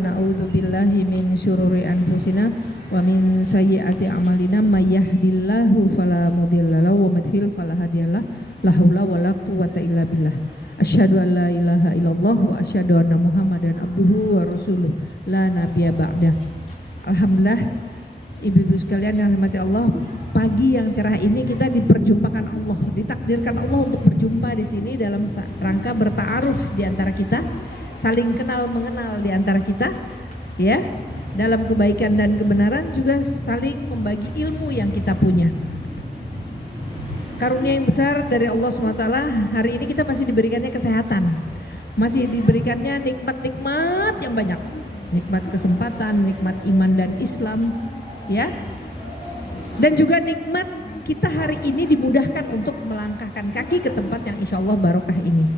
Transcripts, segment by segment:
na'udzubillahi min syururi anfusina wa min sayyiati a'malina may yahdihillahu fala mudhillalahu wa may yudhlil fala hadiyalah la haula wala quwwata illa billah. Asyhadu an la ilaha illallah wa asyhadu anna Muhammadan abduhu wa rasuluh la nabiyya ba'dah. Alhamdulillah, ibu-ibu sekalian yang dirahmati Allah, pagi yang cerah ini kita diperjumpakan Allah, ditakdirkan Allah untuk berjumpa di sini dalam rangka berta'aruf di antara kita, saling kenal mengenal di antara kita, ya, dalam kebaikan dan kebenaran, juga saling membagi ilmu yang kita punya. Karunia yang besar dari Allah SWT, hari ini kita masih diberikannya kesehatan, masih diberikannya nikmat-nikmat yang banyak, nikmat kesempatan, nikmat iman dan Islam, ya, dan juga nikmat kita hari ini dimudahkan untuk melangkahkan kaki ke tempat yang insya Allah barokah ini.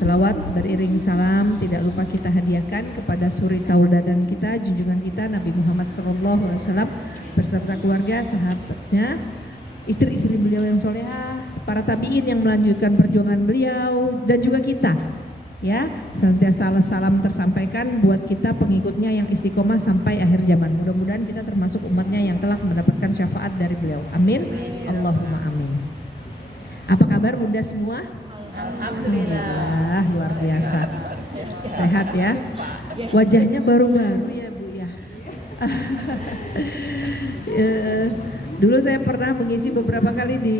Selawat beriring salam tidak lupa kita hadiahkan kepada suri tauladan kita, junjungan kita Nabi Muhammad SAW beserta keluarga, sahabatnya, istri-istri beliau yang solehah, para tabiin yang melanjutkan perjuangan beliau, dan juga kita, ya, senantiasa salam tersampaikan buat kita pengikutnya yang istiqomah sampai akhir zaman. Mudah-mudahan kita termasuk umatnya yang telah mendapatkan syafaat dari beliau. Amin. Allahumma amin. Apa kabar bunda semua? Alhamdulillah, luar biasa. Sehat ya. Wajahnya baru-baru ya Bu ya. Dulu saya pernah mengisi beberapa kali di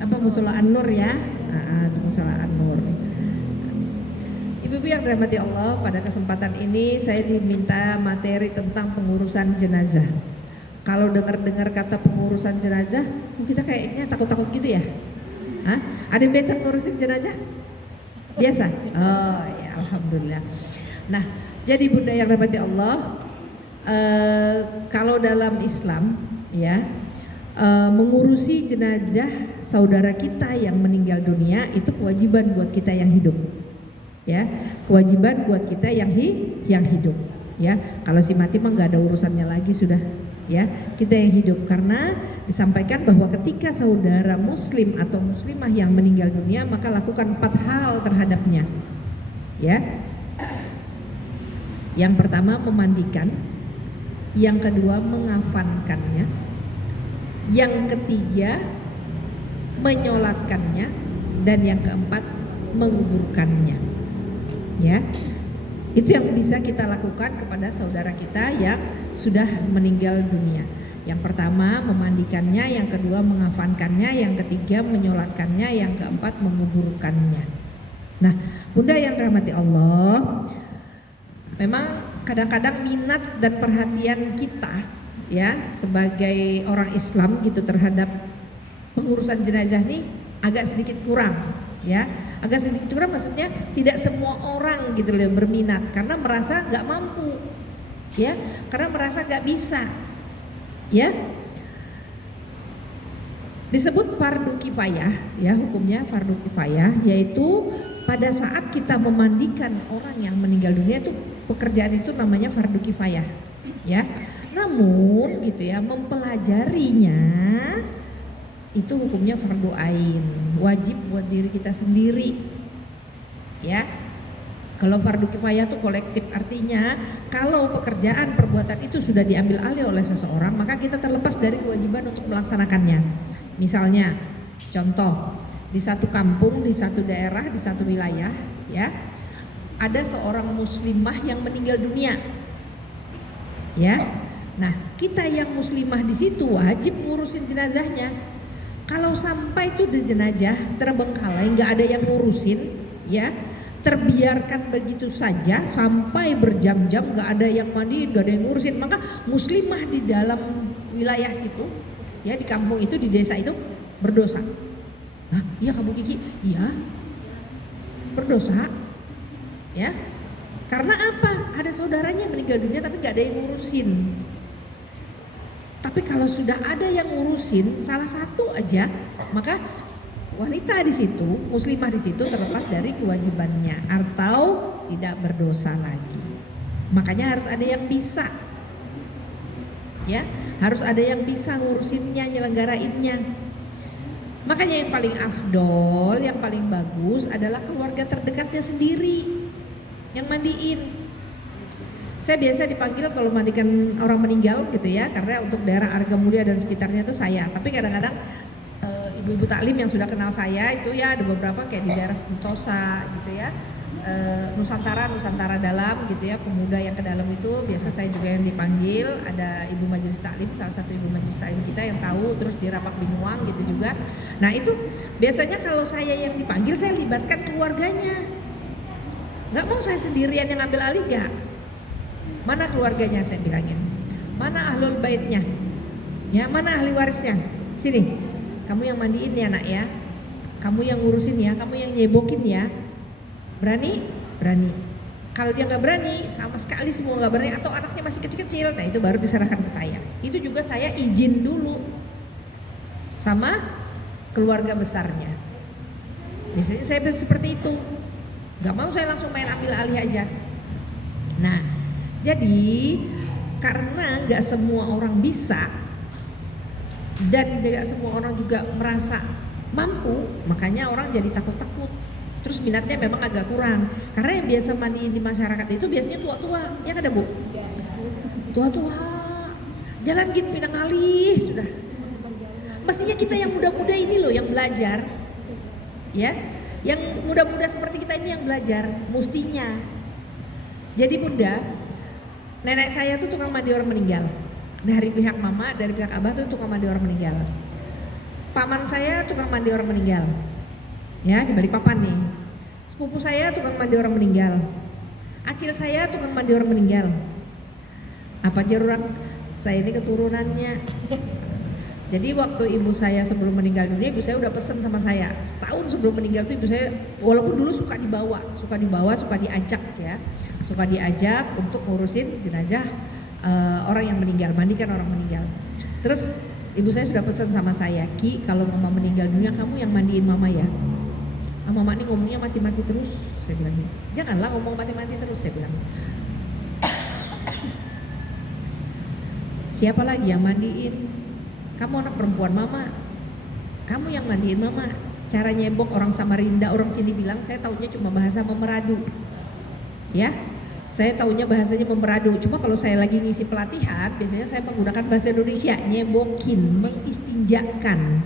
Mushola An-Nur ya. Di Mushola An-Nur. Ibu-ibu yang dirahmati Allah, pada kesempatan ini saya diminta materi tentang pengurusan jenazah. Kalau dengar-dengar kata pengurusan jenazah, kita kayaknya takut-takut gitu ya. Hah? Ada yang biasa ngurusin jenazah? Biasa? Oh ya, alhamdulillah. Nah, jadi bunda yang dirahmati Allah, kalau dalam Islam ya, mengurusi jenazah saudara kita yang meninggal dunia itu kewajiban buat kita yang hidup. Ya, kewajiban buat kita yang hidup. Ya, kalau si mati mah nggak ada urusannya lagi sudah. Ya, kita yang hidup, karena disampaikan bahwa ketika saudara muslim atau muslimah yang meninggal dunia, maka lakukan 4 hal terhadapnya. Ya, yang pertama memandikan, yang kedua mengafankannya, yang ketiga menyolatkannya, dan yang keempat menguburkannya. Ya, itu yang bisa kita lakukan kepada saudara kita yang sudah meninggal dunia. Yang pertama memandikannya, yang kedua mengafankannya, yang ketiga menyolatkannya, yang keempat menguburkannya. Nah, bunda yang dirahmati Allah, memang kadang-kadang minat dan perhatian kita ya sebagai orang Islam gitu terhadap pengurusan jenazah ini agak sedikit kurang. Ya, agak sedikit kurang maksudnya tidak semua orang gitu loh berminat karena merasa nggak mampu, ya, karena merasa nggak bisa, ya. Disebut fardu kifayah, ya, hukumnya fardu kifayah, yaitu pada saat kita memandikan orang yang meninggal dunia itu pekerjaan itu namanya fardu kifayah, ya. Namun gitu ya, mempelajarinya itu hukumnya fardu ain, wajib buat diri kita sendiri, ya. Kalau fardu kifayah itu kolektif, artinya kalau pekerjaan perbuatan itu sudah diambil alih oleh seseorang, maka kita terlepas dari kewajiban untuk melaksanakannya. Misalnya, contoh, di satu kampung, di satu daerah, di satu wilayah, ya, ada seorang muslimah yang meninggal dunia, ya. Nah, kita yang muslimah di situ wajib ngurusin jenazahnya. Kalau sampai itu di jenazah terbengkalai, nggak ada yang ngurusin, ya, terbiarkan begitu saja sampai berjam-jam, nggak ada yang mandi, nggak ada yang ngurusin, maka muslimah di dalam wilayah situ, ya, di kampung itu, di desa itu berdosa. Nah, iya Kamu Kiki, iya berdosa, ya, karena apa? Ada saudaranya meninggal dunia tapi nggak ada yang ngurusin. Tapi kalau sudah ada yang ngurusin salah satu aja, maka wanita di situ, muslimah di situ terlepas dari kewajibannya atau tidak berdosa lagi. Makanya harus ada yang bisa, ya, harus ada yang bisa ngurusinnya, nyelenggarainnya. Makanya yang paling afdol, yang paling bagus adalah keluarga terdekatnya sendiri yang mandiin. Saya biasa dipanggil kalau mandikan orang meninggal gitu ya, karena untuk daerah Argamulya dan sekitarnya itu saya. Tapi kadang-kadang ibu-ibu taklim yang sudah kenal saya itu ya ada beberapa kayak di daerah Sentosa gitu ya, Nusantara dalam gitu ya, pemuda yang ke dalam itu biasa saya juga yang dipanggil. Ada ibu majelis taklim, salah satu ibu majelis taklim kita yang tahu, terus di Rapak Binuang gitu juga. Nah itu biasanya kalau saya yang dipanggil, saya libatkan keluarganya. Nggak mau saya sendirian yang ambil alih, nggak. Mana keluarganya saya bilangin, mana ahlul baitnya, ya mana ahli warisnya, sini, kamu yang mandiin ya nak ya, kamu yang ngurusin ya, kamu yang nyebokin ya, berani? Berani. Kalau dia nggak berani, sama sekali semua nggak berani, atau anaknya masih kecil-kecil, nah itu baru diserahkan ke saya. Itu juga saya izin dulu sama keluarga besarnya. Biasanya saya seperti itu, nggak mau saya langsung main ambil alih aja. Nah, jadi karena nggak semua orang bisa dan nggak semua orang juga merasa mampu, makanya orang jadi takut-takut. Terus minatnya memang agak kurang. Karena yang biasa mandiin di masyarakat itu biasanya tua-tua, ya kan ada Bu? Tua-tua, jalan gitu pindah ngalih sudah. Mestinya kita yang muda-muda ini loh yang belajar, ya, yang muda-muda seperti kita ini yang belajar, mestinya. Jadi Bunda, nenek saya tuh tukang mandi orang meninggal. Dari pihak mama, dari pihak abah tuh tukang mandi orang meninggal. Paman saya tukang mandi orang meninggal. Ya, di Balikpapan nih. Sepupu saya tukang mandi orang meninggal. Acil saya tukang mandi orang meninggal. Apa jaruran? Saya ini keturunannya. Jadi waktu ibu saya sebelum meninggal dunia, ibu saya udah pesen sama saya. Setahun sebelum meninggal tuh ibu saya, walaupun dulu suka dibawa, suka diajak ya. Suka diajak untuk ngurusin jenazah orang yang meninggal, mandikan orang meninggal. Terus ibu saya sudah pesan sama saya, Ki, kalau mama meninggal dunia kamu yang mandiin mama ya. Mama ini ngomongnya mati-mati terus, saya bilang. Janganlah ngomong mati-mati terus, saya bilang. Siapa lagi yang mandiin? Kamu anak perempuan mama, kamu yang mandiin mama. Cara nyebok orang Samarinda, orang sini bilang, saya taunya cuma bahasa memeradu. Ya, saya taunya bahasanya memeradu. Cuma kalau saya lagi ngisi pelatihan, biasanya saya menggunakan bahasa Indonesia, nyebokin, mengistinjakan.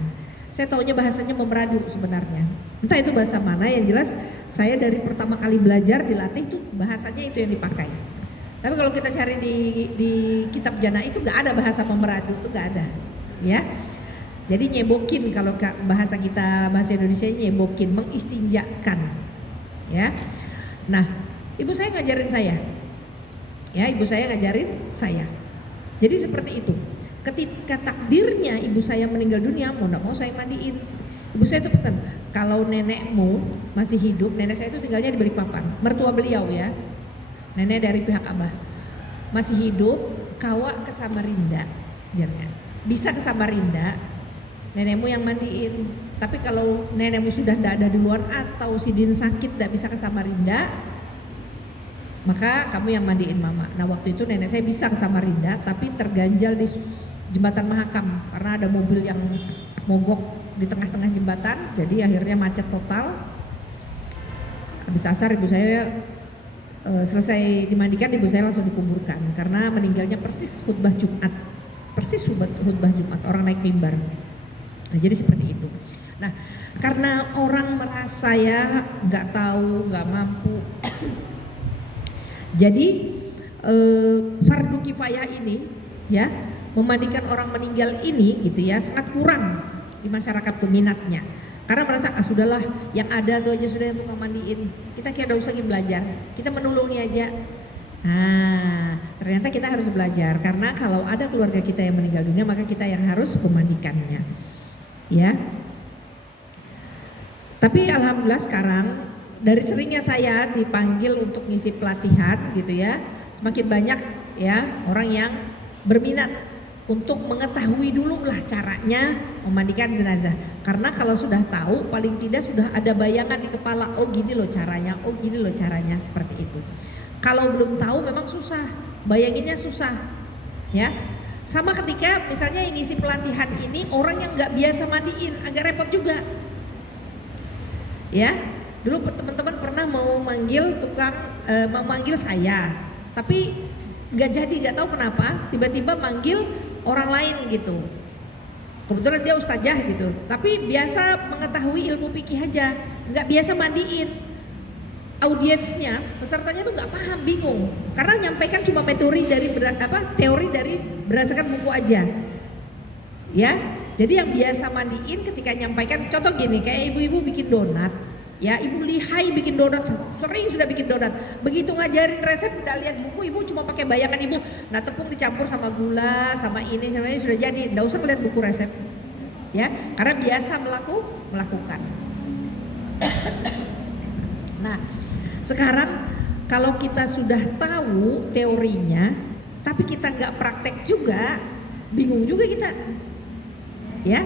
Saya taunya bahasanya memeradu sebenarnya. Entah itu bahasa mana, yang jelas saya dari pertama kali belajar dilatih itu bahasanya itu yang dipakai. Tapi kalau kita cari di kitab Jana itu nggak ada bahasa memeradu, itu nggak ada, ya. Jadi nyebokin kalau bahasa kita bahasa Indonesia nyebokin, mengistinjakan, ya. Nah, ibu saya ngajarin saya, ya ibu saya ngajarin saya. Jadi seperti itu. Ketika takdirnya ibu saya meninggal dunia, mau nggak mau saya mandiin. Ibu saya itu pesan, kalau nenekmu masih hidup, nenek saya itu tinggalnya di Balikpapan, mertua beliau ya, nenek dari pihak abah, masih hidup, kawa ke Samarinda, bisa ke Samarinda, nenekmu yang mandiin. Tapi kalau nenekmu sudah tidak ada duluan atau sidin sakit tidak bisa ke Samarinda, maka kamu yang mandiin mama. Nah waktu itu nenek saya bisa ke Samarinda, tapi terganjal di jembatan Mahakam karena ada mobil yang mogok di tengah-tengah jembatan, jadi akhirnya macet total. Habis asar ibu saya selesai dimandikan, ibu saya langsung dikuburkan karena meninggalnya persis khutbah Jumat, khutbah Jumat, orang naik mimbar. Nah jadi seperti itu. Nah karena orang merasa ya nggak tahu, nggak mampu, jadi fardu kifayah ini ya, memandikan orang meninggal ini gitu ya, sangat kurang di masyarakat tuh minatnya. Karena merasa sudahlah yang ada tuh aja sudah yang tukang mandiin, kita kayak udah usah belajar, kita menolongi aja. Nah ternyata kita harus belajar, karena kalau ada keluarga kita yang meninggal dunia maka kita yang harus memandikannya, ya. Tapi alhamdulillah sekarang dari seringnya saya dipanggil untuk ngisi pelatihan gitu ya, semakin banyak ya orang yang berminat untuk mengetahui dulu lah caranya memandikan jenazah. Karena kalau sudah tahu, paling tidak sudah ada bayangan di kepala, oh gini loh caranya, oh gini loh caranya, seperti itu. Kalau belum tahu memang susah, bayanginnya susah, ya. Sama ketika misalnya yang ngisi pelatihan ini orang yang nggak biasa mandiin, agak repot juga, ya. Dulu teman-teman pernah mau manggil tukang, mau manggil saya, tapi nggak jadi, nggak tahu kenapa tiba-tiba manggil orang lain gitu. Kebetulan dia ustazah gitu, tapi biasa mengetahui ilmu fikih aja, nggak biasa mandiin. Audiensnya, pesertanya tuh nggak paham, bingung, karena nyampaikan cuma teori dari berdasarkan buku aja, ya. Jadi yang biasa mandiin ketika nyampaikan, contoh gini, kayak ibu-ibu bikin donat, ya, ibu lihai bikin donat, sering sudah bikin donat. Begitu ngajarin resep, udah lihat buku, ibu cuma pakai bayangan ibu, nah tepung dicampur sama gula, sama ini sudah jadi, nggak usah melihat buku resep, ya, karena biasa melakukan. Nah, sekarang kalau kita sudah tahu teorinya, tapi kita nggak praktek juga, bingung juga kita, ya.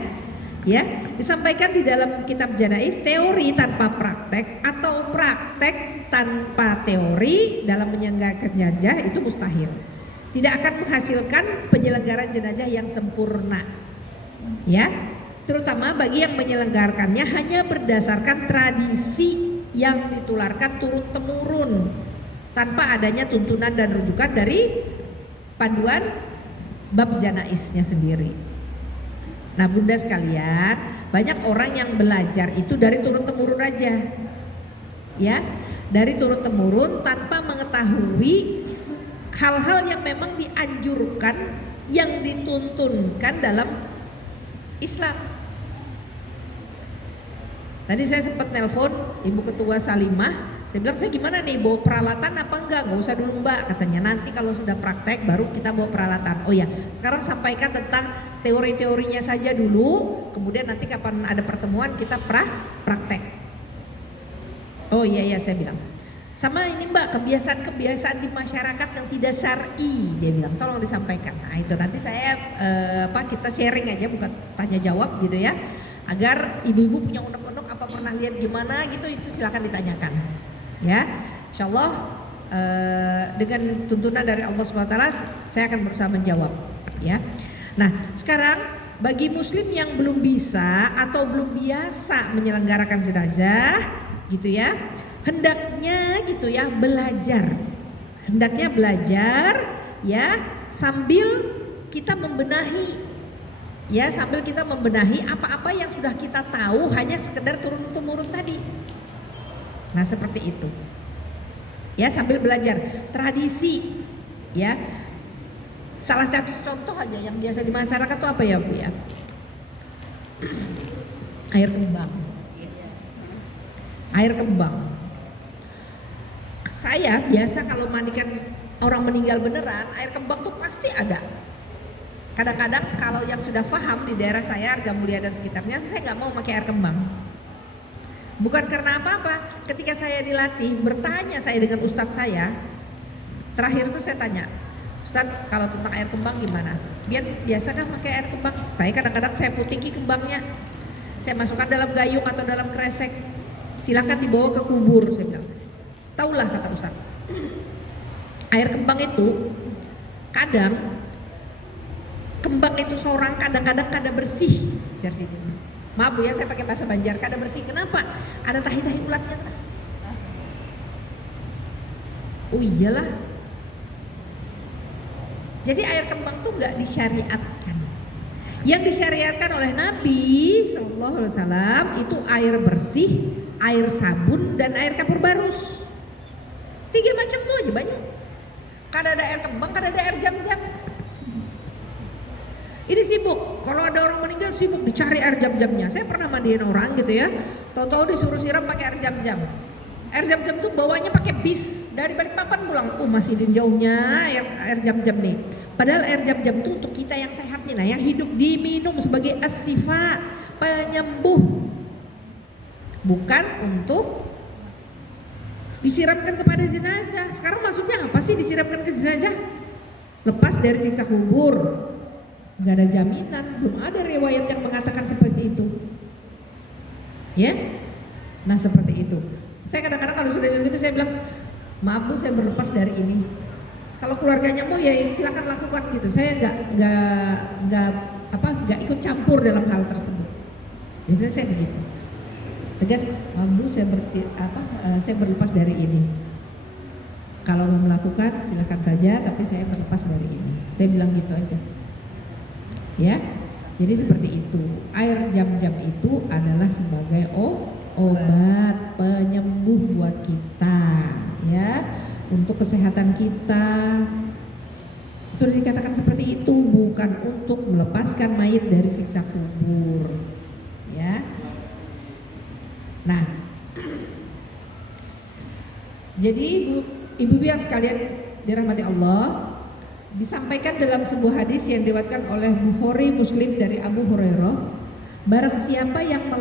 Disampaikan di dalam kitab Janaiz, teori tanpa praktek atau praktek tanpa teori dalam menyelenggarakan jenazah itu mustahil. Tidak akan menghasilkan penyelenggaraan jenazah yang sempurna, ya. Terutama bagi yang menyelenggarakannya hanya berdasarkan tradisi yang ditularkan turun-temurun tanpa adanya tuntunan dan rujukan dari panduan bab janaiznya sendiri. Nah, bunda sekalian, banyak orang yang belajar itu dari turun-temurun aja, ya, dari turun-temurun tanpa mengetahui hal-hal yang memang dianjurkan, yang dituntunkan dalam Islam. Tadi saya sempat nelpon Ibu Ketua Salimah, saya bilang, saya gimana nih, bawa peralatan apa enggak? Nggak usah dulu Mbak, katanya, nanti kalau sudah praktek baru kita bawa peralatan. Oh ya, sekarang sampaikan tentang teori-teorinya saja dulu, kemudian nanti kapan ada pertemuan kita praktek. Oh iya, saya bilang. Sama ini Mbak, kebiasaan-kebiasaan di masyarakat yang tidak syar'i, dia bilang, tolong disampaikan. Nah itu nanti saya kita sharing aja, bukan tanya jawab gitu ya, agar ibu-ibu punya unek-unek apa pernah lihat gimana gitu, itu silakan ditanyakan, ya. Insyaallah dengan tuntunan dari Allah SWT saya akan berusaha menjawab, ya. Nah sekarang bagi muslim yang belum bisa atau belum biasa menyelenggarakan jenazah gitu ya, hendaknya gitu ya belajar ya, sambil kita membenahi, ya, sambil kita membenahi apa-apa yang sudah kita tahu hanya sekedar turun-temurun tadi. Nah seperti itu, ya, sambil belajar tradisi, ya. Salah satu contoh aja yang biasa di masyarakat itu apa ya Bu ya? Air kembang. Saya biasa kalau mandikan orang meninggal beneran, air kembang tuh pasti ada. Kadang-kadang kalau yang sudah paham di daerah saya, Argamulia dan sekitarnya, saya nggak mau pakai air kembang. Bukan karena apa-apa. Ketika saya dilatih, bertanya saya dengan ustadz saya, terakhir itu saya tanya, Ustadz, kalau tentang air kembang gimana? Biasakah pakai air kembang? Saya kadang-kadang saya putiki kembangnya, saya masukkan dalam gayung atau dalam kresek, silakan dibawa ke kubur. Saya bilang, taulah kata ustadz, air kembang itu kadang kembang itu seorang kadang-kadang kada bersih. Maaf Bu ya, saya pakai bahasa Banjar, kada bersih. Kenapa? Ada tahi-tahi ulatnya. Oh iyalah. Jadi air kembang tuh nggak disyariatkan. Yang disyariatkan oleh Nabi Sallallahu Alaihi Wasallam itu air bersih, air sabun, dan air kapur barus. 3 macam tuh aja banyak. Kada ada air kembang, kada ada air jam-jam. Ini sibuk, kalau ada orang meninggal sibuk dicari air jam-jamnya. Saya pernah mandiin orang gitu ya, tahu-tahu disuruh siram pakai air jam-jam. Air jam-jam tuh bawanya pakai bis dari Balikpapan pulang. Masih di jauhnya air jam-jam nih. Padahal air jam-jam itu untuk kita yang sehat nih, nah, yang hidup, diminum sebagai as-sifa, penyembuh, bukan untuk disiramkan kepada jenazah. Sekarang maksudnya apa sih disiramkan ke jenazah? Lepas dari siksa kubur. Gak ada jaminan, belum ada riwayat yang mengatakan seperti itu, ya. Nah seperti itu. Saya kadang-kadang kalau sudah gitu saya bilang, maaf Bu, saya berlepas dari ini. Kalau keluarganya mau ya silakan lakukan gitu. Saya nggak ikut campur dalam hal tersebut. Biasanya saya begitu. Tegas, maaf Bu, saya berlepas dari ini. Kalau mau melakukan silakan saja, tapi saya berlepas dari ini. Saya bilang gitu aja. Ya. Jadi seperti itu. Air jam-jam itu adalah sebagai obat penyembuh buat kita, ya. Untuk kesehatan kita. Itu dikatakan seperti itu, bukan untuk melepaskan mayit dari siksa kubur. Ya. Nah, jadi ibu-ibu yang sekalian dirahmati Allah, disampaikan dalam sebuah hadis yang diriwayatkan oleh Bukhari Muslim dari Abu Hurairah, barang siapa yang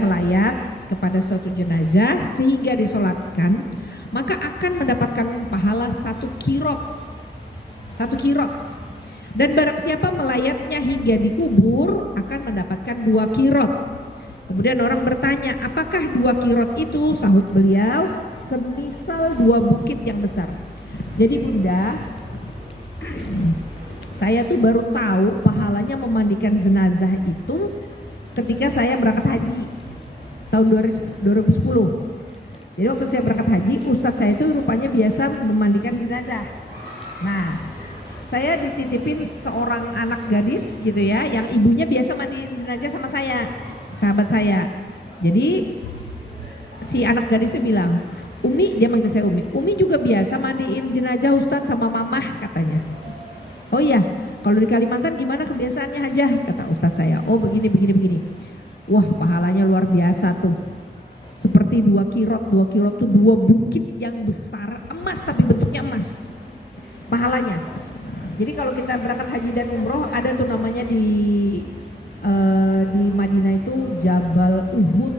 melayat kepada suatu jenazah sehingga disolatkan, maka akan mendapatkan pahala 1 kirot. Dan barang siapa melayatnya hingga dikubur akan mendapatkan 2 kirot. Kemudian orang bertanya, apakah 2 kirot itu? Sahut beliau, semisal 2 bukit yang besar. Jadi Bunda, saya tuh baru tahu pahalanya memandikan jenazah itu ketika saya berangkat haji tahun 2010. Jadi waktu saya berangkat haji, ustadz saya itu rupanya biasa memandikan jenazah. Nah, saya dititipin seorang anak gadis gitu ya, yang ibunya biasa mandiin jenazah sama saya, sahabat saya. Jadi si anak gadis itu bilang, Umi, dia manggil saya Umi juga biasa mandiin jenazah ustadz sama mamah katanya. Oh iya, kalau di Kalimantan gimana kebiasaannya Hajah? Kata ustadz saya, oh begini. Wah, pahalanya luar biasa tuh. Seperti 2 kirot tuh 2 bukit yang besar, emas tapi bentuknya emas. Pahalanya. Jadi kalau kita berangkat haji dan umroh, ada tuh namanya di Madinah itu Jabal Uhud.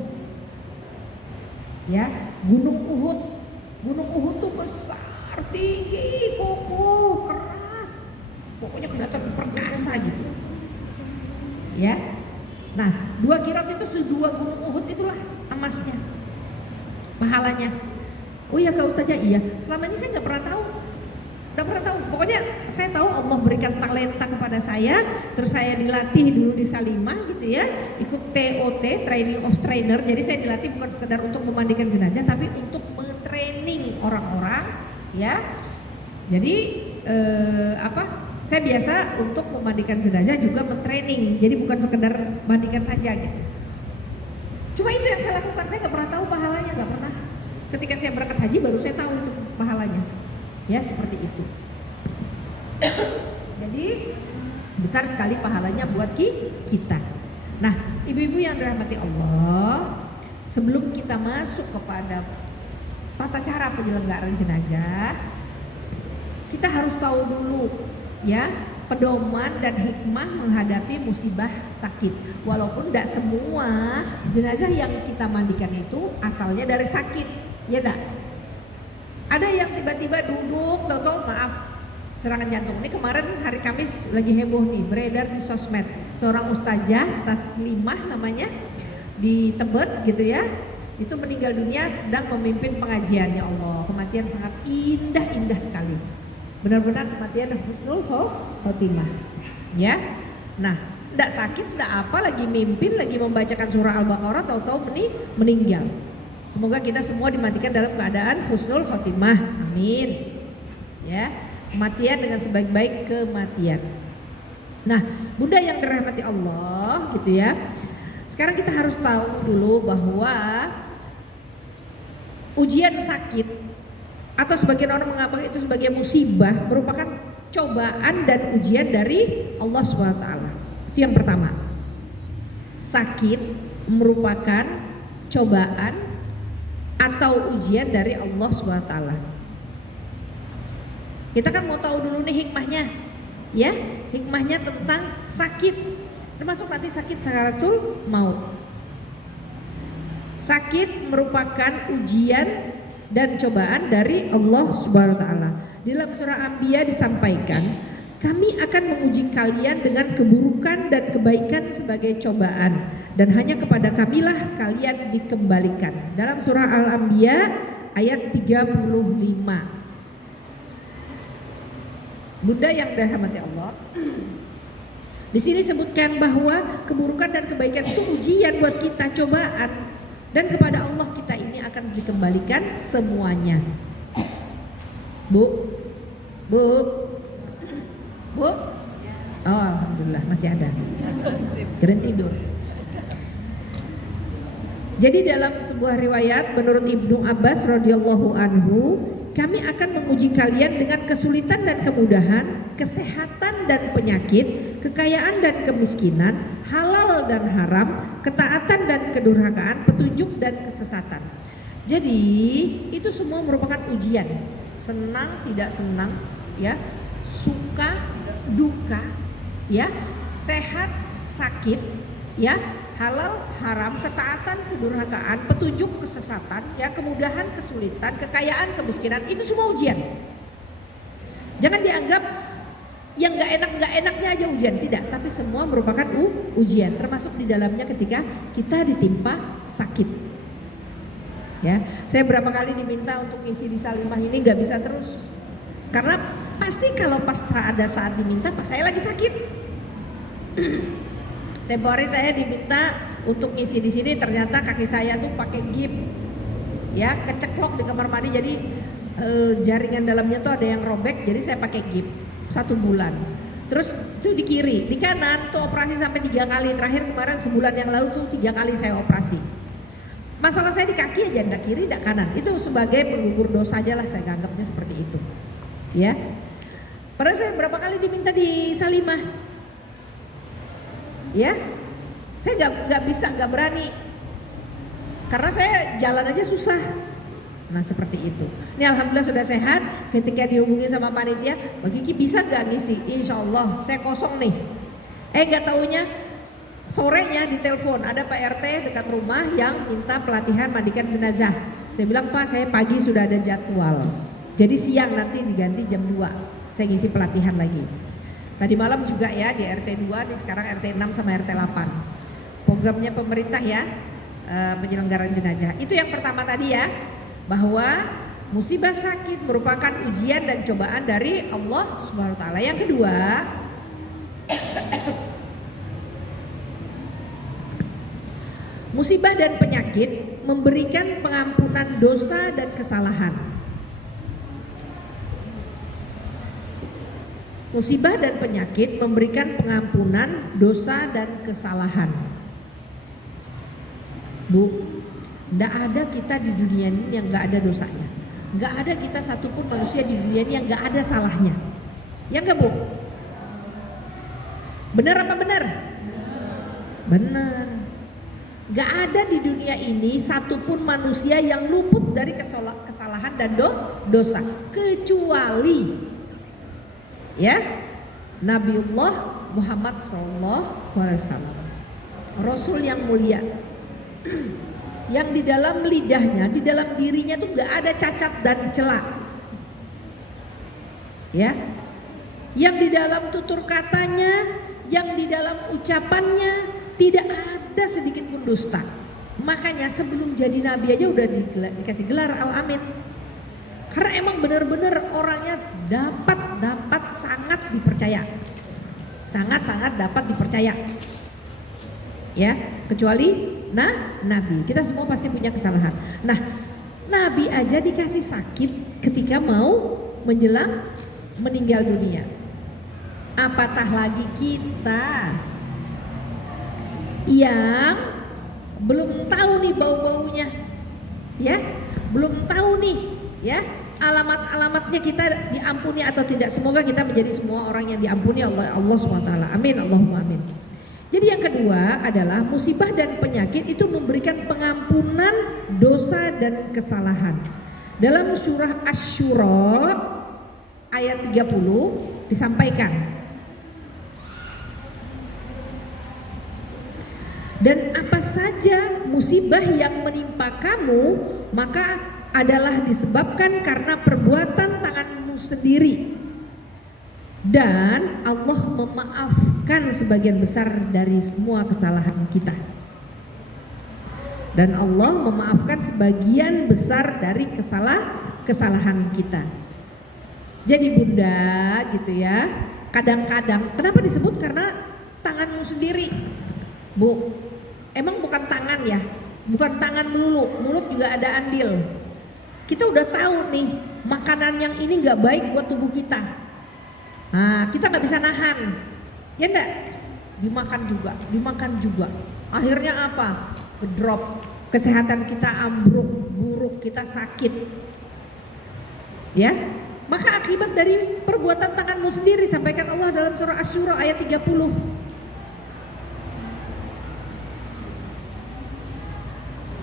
Ya, Gunung Uhud. Gunung Uhud tuh besar, tinggi, kokoh, keras. Pokoknya kelihatan perkasa gitu. Ya. Nah, 2 kirot itu 2 gunung Uhud itulah emasnya. Pahalanya. Oh iya Kak Ustazah, iya. Selama ini saya nggak pernah tahu. Pokoknya saya tahu Allah berikan talenta kepada saya. Terus saya dilatih dulu di Salimah gitu ya. Ikut TOT, Training of Trainer. Jadi saya dilatih bukan sekedar untuk memandikan jenazah, tapi untuk mentraining orang-orang ya. Jadi saya biasa untuk memandikan jenazah juga mentraining. Jadi bukan sekedar mandikan saja gitu. Cuma itu yang saya lakukan, saya nggak pernah tahu pahalanya, nggak pernah. Ketika saya berangkat haji baru saya tahu itu pahalanya. Ya seperti itu. Jadi besar sekali pahalanya buat kita. Nah, ibu-ibu yang dirahmati Allah, sebelum kita masuk kepada tata cara penyelenggaraan jenazah, kita harus tahu dulu ya pedoman dan hikmah menghadapi musibah sakit. Walaupun tidak semua jenazah yang kita mandikan itu asalnya dari sakit, ya enggak? Ada yang tiba-tiba duduk, tahu-tahu maaf serangan jantung. Ini kemarin hari Kamis lagi heboh nih, beredar di sosmed. Seorang ustazah Taslimah namanya di Tebet gitu ya. Itu meninggal dunia sedang memimpin pengajian. Ya Allah, kematian sangat indah sekali. Benar-benar kematian husnul khotimah. Ya. Nah, enggak sakit, enggak apa, lagi mimpin, lagi membacakan surah Al-Baqarah, tahu-tahu meninggal. Semoga kita semua dimatikan dalam keadaan husnul khotimah. Amin. Ya, kematian dengan sebaik-baik kematian. Nah, Bunda yang dirahmati Allah gitu ya. Sekarang kita harus tahu dulu bahwa ujian sakit atau sebagian orang menganggap itu sebagai musibah merupakan cobaan dan ujian dari Allah SWT. Itu yang pertama. Sakit merupakan cobaan atau ujian dari Allah SWT. Kita kan mau tahu dulu nih hikmahnya, ya, hikmahnya tentang sakit, termasuk nanti sakit sakaratul maut. Sakit merupakan ujian dan cobaan dari Allah SWT. Dalam surah Anbiya disampaikan, kami akan menguji kalian dengan keburukan dan kebaikan sebagai cobaan, dan hanya kepada kamilah kalian dikembalikan. Dalam surah Al-Anbiya ayat 35. Bunda yang dirahmati Allah, di sini sebutkan bahwa keburukan dan kebaikan itu ujian buat kita, cobaan, dan kepada Allah kita ini akan dikembalikan semuanya. Bu, Bu, Bu. Oh, alhamdulillah masih ada. Keren tidur. Jadi dalam sebuah riwayat menurut Ibnu Abbas radhiyallahu anhu, kami akan menguji kalian dengan kesulitan dan kemudahan, kesehatan dan penyakit, kekayaan dan kemiskinan, halal dan haram, ketaatan dan kedurhakaan, petunjuk dan kesesatan. Jadi itu semua merupakan ujian. Senang tidak senang, ya, suka duka, ya, sehat sakit, ya, halal haram, ketaatan kedurhakaan, petunjuk kesesatan, ya, kemudahan kesulitan, kekayaan kemiskinan, itu semua ujian. Jangan dianggap yang nggak enaknya aja ujian, tidak, tapi semua merupakan ujian, termasuk di dalamnya ketika kita ditimpa sakit. Ya, saya berapa kali diminta untuk ngisi di Salimah ini nggak bisa terus, karena pasti kalau pas ada saat diminta pas saya lagi sakit. Tempo hari saya diminta untuk ngisi di sini, ternyata kaki saya tuh pakai gip, ya, keceklok di kamar mandi, jadi jaringan dalamnya tuh ada yang robek, jadi saya pakai gip 1 bulan. Terus tuh di kiri, di kanan tuh operasi sampai 3 kali. Terakhir kemarin sebulan yang lalu tuh 3 kali saya operasi. Masalah saya di kaki aja, enggak kiri, enggak kanan. Itu sebagai penggugur dosa aja lah, saya anggapnya seperti itu. Ya. Padahal saya berapa kali diminta di Salimah. Ya. Saya nggak bisa, nggak berani. Karena saya jalan aja susah. Nah, seperti itu. Ini alhamdulillah sudah sehat. Ketika dihubungi sama panitia, Mbak Kiki bisa nggak ngisi? Insya Allah saya kosong nih. Nggak taunya sorenya ditelepon ada Pak RT dekat rumah yang minta pelatihan mandikan jenazah. Saya bilang, Pak, saya pagi sudah ada jadwal, jadi siang nanti diganti jam 2 saya ngisi pelatihan lagi. Tadi malam juga ya di RT 2, di sekarang RT 6 sama RT 8. Programnya pemerintah ya, penyelenggaraan jenazah. Itu yang pertama tadi ya, bahwa musibah sakit merupakan ujian dan cobaan dari Allah Subhanahu wa taala. Yang kedua, musibah dan penyakit memberikan pengampunan dosa dan kesalahan. Musibah dan penyakit memberikan pengampunan dosa dan kesalahan. Bu, tidak ada kita di dunia ini yang gak ada dosanya. Gak ada kita satupun manusia di dunia ini yang gak ada salahnya. Ya enggak, Bu? Benar apa benar? Benar. Gak ada di dunia ini satupun manusia yang luput dari kesalahan dan dosa, kecuali ya Nabiullah Muhammad SAW, Rasul yang mulia, yang di dalam lidahnya, di dalam dirinya tuh gak ada cacat dan celah, ya, yang di dalam tutur katanya, yang di dalam ucapannya tidak ada sedikit pun dusta. Makanya sebelum jadi nabi aja udah dikasih gelar Al-Amin. Karena emang benar-benar orangnya dapat sangat dipercaya. Sangat-sangat dapat dipercaya. Ya, kecuali nabi. Kita semua pasti punya kesalahan. Nah, nabi aja dikasih sakit ketika mau menjelang meninggal dunia. Apatah lagi kita yang belum tahu nih bau-baunya, ya, belum tahu nih, ya, alamat-alamatnya kita diampuni atau tidak. Semoga kita menjadi semua orang yang diampuni Allah SWT. Amin, Allahumma amin. Jadi yang kedua adalah musibah dan penyakit itu memberikan pengampunan dosa dan kesalahan. Dalam surah Asy-Syura ayat 30 disampaikan, dan apa saja musibah yang menimpa kamu maka adalah disebabkan karena perbuatan tanganmu sendiri, dan Allah memaafkan sebagian besar dari semua kesalahan kita, dan Allah memaafkan sebagian besar dari kesalahan kita. Jadi Bunda gitu ya, kadang-kadang kenapa disebut karena tanganmu sendiri, Bu? Emang bukan tangan ya, bukan tangan melulu, mulut juga ada andil. Kita udah tahu nih makanan yang ini nggak baik buat tubuh kita. Nah, kita nggak bisa nahan, ya enggak? Dimakan juga. Akhirnya apa? Drop, kesehatan kita ambruk, buruk, kita sakit. Ya, maka akibat dari perbuatan tanganmu sendiri, sampaikan Allah dalam surah Asy-Syura ayat 30.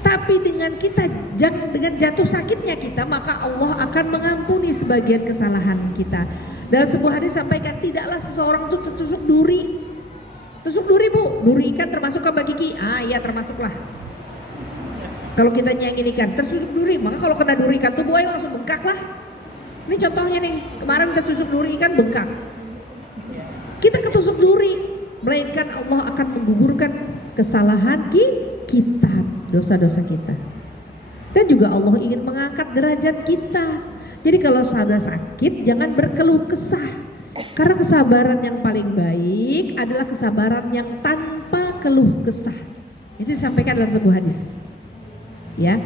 Tapi dengan jatuh sakitnya kita, maka Allah akan mengampuni sebagian kesalahan kita. Dalam sebuah hadis sampaikan, tidaklah seseorang itu tertusuk duri. Tusuk duri bu, duri ikan termasuk apa Kiki? Iya termasuklah. Kalau kita nyangin ikan, tertusuk duri, maka kalau kena duri ikan tubuh ayo langsung bengkak lah. Ini contohnya nih, kemarin kita tusuk duri ikan bengkak. Kita ketusuk duri, melainkan Allah akan menggugurkan kesalahan kita, dosa-dosa kita. Dan juga Allah ingin mengangkat derajat kita. Jadi kalau sudah sakit jangan berkeluh kesah. Karena kesabaran yang paling baik adalah kesabaran yang tanpa keluh kesah. Itu disampaikan dalam sebuah hadis. Ya.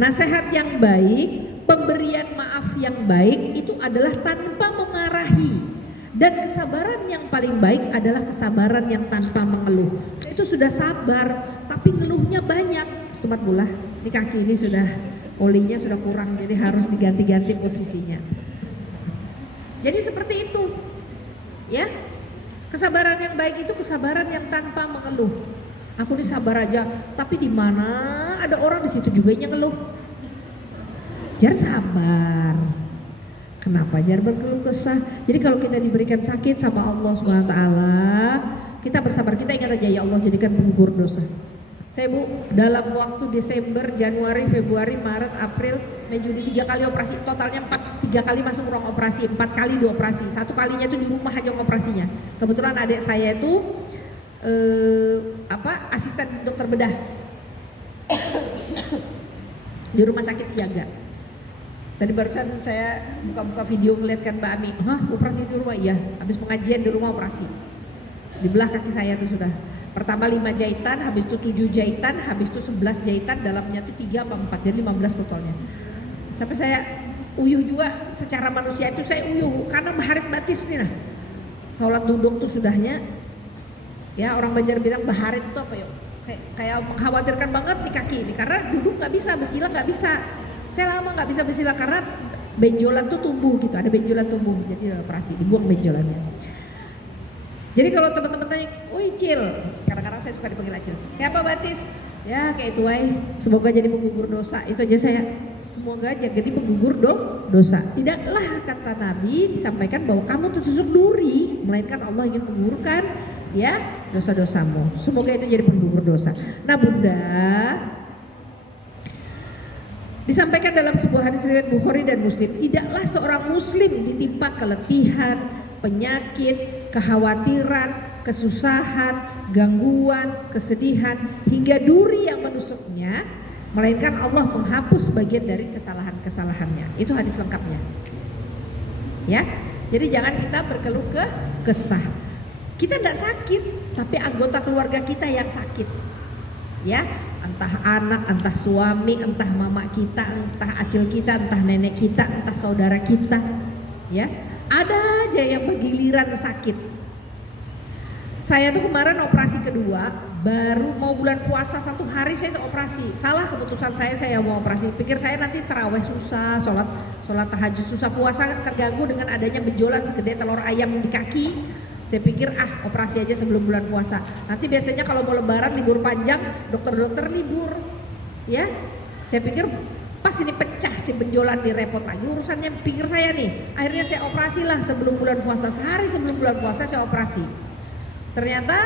Nasihat yang baik, pemberian maaf yang baik itu adalah tanpa memarahi. Dan kesabaran yang paling baik adalah kesabaran yang tanpa mengeluh. Itu sudah sabar, tapi ngeluhnya banyak. Stumat bulah, ini kaki ini sudah olinya sudah kurang, jadi harus diganti-ganti posisinya. Jadi seperti itu, ya. Kesabaran yang baik itu kesabaran yang tanpa mengeluh. Aku ini sabar aja, tapi di mana ada orang di situ juga yang ngeluh. Jar sabar. Kenapa jar berkeluh kesah? Jadi kalau kita diberikan sakit sama Allah SWT, kita bersabar, kita ingat aja ya Allah jadikan penggugur dosa. Saya bu, dalam waktu Desember, Januari, Februari, Maret, April, Mei, Juni 3 kali operasi, totalnya 3 kali masuk ruang operasi, 4 kali dioperasi. 1 kalinya itu di rumah aja operasinya. Kebetulan adik saya itu asisten dokter bedah di rumah sakit Siaga. Tadi barusan saya buka-buka video melihatkan Mbak Ami, operasi di rumah? Iya, habis pengajian di rumah operasi. Di belah kaki saya tuh sudah. Pertama 5 jahitan, habis itu 7 jahitan, habis itu 11 jahitan, dalamnya tuh 3 apa 4, jadi 15 totalnya. Sampai saya uyuh juga, secara manusia itu saya uyuh, karena baharit batis nih nah. Sholat duduk tuh sudahnya, ya orang Banjar bilang baharit itu apa ya, kayak mengkhawatirkan banget di kaki ini, karena duduk gak bisa, bersila gak bisa. Saya lama gak bisa bersila karena benjolan tuh tumbuh gitu, ada benjolan tumbuh, jadi operasi, dibuang benjolannya. Jadi kalau teman-teman tanya, woi Cil, kadang-kadang saya suka dipanggil Acil, kayak apa batis? Ya kayak itu way, semoga jadi penggugur dosa, itu aja saya, semoga jadi penggugur dosa. Tidaklah kata Nabi disampaikan bahwa kamu tertusuk duri, melainkan Allah ingin menggugurkan ya dosa-dosamu. Semoga itu jadi penggugur dosa. Nah Bunda, disampaikan dalam sebuah hadis riwayat Bukhari dan Muslim, tidaklah seorang muslim ditimpa keletihan, penyakit, kekhawatiran, kesusahan, gangguan, kesedihan, hingga duri yang menusuknya, melainkan Allah menghapus bagian dari kesalahan-kesalahannya. Itu hadis lengkapnya. Ya, jadi jangan kita berkeluh kesah. Kita tidak sakit, tapi anggota keluarga kita yang sakit. Ya, entah anak, entah suami, entah mama kita, entah acil kita, entah nenek kita, entah saudara kita. Ya. Ada aja yang bergiliran sakit. Saya tuh kemarin operasi kedua, baru mau bulan puasa 1 hari saya tuh operasi. Salah keputusan saya mau operasi. Pikir saya nanti taraweh susah, sholat tahajud susah, puasa terganggu dengan adanya benjolan segede telur ayam di kaki. Saya pikir operasi aja sebelum bulan puasa. Nanti biasanya kalau mau lebaran libur panjang, dokter-dokter libur. Ya, saya pikir pas ini pecah si benjolan, direpot lagi urusannya, pikir saya nih. Akhirnya saya operasi lah sebelum bulan puasa, sehari sebelum bulan puasa saya operasi. Ternyata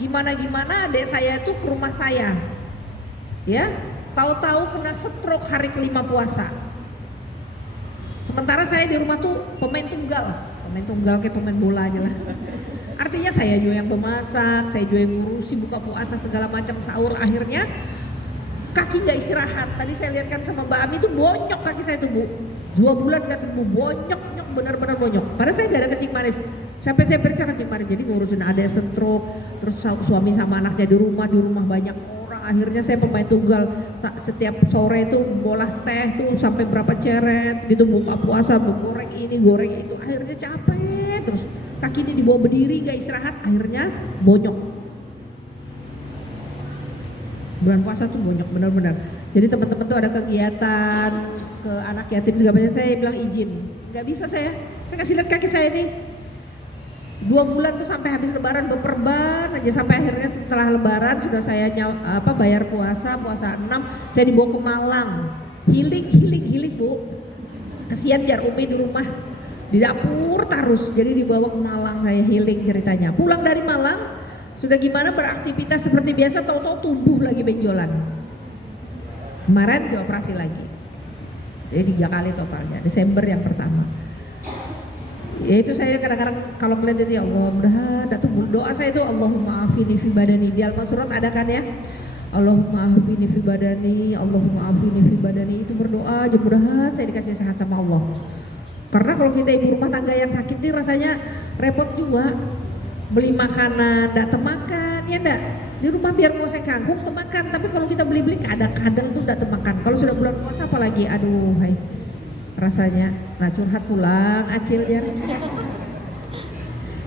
gimana adik saya itu ke rumah saya, ya, tahu-tahu kena stroke hari kelima puasa. Sementara saya di rumah tuh pemain tunggal kayak pemain bola aja lah. Artinya saya juga yang memasak, saya juga yang ngurusi buka puasa segala macam sahur. Akhirnya kaki gak istirahat. Tadi saya lihat kan sama Mbak Ami itu bonyok kaki saya tuh bu. 2 bulan gak sembuh, bonyok benar-benar bonyok. Padahal saya gak ada kencing manis. Sampai saya periksa kencing manis, jadi ngurusin ada stroke, terus suami sama anaknya di rumah banyak orang, akhirnya saya pemain tunggal. Setiap sore itu bola teh tuh sampai berapa ceret gitu, buka puasa goreng ini goreng itu, akhirnya capek terus, kaki ini dibawa berdiri gak istirahat, akhirnya bonyok. Bulan puasa tuh bonyok benar-benar. Jadi teman-teman tuh ada kegiatan ke anak yatim segala macam, saya bilang izin, nggak bisa saya kasih lihat kaki saya nih. 2 bulan tuh sampai habis lebaran beperban aja, sampai akhirnya setelah lebaran sudah saya bayar puasa 6, saya dibawa ke Malang, healing Bu. Kesian jar Umi di rumah di dapur terus, jadi dibawa ke Malang saya healing ceritanya. Pulang dari Malang sudah gimana beraktivitas seperti biasa, tahu-tahu tumbuh lagi benjolan. Kemarin dioperasi lagi, jadi 3 kali totalnya. Desember yang pertama. Ya itu saya kadang-kadang kalau melihat itu, ya Allah, mudah-mudahan doa saya itu Allahumma afini fi badani. Di Al-Surat ada kan ya, Allahumma afini fi badani, Allahumma afini fi badani, itu berdoa aja mudah-mudahan saya dikasih sehat sama Allah. Karena kalau kita ibu rumah tangga yang sakit ini rasanya repot juga, beli makanan ndak temakan ya ndak, di rumah biar mau saya kangkung temakan, tapi kalau kita beli-beli kadang-kadang tuh ndak temakan. Kalau sudah bulan puasa apalagi, aduh hai rasanya. Nah curhat pulang acil ya.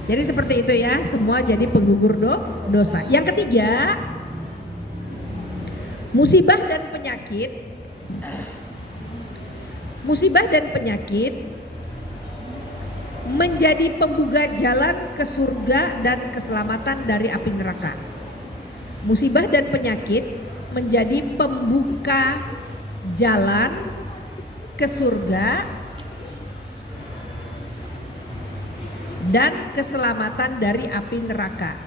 Jadi seperti itu ya, semua jadi penggugur dosa. Yang ketiga, musibah dan penyakit. Musibah dan penyakit menjadi pembuka jalan ke surga dan keselamatan dari api neraka. Musibah dan penyakit menjadi pembuka jalan ke surga dan keselamatan dari api neraka.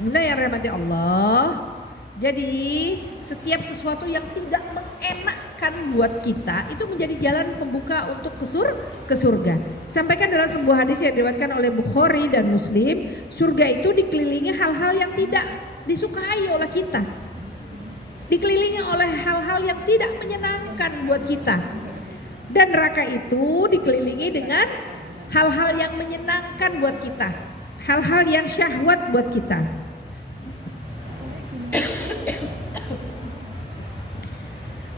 Bunda yang dirahmati Allah, jadi setiap sesuatu yang tidak mengenakkan buat kita itu menjadi jalan pembuka untuk ke surga. Sampaikan dalam sebuah hadis yang diriwayatkan oleh Bukhari dan Muslim, surga itu dikelilingi hal-hal yang tidak disukai oleh kita, dikelilingi oleh hal-hal yang tidak menyenangkan buat kita, dan neraka itu dikelilingi dengan hal-hal yang menyenangkan buat kita, hal-hal yang syahwat buat kita.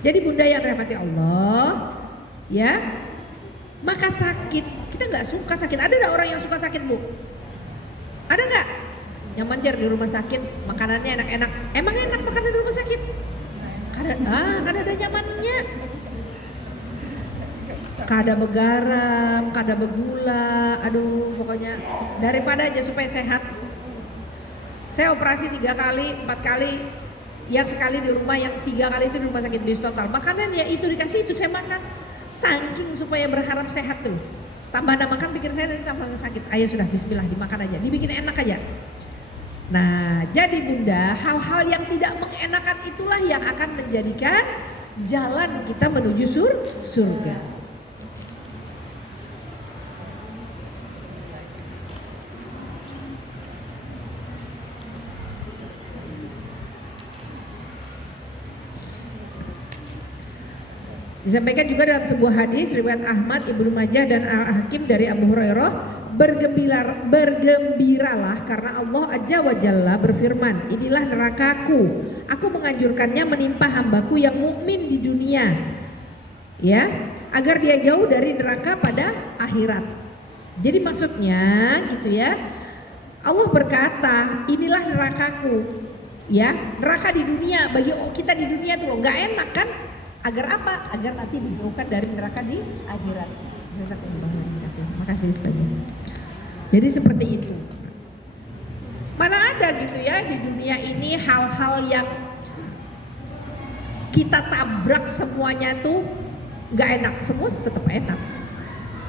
Jadi bunda yang dirahmati Allah ya, maka sakit, kita nggak suka sakit. Ada nggak orang yang suka sakit Bu? Ada nggak? Yang manjar di rumah sakit, makanannya enak-enak. Emang enak makan di rumah sakit? Kan ada nyamannya. Kada begaram, kada begula, aduh pokoknya daripada aja supaya sehat. Saya operasi 3 kali, 4 kali, yang sekali di rumah, yang 3 kali itu di rumah sakit bis total. Makanan ya itu dikasih, itu saya makan. Saking supaya berharap sehat tuh. Tambah ada makan pikir saya nanti tambah sakit. Ayo sudah bismillah dimakan aja, dibikin enak aja. Nah jadi bunda, hal-hal yang tidak mengenakan itulah yang akan menjadikan jalan kita menuju surga. Disampaikan juga dalam sebuah hadis riwayat Ahmad, Ibnu Majah dan Al-Hakim dari Abu Hurairah, bergembiralah karena Allah Azza wa Jalla berfirman, inilah nerakaku, aku menganjurkannya menimpa hambaku yang mukmin di dunia, ya, agar dia jauh dari neraka pada akhirat. Jadi maksudnya gitu ya, Allah berkata inilah nerakaku, ya, neraka di dunia bagi kita di dunia tuh nggak enak kan? Agar apa? Agar nanti dijauhkan dari neraka di akhirat. Makasih Ustaz. Jadi seperti itu. Mana ada gitu ya di dunia ini hal-hal yang kita tabrak semuanya tuh nggak enak, semua tetap enak.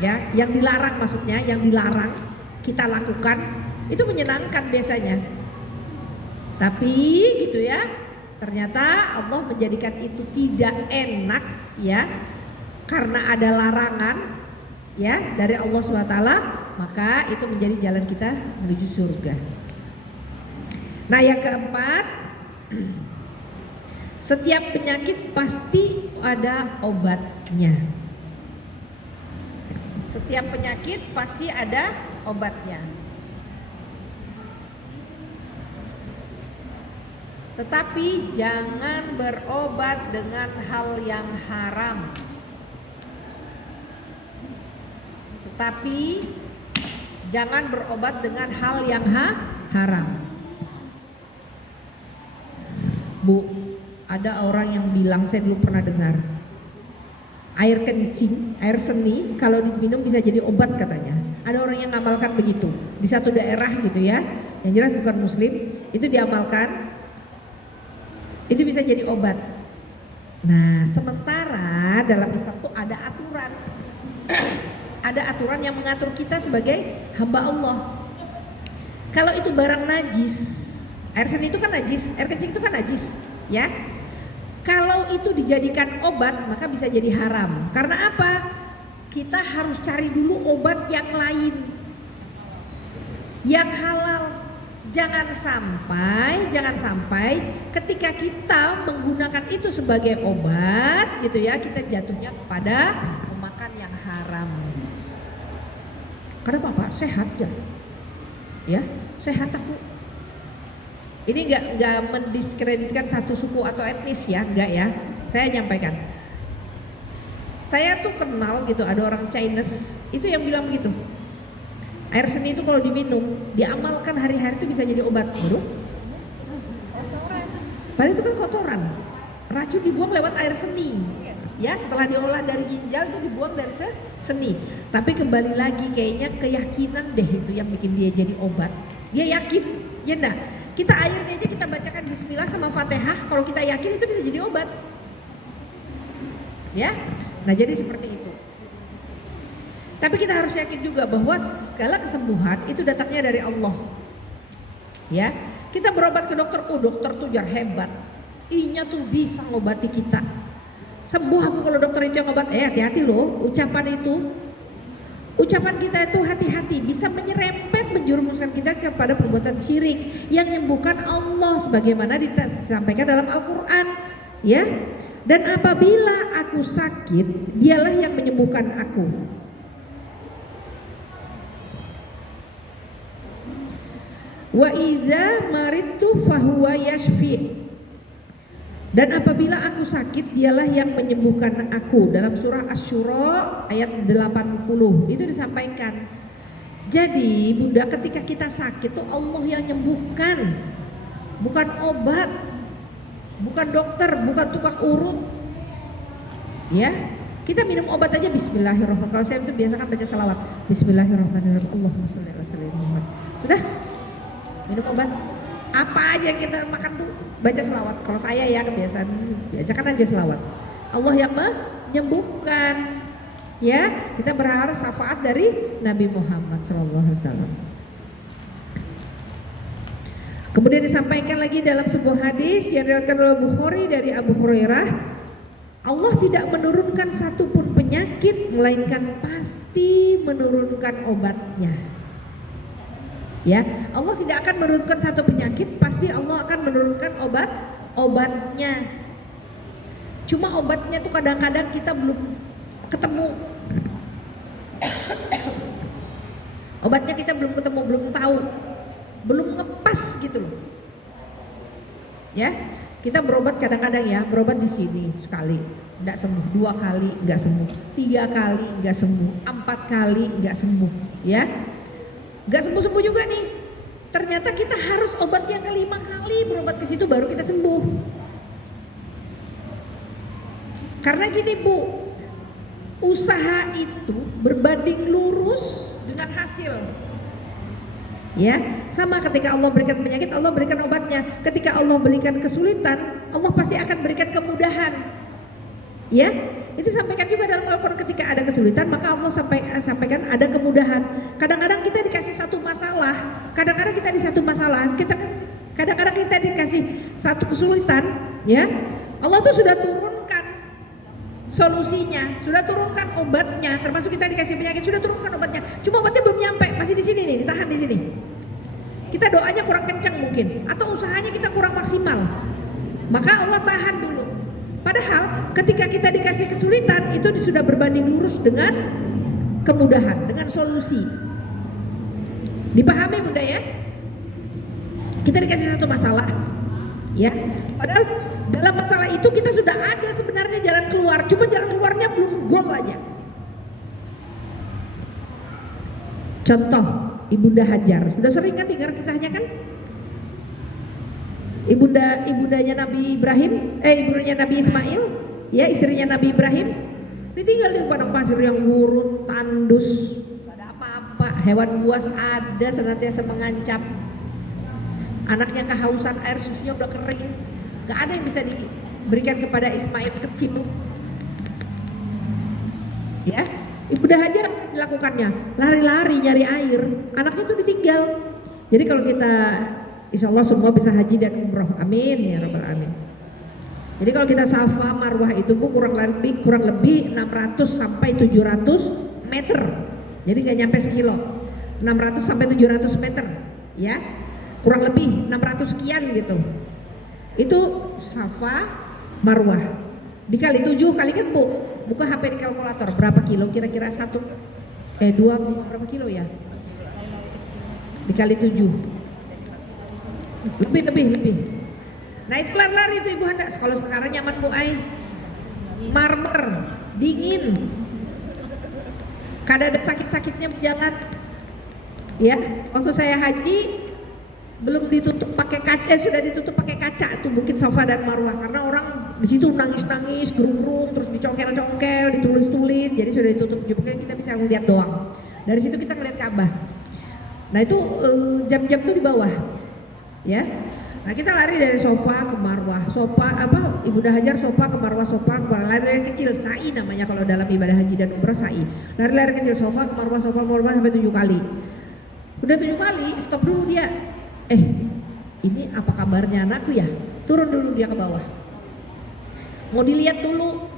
Ya, yang dilarang maksudnya, yang dilarang kita lakukan itu menyenangkan biasanya. Tapi gitu ya. Ternyata Allah menjadikan itu tidak enak ya, karena ada larangan ya dari Allah SWT, maka itu menjadi jalan kita menuju surga. Nah yang keempat, setiap penyakit pasti ada obatnya. Setiap penyakit pasti ada obatnya. Tetapi jangan berobat dengan hal yang haram. Tetapi jangan berobat dengan hal yang haram. Bu, ada orang yang bilang, saya dulu pernah dengar, air kencing, air seni kalau diminum bisa jadi obat katanya. Ada orang yang ngamalkan begitu di satu daerah gitu ya, yang jelas bukan muslim, itu diamalkan, itu bisa jadi obat. Nah, sementara dalam Islam tuh ada aturan. Ada aturan yang mengatur kita sebagai hamba Allah. Kalau itu barang najis, air seni itu kan najis, air kencing itu kan najis, ya. Kalau itu dijadikan obat maka bisa jadi haram. Karena apa? Kita harus cari dulu obat yang lain, yang halal. Jangan sampai ketika kita menggunakan itu sebagai obat gitu ya, kita jatuhnya kepada memakan yang haram. Karena Bapak sehat ya, sehat aku. Ini nggak mendiskreditkan satu suku atau etnis ya, enggak ya. Saya nyampaikan. Saya tuh kenal gitu, ada orang Chinese itu yang bilang begitu. Air seni itu kalau diminum, diamalkan hari-hari itu bisa jadi obat. Padahal itu kan kotoran. Racun dibuang lewat air seni. Ya, setelah diolah dari ginjal itu dibuang dari seni. Tapi kembali lagi kayaknya keyakinan deh itu yang bikin dia jadi obat. Dia yakin, ya enggak? Kita airnya aja kita bacakan bismillah sama Fatihah, kalau kita yakin itu bisa jadi obat. Ya. Nah, jadi seperti itu. Tapi kita harus yakin juga bahwa segala kesembuhan itu datangnya dari Allah. Ya, kita berobat ke dokter, dokter tuh jar hebat. Inya tuh bisa ngobati kita. Sembuh aku kalau dokter itu yang ngobat. Hati-hati loh, ucapan kita itu hati-hati bisa menyerempet, menjerumuskan kita kepada perbuatan syirik yang menyembuhkan Allah sebagaimana disampaikan dalam Al-Qur'an, ya. Dan apabila aku sakit, dialah yang menyembuhkan aku. Wa idza maridtu fahuwa yashfi. Dan apabila aku sakit, dialah yang menyembuhkan aku. Dalam surah Asy-Syura ayat 80 itu disampaikan. Jadi Bunda, ketika kita sakit tuh Allah yang menyembuhkan, bukan obat, bukan dokter, bukan tukang urut. Ya, kita minum obat aja Bismillahirrahmanirrahim. Kalau saya itu biasa kan baca salawat Bismillahirrahmanirrahim. Allahumma sholli ala sayyidina Muhammad. Udah minum obat, apa aja kita makan tuh baca selawat. Kalau saya ya kebiasaan bacakan aja selawat. Allah yang menyembuhkan. Ya, kita berharap syafaat dari Nabi Muhammad SAW. Kemudian disampaikan lagi dalam sebuah hadis yang diriwayatkan oleh Bukhari dari Abu Hurairah, Allah tidak menurunkan satupun penyakit melainkan pasti menurunkan obatnya. Ya, Allah tidak akan menurunkan satu penyakit, pasti Allah akan menurunkan obatnya. Cuma obatnya tuh kadang-kadang kita belum ketemu. Obatnya kita belum ketemu, belum tahu, belum ngepas gitu loh. Ya, kita berobat kadang-kadang ya, berobat di sini sekali nggak sembuh, 2 kali nggak sembuh, 3 kali nggak sembuh, 4 kali nggak sembuh, ya. Gak sembuh-sembuh juga nih. Ternyata kita harus obat yang ke-5 kali berobat ke situ baru kita sembuh. Karena gini Bu, usaha itu berbanding lurus dengan hasil. Ya, sama ketika Allah berikan penyakit, Allah berikan obatnya. Ketika Allah berikan kesulitan, Allah pasti akan berikan kemudahan. Ya, itu sampaikan juga dalam Al-Quran, ketika ada kesulitan maka Allah sampaikan ada kemudahan. Kadang-kadang kita dikasih satu masalah, kadang-kadang kita di satu masalah, kadang-kadang kita dikasih satu kesulitan, ya. Allah tuh sudah turunkan solusinya, sudah turunkan obatnya, termasuk kita dikasih penyakit sudah turunkan obatnya. Cuma obatnya belum nyampe, masih di sini nih, ditahan di sini. Kita doanya kurang kencang mungkin, atau usahanya kita kurang maksimal, maka Allah tahan dulu. Padahal ketika kita dikasih kesulitan itu sudah berbanding lurus dengan kemudahan, dengan solusi. Dipahami Bunda ya? Kita dikasih satu masalah, ya. Padahal dalam masalah itu kita sudah ada sebenarnya jalan keluar, cuma jalan keluarnya belum gol aja. Contoh, Ibunda Hajar, sudah sering kan dengar kisahnya kan? Ibundanya Nabi Ibrahim, ibundanya Nabi Ismail, ya istrinya Nabi Ibrahim, ditinggal di padang pasir yang gurun, tandus, gak ada apa-apa, hewan buas ada senantiasa mengancam. Anaknya kehausan, air susunya udah kering, gak ada yang bisa diberikan kepada Ismail kecil. Ya, Ibunda Hajar dilakukannya, lari-lari nyari air, anaknya tuh ditinggal. Jadi kalau kita insya Allah semua bisa haji dan umroh, amin ya rabbal alamin. Jadi kalau kita Safa Marwah itu Bu kurang lebih 600 sampai 700 meter. Jadi nggak nyampe sekilo, 600 sampai 700 meter, ya kurang lebih 600 sekian gitu. Itu Safa Marwah. Dikali 7 kalikan Bu, buka HP di kalkulator berapa kilo kira-kira dua berapa kilo ya? Dikali 7. Lebih. Nah itu lari itu Ibu Handa. Kalau sekarang nyaman Bu Ai, marmer, dingin, kadang ada sakit-sakitnya berjalan. Ya, waktu saya haji belum ditutup pakai kaca, sudah ditutup pakai kaca tuh Bukit Safa dan Marwah karena orang di situ nangis-nangis, gerung-gerung, terus dicongkel-congkel, ditulis-tulis, jadi sudah ditutup juga kita bisa ngeliat doang. Dari situ kita ngeliat Ka'bah. Nah itu jam-jam tuh di bawah. Ya, nah kita lari dari Safa ke Marwah, Ibunda Hajar Safa ke Marwah, lari kecil, sa'i namanya kalau dalam ibadah haji dan umrah sa'i. Lari kecil Safa ke Marwah sampai 7 kali. Udah 7 kali, stop dulu dia. Ini apa kabarnya anakku ya? Turun dulu dia ke bawah. Mau dilihat dulu,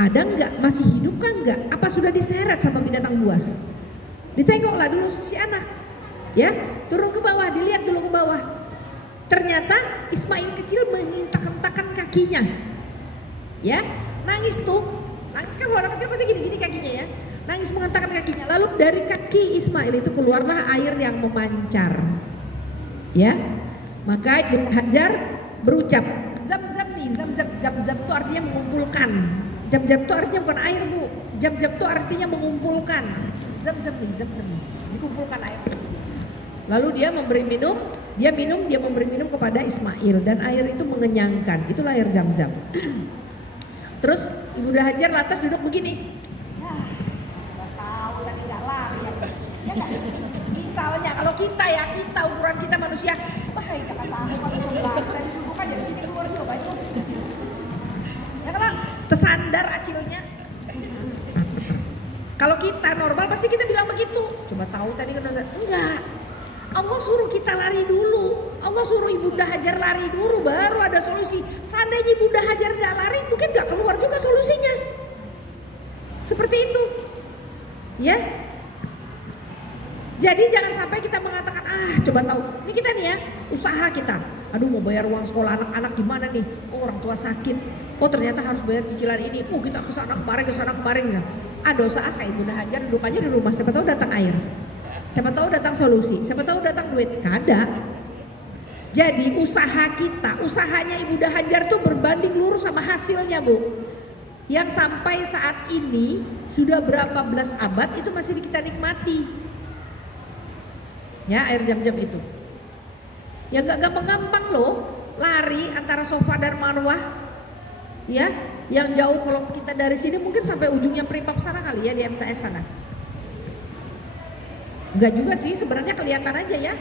ada nggak, masih hidup kan nggak? Apa sudah diseret sama binatang buas? Ditengoklah dulu si anak. Ya, turun ke bawah, dilihat dulu ke bawah. Ternyata Ismail kecil menghentak-hentakan kakinya. Ya, nangis tuh. Nangis kan kalau anak kecil pasti gini-gini kakinya ya. Nangis menghentakkan kakinya. Lalu dari kaki Ismail itu keluarlah air yang memancar. Ya. Maka Ibnu Hajar berucap, Zam-zam nih, zam-zam itu artinya mengumpulkan. Zam-zam itu artinya bukan air Bu. Zam-zam itu artinya mengumpulkan. Zam-zam nih, dikumpulkan air. Lalu dia memberi minum, dia memberi minum kepada Ismail dan air itu mengenyangkan. Itulah air Zam-zam. Terus Ibunda Hajar lantas duduk begini. Ya, tahu tadi gak lari ya. Ya gak? Misalnya kalau kita ukuran kita manusia, jangan tahu kalau lari tadi duduk aja di sini keluar coba itu. Ya kan? Tersandar acilnya. Kalau kita normal pasti kita bilang begitu. Coba tahu tadi kan enggak. Allah suruh kita lari dulu, Allah suruh Ibunda Hajar lari dulu baru ada solusi. Seandainya Ibunda Hajar gak lari mungkin gak keluar juga solusinya. Seperti itu. Ya. Jadi jangan sampai kita mengatakan coba tahu. Ini kita nih ya, usaha kita. Aduh mau bayar uang sekolah anak-anak gimana nih? Oh orang tua sakit. Oh ternyata harus bayar cicilan ini. Kita kesana kemarin. Ada usaha kayak Ibunda Hajar duduk aja di rumah. Siapa tahu datang air. Siapa tahu datang solusi, siapa tahu datang duit, kada. Jadi usaha kita, usahanya Ibunda Hajar tuh berbanding lurus sama hasilnya Bu. Yang sampai saat ini sudah berapa belas abad itu masih kita nikmati. Ya air Zam-zam itu. Ya gak gampang-gampang loh lari antara Safa dan Marwah. Ya, yang jauh kalau kita dari sini mungkin sampai ujungnya Perimpap sana kali ya di MTS sana. Enggak juga sih, sebenarnya kelihatan aja ya.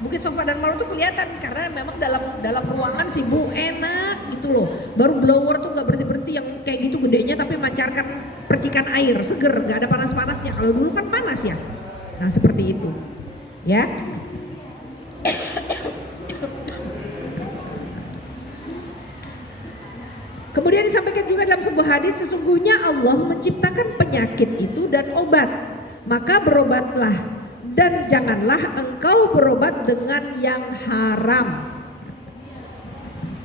Bukit Safa dan Marwah tuh kelihatan karena memang dalam ruangan sih Bu enak gitu loh. Baru blower tuh nggak berhenti yang kayak gitu gedenya tapi memancarkan percikan air seger, nggak ada panas-panasnya. Kalau dulu kan panas ya. Nah seperti itu, ya. Kemudian disampaikan juga dalam sebuah hadis, sesungguhnya Allah menciptakan penyakit itu dan obat, maka berobatlah. Dan janganlah engkau berobat dengan yang haram.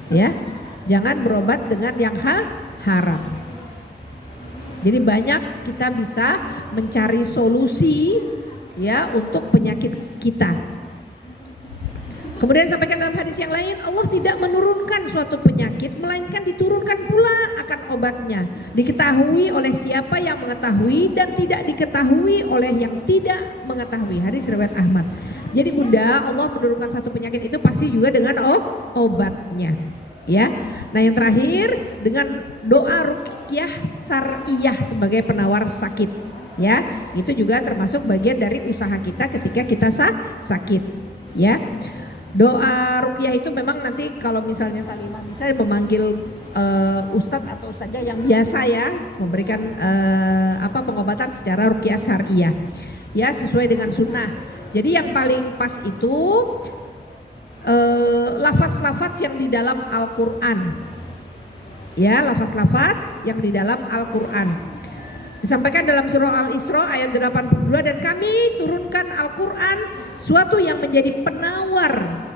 Ya, jangan berobat dengan yang haram. Jadi banyak kita bisa mencari solusi ya untuk penyakit kita. Kemudian disampaikan dalam hadis yang lain, Allah tidak menurunkan suatu penyakit melainkan diturunkan pula akan obatnya. Diketahui oleh siapa yang mengetahui dan tidak diketahui oleh yang tidak mengetahui. Hadis riwayat Ahmad. Jadi Bunda, Allah menurunkan satu penyakit itu pasti juga dengan obatnya. Ya. Nah, yang terakhir dengan doa ruqyah syar'iyah sebagai penawar sakit. Ya, itu juga termasuk bagian dari usaha kita ketika kita sakit. Ya. Doa ruqyah itu memang nanti kalau misalnya Salimah bisa memanggil ustadz atau ustazah yang biasa ya memberikan pengobatan secara ruqyah syariah ya sesuai dengan sunnah. Jadi yang paling pas itu lafaz-lafaz yang di dalam Al-Quran ya, lafaz-lafaz yang di dalam Al-Quran disampaikan dalam surah Al-Isra ayat 82, dan kami turunkan Al-Quran suatu yang menjadi penawar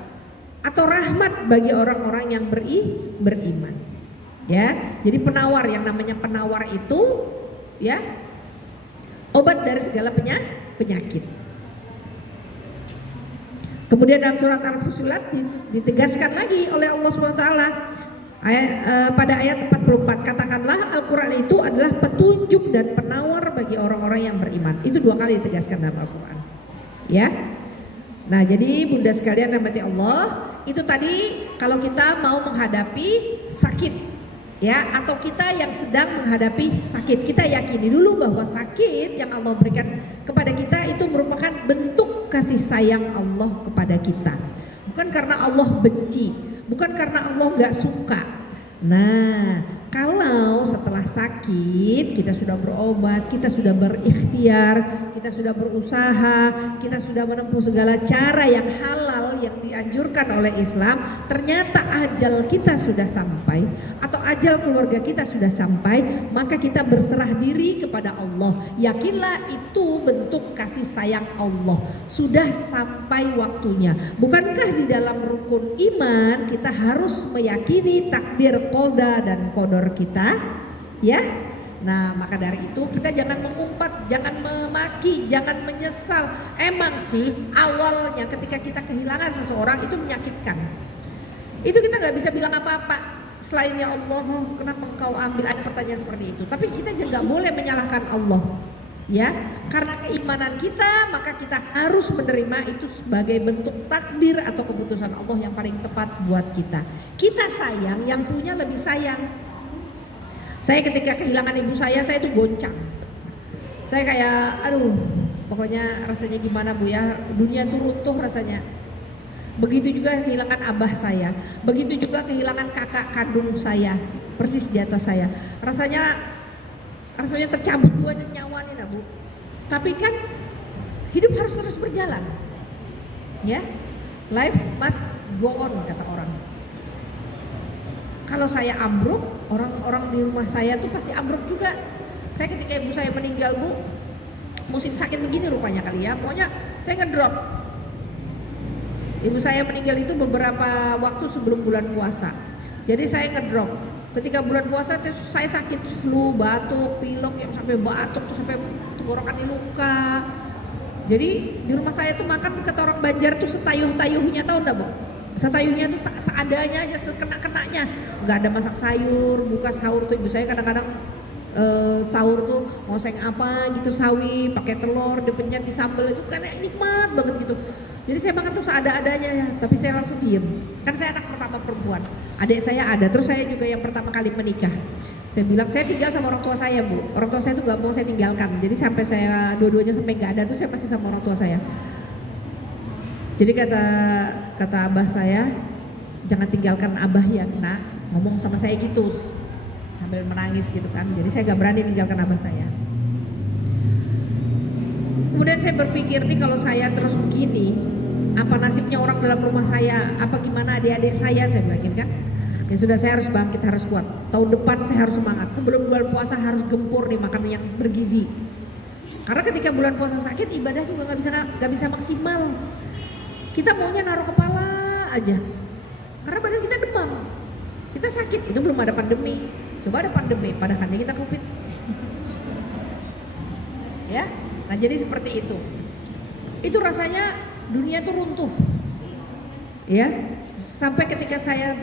atau rahmat bagi orang-orang yang beriman. Ya, jadi penawar, yang namanya penawar itu ya obat dari segala penyakit. Kemudian dalam surat Al-Fusilat ditegaskan lagi oleh Allah SWT pada ayat 44, katakanlah Al-Quran itu adalah petunjuk dan penawar bagi orang-orang yang beriman. Itu 2 kali ditegaskan dalam Al-Quran. Ya. Nah, jadi Bunda sekalian rahmati Allah, itu tadi kalau kita mau menghadapi sakit ya, atau kita yang sedang menghadapi sakit, kita yakini dulu bahwa sakit yang Allah berikan kepada kita itu merupakan bentuk kasih sayang Allah kepada kita. Bukan karena Allah benci, bukan karena Allah gak suka. Nah, kalau setelah sakit kita sudah berobat, kita sudah berikhtiar, kita sudah berusaha, kita sudah menempuh segala cara yang halal yang dianjurkan oleh Islam, ternyata ajal kita sudah sampai atau ajal keluarga kita sudah sampai, maka kita berserah diri kepada Allah. Yakinlah itu bentuk kasih sayang Allah. Sudah sampai waktunya. Bukankah di dalam rukun iman kita harus meyakini takdir qada dan qadar kita, ya. Nah, maka dari itu kita jangan mengumpat, jangan memaki, jangan menyesal. Emang sih awalnya ketika kita kehilangan seseorang itu menyakitkan. Itu kita nggak bisa bilang apa-apa selain ya Allah, kenapa engkau ambil, ada pertanyaan seperti itu. Tapi kita juga nggak boleh menyalahkan Allah, ya. Karena keimanan kita, maka kita harus menerima itu sebagai bentuk takdir atau keputusan Allah yang paling tepat buat kita. Kita sayang, yang punya lebih sayang. Saya ketika kehilangan ibu saya tuh goncang. Saya kayak aduh, pokoknya rasanya gimana Bu ya, dunia tuh runtuh rasanya. Begitu juga kehilangan abah saya, begitu juga kehilangan kakak kandung saya, persis di atas saya. Rasanya tercabut 2 nyawa nih Bu. Tapi kan hidup harus terus berjalan. Ya. Life must go on kata orang. Kalau saya ambruk, orang-orang di rumah saya tuh pasti ambruk juga. Saya ketika ibu saya meninggal Bu, musim sakit begini rupanya kali ya, pokoknya saya ngedrop. Ibu saya meninggal itu beberapa waktu sebelum bulan puasa. Jadi saya ngedrop. Ketika bulan puasa saya sakit flu, batuk, pilek yang sampai batuk tuh sampai tenggorokan luka. Jadi di rumah saya tuh makan kata orang Banjar tuh setayuh-tayuhnya, tahu enggak Bu? Setayuhnya tuh seadanya aja, sekena-kenanya. Enggak ada masak sayur, buka sahur tuh ibu saya kadang-kadang sahur tuh ngoseng apa gitu, sawi, pakai telur, dipencet di sambal itu kan nikmat banget gitu. Jadi saya makan tuh seada-adanya ya, tapi saya langsung diem. Kan saya anak pertama perempuan, adik saya ada, terus saya juga yang pertama kali menikah. Saya bilang saya tinggal sama orang tua saya Bu, orang tua saya tuh gak mau saya tinggalkan. Jadi sampai saya dua-duanya sampai gak ada tuh saya masih sama orang tua saya. Jadi kata abah saya, jangan tinggalkan abah ya nak, ngomong sama saya gitu sambil menangis gitu kan. Jadi saya gak berani meninggalkan abah saya. Kemudian saya berpikir nih, kalau saya terus begini, apa nasibnya orang dalam rumah saya, apa gimana adik-adik saya bilang kan. Ya sudah, saya harus bangkit, harus kuat. Tahun depan saya harus semangat. Sebelum bulan puasa harus gempur nih makan yang bergizi. Karena ketika bulan puasa sakit, ibadah juga nggak bisa maksimal. Kita maunya naruh kepala aja. Karena badan kita demam. Kita sakit, itu belum ada pandemi. Coba ada pandemi, padahal kita Covid. Ya, nah jadi seperti itu. Itu rasanya dunia tuh runtuh. Ya, sampai ketika saya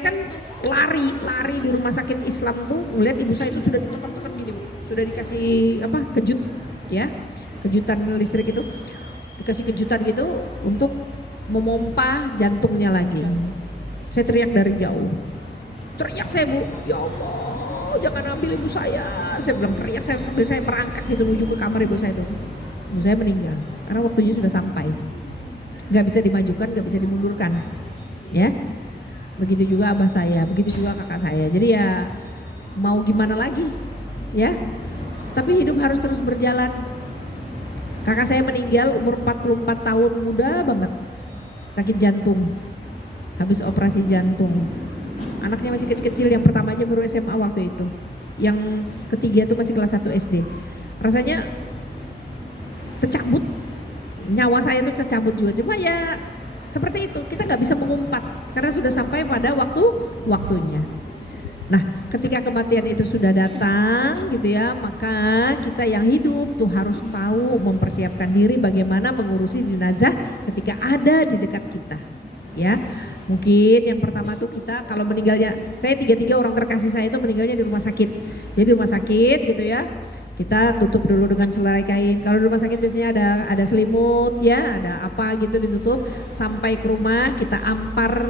kan lari di rumah sakit Islam tuh, melihat ibu saya itu sudah ditekan-tekan gini, sudah dikasih kejut, ya, kejutan listrik itu, dikasih kejutan gitu untuk memompa jantungnya lagi. Saya teriak dari jauh, teriak saya, Bu, ya Allah, jangan ambil ibu saya. Saya bilang teriak saya sambil saya merangkak gitu menuju ke kamar ibu saya itu. Ibu saya meninggal karena waktunya sudah sampai, nggak bisa dimajukan, nggak bisa dimundurkan, ya. Begitu juga abah saya, begitu juga kakak saya. Jadi ya mau gimana lagi, ya. Tapi hidup harus terus berjalan. Kakak saya meninggal umur 44 tahun, muda banget, sakit jantung, habis operasi jantung. Anaknya masih kecil-kecil, yang pertama aja baru SMA waktu itu, yang ketiga tuh masih kelas 1 SD. Rasanya tercabut, nyawa saya tuh tercabut juga. Cuma ya seperti itu, kita nggak bisa mengumpat karena sudah sampai pada waktunya. Nah, ketika kematian itu sudah datang gitu ya, maka kita yang hidup tuh harus tahu mempersiapkan diri bagaimana mengurusi jenazah ketika ada di dekat kita, ya. Mungkin yang pertama tuh kita kalau meninggalnya, saya tiga orang terkasih saya itu meninggalnya di rumah sakit. Jadi rumah sakit gitu ya, kita tutup dulu dengan selai kain. Kalau di rumah sakit biasanya ada selimut ya, ada apa gitu ditutup. Sampai ke rumah kita ampar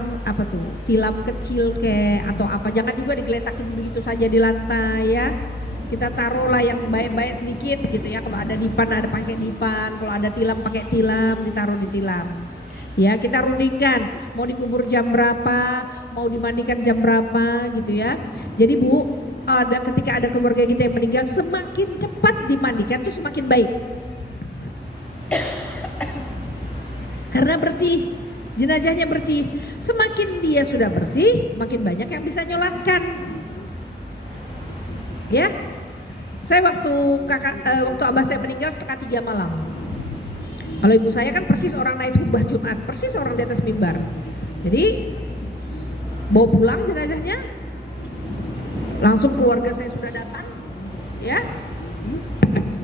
tilam kecil atau apa, jangan juga digeletakin begitu saja di lantai ya. Kita taruhlah yang baik-baik sedikit gitu ya. Kalau ada dipan ada pakai dipan, kalau ada tilam pakai tilam, ditaruh di tilam. Ya, kita rundingkan mau dikubur jam berapa, mau dimandikan jam berapa gitu ya. Jadi Bu, ketika ada keluarga kita yang meninggal, semakin cepat dimandikan tuh semakin baik. Karena bersih, jenazahnya bersih. Semakin dia sudah bersih, makin banyak yang bisa nyolatkan. Ya, saya waktu abah saya meninggal 2:30 malam. Kalau ibu saya kan persis orang naik khutbah Jumat, persis orang di atas mimbar. Jadi bawa pulang jenazahnya, langsung keluarga saya sudah datang, ya.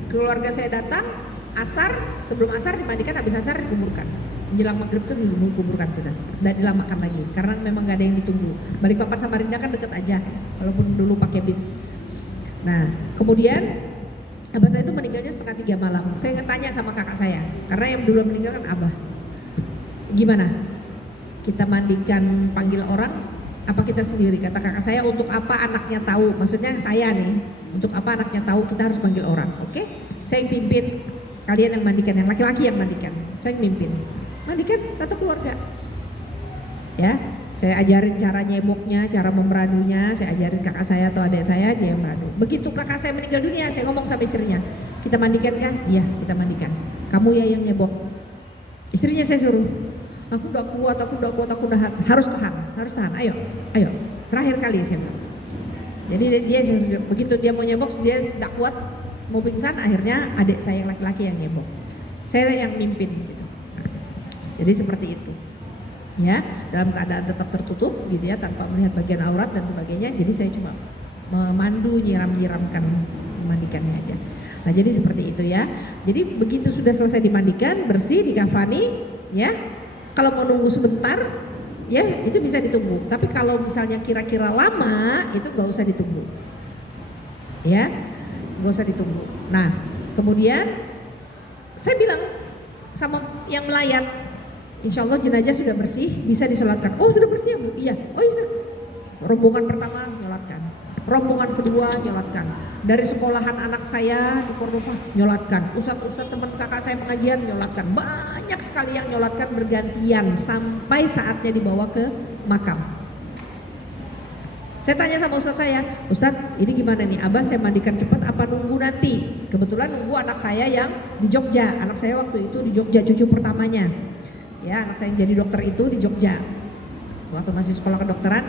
Keluarga saya datang, sebelum asar dimandikan, habis asar dikuburkan. Menjelang maghrib itu dikuburkan sudah, tidak dilamakan lagi, karena memang nggak ada yang ditunggu. Balikpapan Samarinda kan deket aja, walaupun dulu pakai bis. Nah, kemudian abah saya itu meninggalnya 2:30 malam. Saya tanya sama kakak saya, karena yang dulu meninggal kan abah. Gimana? Kita mandikan, panggil orang, apa kita sendiri? Kata kakak saya, untuk apa anaknya tahu? Maksudnya saya nih, untuk apa anaknya tahu kita harus panggil orang? Oke? Saya pimpin, kalian yang mandikan, yang laki-laki yang mandikan. Saya mimpin. Mandikan satu keluarga. Ya, saya ajarin cara nyeboknya, cara memeradunya, saya ajarin kakak saya atau adik saya, dia yang meradu. Begitu kakak saya meninggal dunia, saya ngomong sama istrinya, kita mandikan kan? Iya, kita mandikan. Kamu ya yang nyebok. Istrinya saya suruh, aku udah kuat, aku udah harus tahan, ayo. Terakhir kali saya bilang. Jadi dia begitu dia mau nyebok, dia tidak kuat, mau pingsan, akhirnya adik saya yang laki-laki yang nyebok. Saya yang mimpin gitu. Jadi seperti itu. Ya, dalam keadaan tetap tertutup gitu ya, tanpa melihat bagian aurat dan sebagainya. Jadi saya cuma memandu, nyiramkan, memandikannya aja. Nah, jadi seperti itu ya. Jadi begitu sudah selesai dimandikan, bersih, dikafani, ya. Kalau mau nunggu sebentar, ya itu bisa ditunggu. Tapi kalau misalnya kira-kira lama, itu gak usah ditunggu. Ya, gak usah ditunggu. Nah, kemudian saya bilang sama yang melayat, insya Allah jenazah sudah bersih, bisa disolatkan. Oh sudah bersih ya Bu? Iya. Oh iya sudah. Rombongan pertama nyolatkan, rombongan kedua nyolatkan. Dari sekolahan anak saya di Cordova nyolatkan, ustadz teman kakak saya pengajian nyolatkan. Banyak sekali yang nyolatkan bergantian sampai saatnya dibawa ke makam. Saya tanya sama ustadz saya, ustadz ini gimana nih, abah saya mandikan cepat apa nunggu nanti? Kebetulan nunggu anak saya yang di Jogja. Anak saya waktu itu di Jogja, cucu pertamanya. Ya, anak saya yang jadi dokter itu di Jogja. Waktu masih sekolah kedokteran,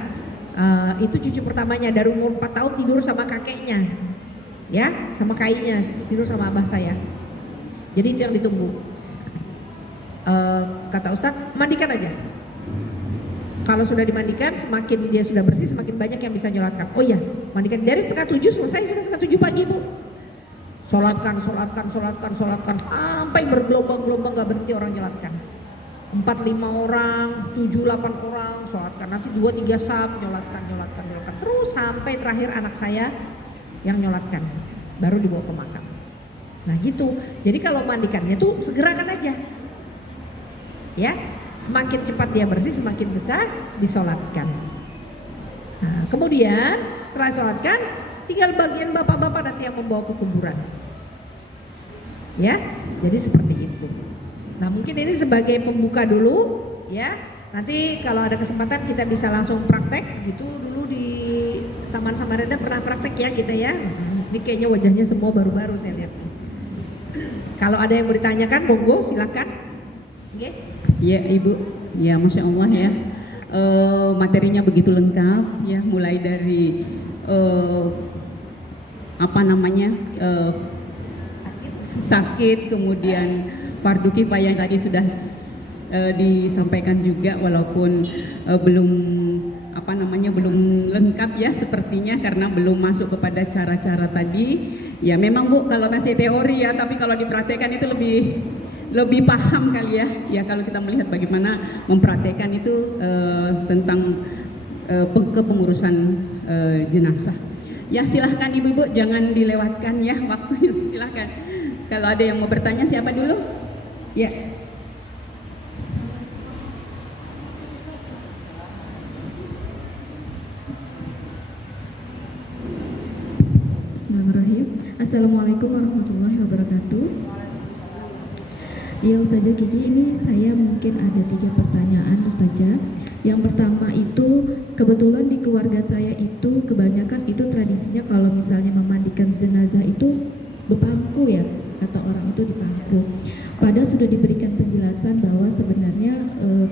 itu cucu pertamanya dari umur 4 tahun tidur sama kakeknya. Ya, sama kainya, tidur sama abah saya. Jadi itu yang ditunggu. Kata ustadz, mandikan aja. Kalau sudah dimandikan, semakin dia sudah bersih, semakin banyak yang bisa nyolatkan. Oh iya, mandikan dari 6:30 selesai, sudah 6:30 pagi Bu. Sholatkan sampai bergelombang-gelombang gak berhenti orang nyolatkan. 4-5 orang, 7-8 orang sholatkan, nanti 2-3 saf nyolatkan. Terus sampai terakhir anak saya yang nyolatkan, baru dibawa ke makam. Nah gitu, jadi kalau mandikannya tuh segerakan aja. Ya, semakin cepat dia bersih semakin besar disolatkan. Nah, kemudian setelah sholatkan tinggal bagian bapak-bapak nanti yang membawa ke kuburan. Ya, jadi seperti itu. Nah mungkin ini sebagai pembuka dulu ya. Nanti kalau ada kesempatan kita bisa langsung praktek gitu. Dulu di Taman Samarinda pernah praktek ya kita ya. Ini kayaknya wajahnya semua baru-baru saya lihat. Kalau ada yang mau ditanyakan monggo silakan. Oke. Ya Ibu, ya Masya Allah ya. Materinya begitu lengkap ya, mulai dari sakit, kemudian fardu kifayah yang tadi sudah disampaikan juga, walaupun belum lengkap ya sepertinya karena belum masuk kepada cara-cara tadi. Ya memang Bu, kalau masih teori ya, tapi kalau dipraktekkan itu lebih paham kali ya. Ya kalau kita melihat bagaimana mempraktekkan itu tentang kepengurusan jenazah. Ya silahkan Ibu-Ibu, jangan dilewatkan ya waktunya, silahkan. Kalau ada yang mau bertanya, siapa dulu? Ya. Bismillahirrahmanirrahim. Assalamualaikum warahmatullahi wabarakatuh. Ya Ustazah Kiki, ini saya mungkin ada 3 pertanyaan Ustazah. Yang pertama itu kebetulan di keluarga saya itu kebanyakan itu tradisinya kalau misalnya memandikan jenazah itu bepangku ya, kata orang itu dipangku. Padahal sudah diberikan penjelasan bahwa sebenarnya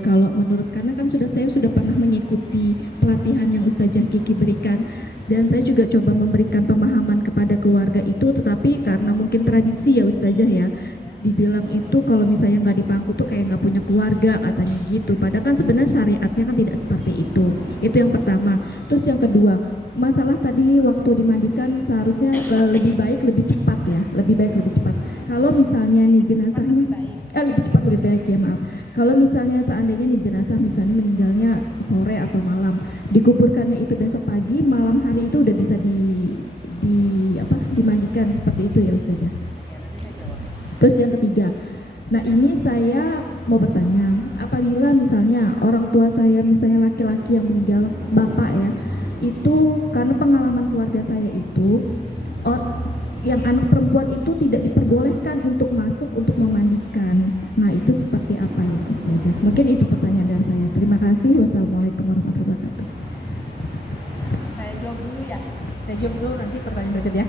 kalau menurut, karena kan saya sudah pernah mengikuti pelatihan yang Ustazah Kiki berikan dan saya juga coba memberikan pemahaman kepada keluarga itu, tetapi karena mungkin tradisi ya Ustazah ya, dibilang itu kalau misalnya nggak dipangku tuh kayak nggak punya keluarga katanya gitu. Padahal kan sebenarnya syariatnya kan tidak seperti itu. Itu yang pertama. Terus yang kedua, masalah tadi waktu dimandikan seharusnya lebih baik lebih cepat ya, lebih baik lebih cepat. Kalau misalnya nih jenazah lebih cepat lebih baik ya maaf. Kalau misalnya seandainya nih jenazah misalnya meninggalnya sore atau malam, dikuburkannya itu besok pagi, malam hari itu udah bisa dimandikan seperti itu ya Ustazah. Terus yang ketiga, nah ini saya mau bertanya, apabila misalnya orang tua saya misalnya laki-laki yang meninggal, bapak ya, itu karena pengalaman keluarga saya itu, yang anak perempuan itu tidak diperbolehkan untuk masuk untuk memandikan. Nah itu seperti apa ya Ustazah? Mungkin itu pertanyaan dari saya. Terima kasih. Wassalamualaikum warahmatullahi wabarakatuh. Saya jawab dulu nanti pertanyaan berikutnya.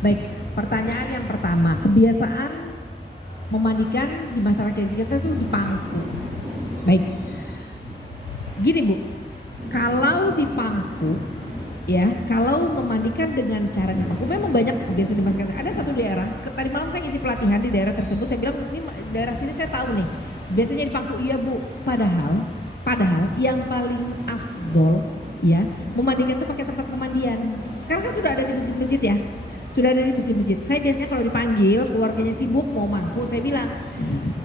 Baik, pertanyaan yang pertama, kebiasaan memandikan di masyarakat kita itu dipangku. Baik, gini Bu, kalau dipangku ya, kalau memandikan dengan cara dipangku memang banyak biasa di masyarakat. Ada satu daerah, tadi malam saya ngisi pelatihan di daerah tersebut, saya bilang ini daerah sini saya tahu nih biasanya dipangku. Iya Bu, padahal yang paling afdol ya memandikan itu pakai tempat pemandian. Sekarang kan sudah ada di masjid-masjid ya, sudah ada di masjid-masjid. Saya biasanya kalau dipanggil keluarganya sibuk mau mangku, saya bilang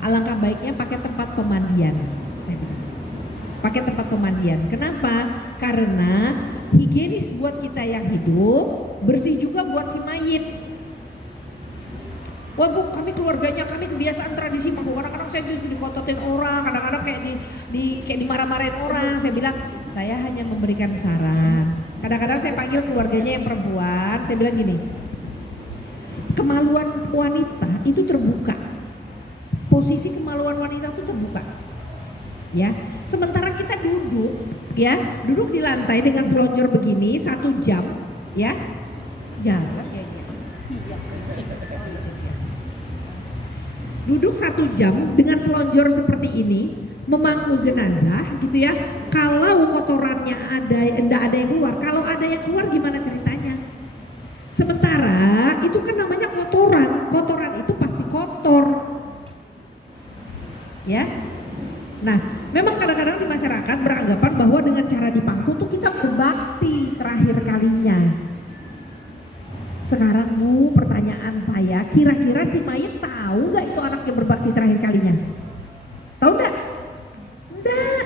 alangkah baiknya pakai tempat pemandian. Saya bilang pakai tempat pemandian. Kenapa? Karena higienis buat kita yang hidup, bersih juga buat si mayit. Wah Bu, kami keluarganya, kami kebiasaan tradisi mangku. Kadang-kadang saya dikototin orang, kadang-kadang kayak dimarah-marahin orang. Saya bilang saya hanya memberikan saran. Kadang-kadang saya panggil keluarganya yang perempuan, saya bilang gini, kemaluan wanita itu terbuka, posisi kemaluan wanita itu terbuka ya. Sementara kita duduk di lantai dengan selonjor begini 1 jam ya, jalan duduk 1 jam dengan selonjor seperti ini memangku jenazah gitu ya. Kalau kotorannya enggak ada yang keluar, kalau ada yang keluar gimana ceritanya? Sementara itu kan namanya kotoran itu pasti kotor ya. Nah memang kadang-kadang di masyarakat beranggapan bahwa dengan cara dipangku tuh kita berbakti terakhir kalinya. Sekarang Bu, pertanyaan saya saya, kira-kira si mayit tahu nggak itu anaknya berbakti terakhir kalinya? Tahu nggak? Nggak.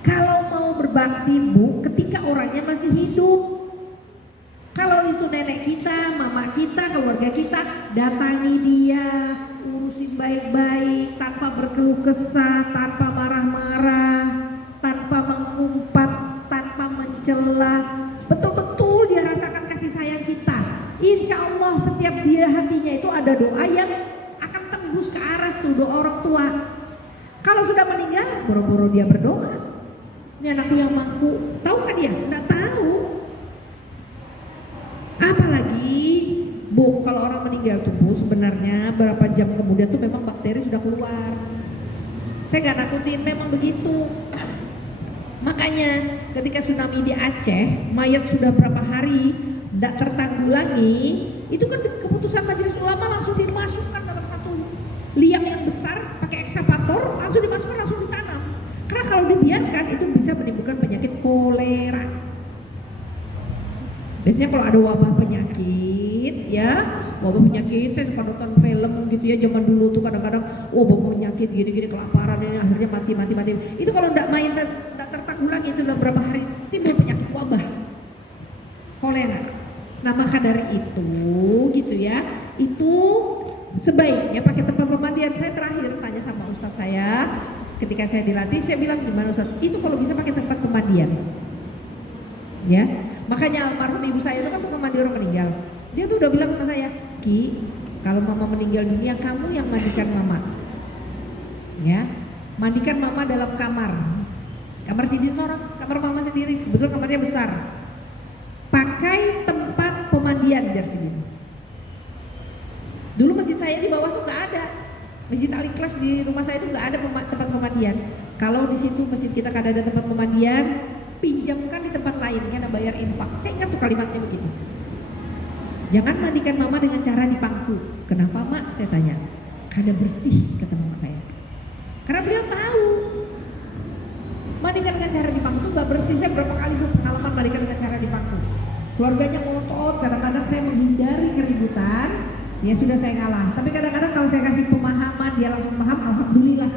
Kalau mau berbakti Bu, ketika orangnya masih hidup. Kalau itu nenek kita, mama kita, keluarga kita, datangi dia, urusin baik-baik, tanpa berkeluh kesah, tanpa marah-marah, tanpa mengumpat, tanpa mencela. Betul-betul dia rasakan kasih sayang kita. Insya Allah setiap dia hatinya itu ada doa yang akan tembus ke arah tuh doa orang tua. Kalau sudah meninggal, boro-boro dia berdoa. Ini anakku yang mampu, tahu nggak dia? Nggak tahu. Apalagi Bu, kalau orang meninggal tuh Bu, sebenarnya berapa jam kemudian tuh memang bakteri sudah keluar. Saya nggak nakutin, memang begitu. Makanya ketika tsunami di Aceh, mayat sudah berapa hari tidak tertanggulangi, itu kan keputusan majelis ulama langsung dimasukkan dalam satu liang yang besar, pakai ekskavator, langsung dimasukkan, langsung ditanam. Karena kalau dibiarkan itu bisa menimbulkan penyakit kolera. Biasanya kalau ada wabah penyakit ya, wabah penyakit, saya suka nonton film gitu ya, zaman dulu tuh kadang-kadang wabah penyakit gini-gini, kelaparan ini akhirnya mati. Itu kalau tidak main, tidak tertanggulangi itu dalam beberapa hari timbul penyakit wabah kolera. Nah maka dari itu gitu ya, itu sebaiknya pakai tempat pemandian. Saya terakhir tanya sama ustadz saya ketika saya dilatih, saya bilang gimana ustadz, itu kalau bisa pakai tempat pemandian ya. Makanya almarhum ibu saya itu kan tukang mandi orang meninggal. Dia tuh udah bilang sama saya, Ki, kalau mama meninggal dunia kamu yang mandikan mama. Ya, mandikan mama dalam kamar. Kamar Sidin seorang, kamar mama sendiri. Kebetulan kamarnya besar. Pakai tempat pemandian Sidin. Dulu masjid saya di bawah tuh nggak ada. Masjid Al-Ikhlas di rumah saya itu nggak ada tempat pemandian. Kalau di situ masjid kita kada ada tempat pemandian, pinjamkan di tempat lain, karena bayar infak. Saya ingat tuh kalimatnya begitu. Jangan mandikan mama dengan cara dipangku. Kenapa mak? Saya tanya. Kada bersih, kata mama saya. Karena beliau tahu mandikan dengan cara dipangku gak bersih. Saya berapa kali pengalaman mandikan dengan cara dipangku. Keluarganya ngotot, kadang-kadang saya menghindari keributan. Ya sudah saya ngalah. Tapi kadang-kadang kalau saya kasih pemahaman, dia langsung paham, alhamdulillah.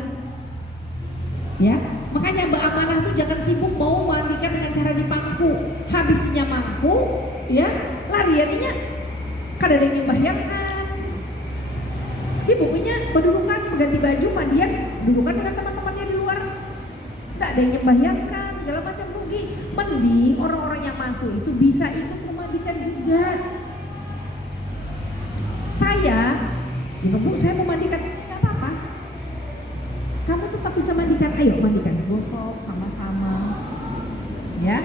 Ya, makanya Mbak Amanah tuh jangan sibuk mau mandikan dengan cara dipangku. Habisnya mangku, ya lariannya kada ada yang dibayangkan. Sibuknya berdudukan ganti baju mandian, dudukan dengan teman-temannya di luar. Tidak ada yang membayangkan segala macam rugi. Mending orang-orang yang mangku itu bisa ikut memandikan juga. Saya, ya Bu, saya mau mandikan, tidak apa-apa. Kamu tetap bisa mandikan, ayo mandikan, gosok sama-sama, ya.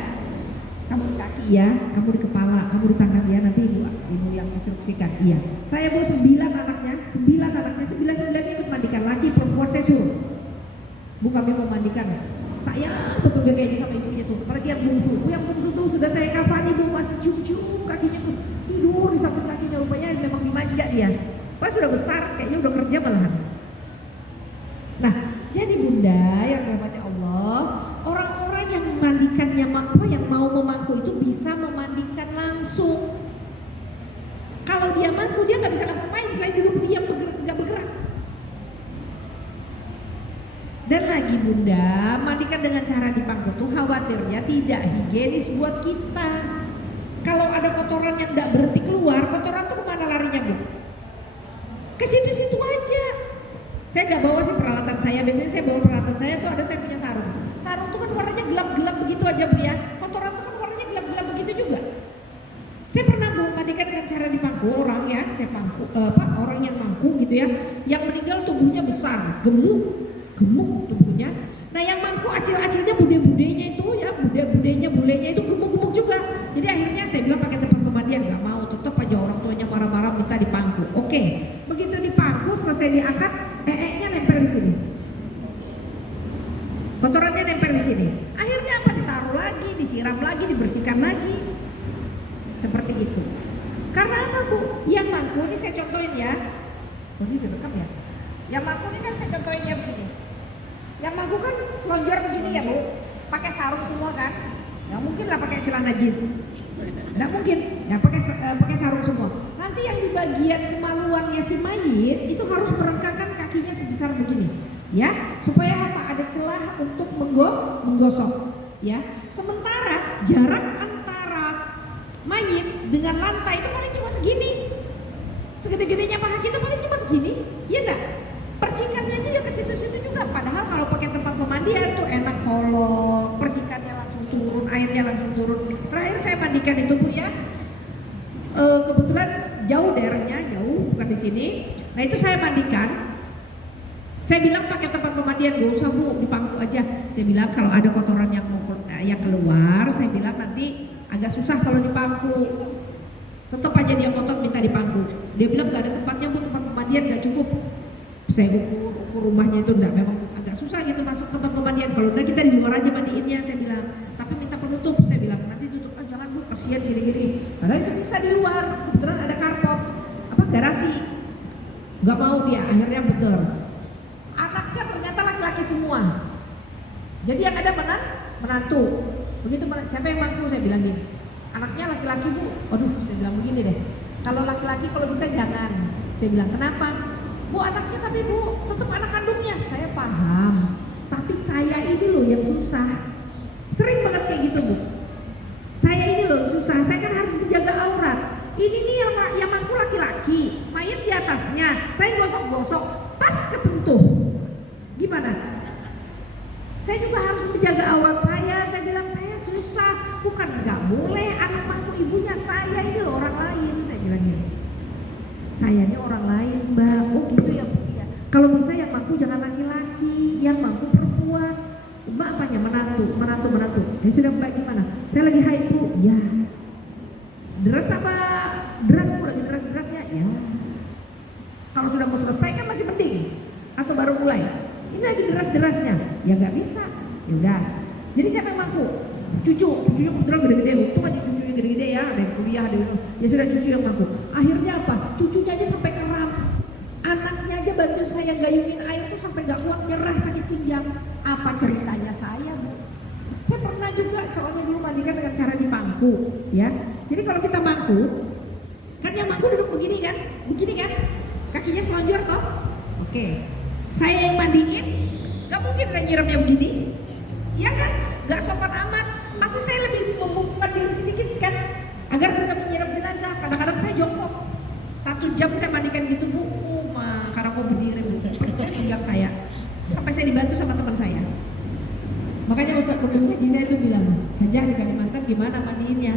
Kamu di kaki ya, kamu di kepala, kamu di tangan ya, nanti ibu yang instruksikan. Iya. Saya bawa 9 anaknya, 9 ikut mandikan, laki perempuan saya suruh. Bu, kami mau mandikan. Saya betul dia kayaknya sama ibunya tuh, apalagi yang bungsu tuh sudah saya kafani, Bu, masih cium-cium kakinya tuh, tidur di samping kakinya, rupanya memang dimanja dia. Pas sudah besar, kayaknya udah kerja malahan. Nah, jadi Bunda yang dirahmati Allah, orang-orang yang memandikannya yang mau memangku itu bisa memandikan langsung. Kalau dia mampu, dia nggak bisa ngapain selain duduk diam, nggak bergerak. Dan lagi Bunda, mandikan dengan cara dipangku tuh khawatirnya tidak higienis buat kita. Kalau ada kotoran yang nggak berhenti keluar, kotoran tuh kemana larinya Bu? Ke situ-situ aja. Saya nggak bawa sih peralatan saya, biasanya saya bawa peralatan saya tuh ada, saya punya sarung. Sarung tuh kan warnanya gelap-gelap begitu aja Bu ya. Kotoran tuh kan warnanya gelap-gelap begitu juga. Saya pernah Bu mandikan dengan cara dipangku orang ya, saya pangku orang yang mangku gitu ya, yang meninggal tubuhnya besar, gemuk tubuhnya. Nah yang mangku acil-acilnya bude-budenya itu ya, bulenya itu gemuk-gemuk juga. Jadi akhirnya saya bilang pakai tempat pemandian, nggak mau, tetap aja orang tuanya marah-marah minta dipangku. Oke, begitu dipangku selesai diangkat, nya nempel di sini, kotorannya nempel di sini. Akhirnya apa? Ditaruh lagi, disiram lagi, dibersihkan lagi, seperti itu. Karena apa Bu? Yang mangku ini saya contohin ya. Oh ini udah rekam ya. Yang mangku ini kan saya contohin ya begini. Yang mangku kan selonjor ke sini ya Bu, pakai sarung semua kan? Nggak mungkin lah pakai celana jeans. Nggak mungkin, ya pakai sarung semua. nanti yang di bagian kemaluannya si mayit itu harus merengkangkan kakinya sebesar begini, ya, supaya apa? Ada celah untuk menggosok, ya. Sementara jarak antara mayit dengan lantai itu paling cuma segini, segede-gedenya paha kita paling cuma segini, ya enggak? Percikannya juga ke situ-situ juga. Padahal kalau pakai tempat pemandian tuh enak kolong, percikannya langsung turun, airnya langsung turun. Terakhir saya mandikan itu Bu ya, kebetulan jauh daerahnya, jauh bukan di sini. Nah itu saya mandikan. Saya bilang pakai tempat pemandian, gak usah Bu, di pangku aja. Saya bilang kalau ada kotoran yang mau yang keluar, saya bilang nanti agak susah kalau di pangku. Tetap aja dia kotor minta di pangku. Dia bilang gak ada tempatnya Bu, tempat pemandian gak cukup. Saya ukur rumahnya itu enggak, memang agak susah gitu masuk tempat pemandian. Kalau udah kita di luar aja mandiinnya, saya bilang. Tapi minta penutup, saya bilang nanti tutup, jangan Bu, kasihan gini-gini. Padahal itu bisa di luar, kebetulan ada karpot, garasi. Gak mau dia, akhirnya betul. Anaknya ternyata laki-laki semua. Jadi yang ada menantu. Begitu siapa yang mampu, saya bilang gini. Anaknya laki-laki Bu, aduh saya bilang begini deh. Kalau laki-laki kalau bisa jangan. Saya bilang kenapa? Bu anaknya tapi Bu tetap anak kandungnya. Saya paham, tapi saya ini loh yang susah. Sering banget kayak gitu Bu. Saya ini loh susah, saya kan harus menjaga aurat. Ini nih yang mampu laki-laki, mayat di atasnya, saya gosok-gosok, pas kesentuh. Gimana? Saya juga harus menjaga aurat saya bilang saya susah. Bukan nggak boleh anak mampu ibunya, saya ini loh orang lain, saya bilang gitu. Saya ini orang lain Mbak, oh gitu ya Bu ya. Kalau bisa yang mampu jangan laki-laki, yang mampu perempuan. Mbak apanya? Menantu. Ya sudah Mbak gimana? Saya lagi haid Bu, ya. Deras apa? Deras Bu, lagi deras-derasnya, ya. Kalau sudah mau selesai kan masih mending. Atau baru mulai? Ini lagi deras-derasnya, ya nggak bisa. Ya udah. Jadi siapa yang mampu? Cucunya kebetulan gede-gede, untung aja cucunya gede-gede ya, ada yang kuliah, ada yang ya sudah cucu yang mampu. Akhirnya apa? Cucunya aja sampai keram, anaknya aja bantuin saya gayungin air tuh sampai nggak kuat, nyerah sakit pinggang. Apa ceritanya saya Bu? Saya pernah juga soalnya dulu mandikan dengan cara di pangku, ya. Jadi kalau kita mangku, kan yang mangku duduk begini kan, kakinya selonjor toh. Oke, saya yang mandiin, nggak mungkin saya nyiramnya begini, ya kan? Nggak sopan amat. Pasti saya lebih membungkukkan diri sedikit kan, agar bisa menyiram jenazah. Kadang-kadang saya jongkok 1 jam saya mandikan gitu Bu, karena mau berdiri Bu, pecah pinggang saya. Sampai saya dibantu sama teman saya. Makanya Ustadz Pembimbing Haji saya tuh bilang, Hajah di Kalimantan gimana mandiinnya?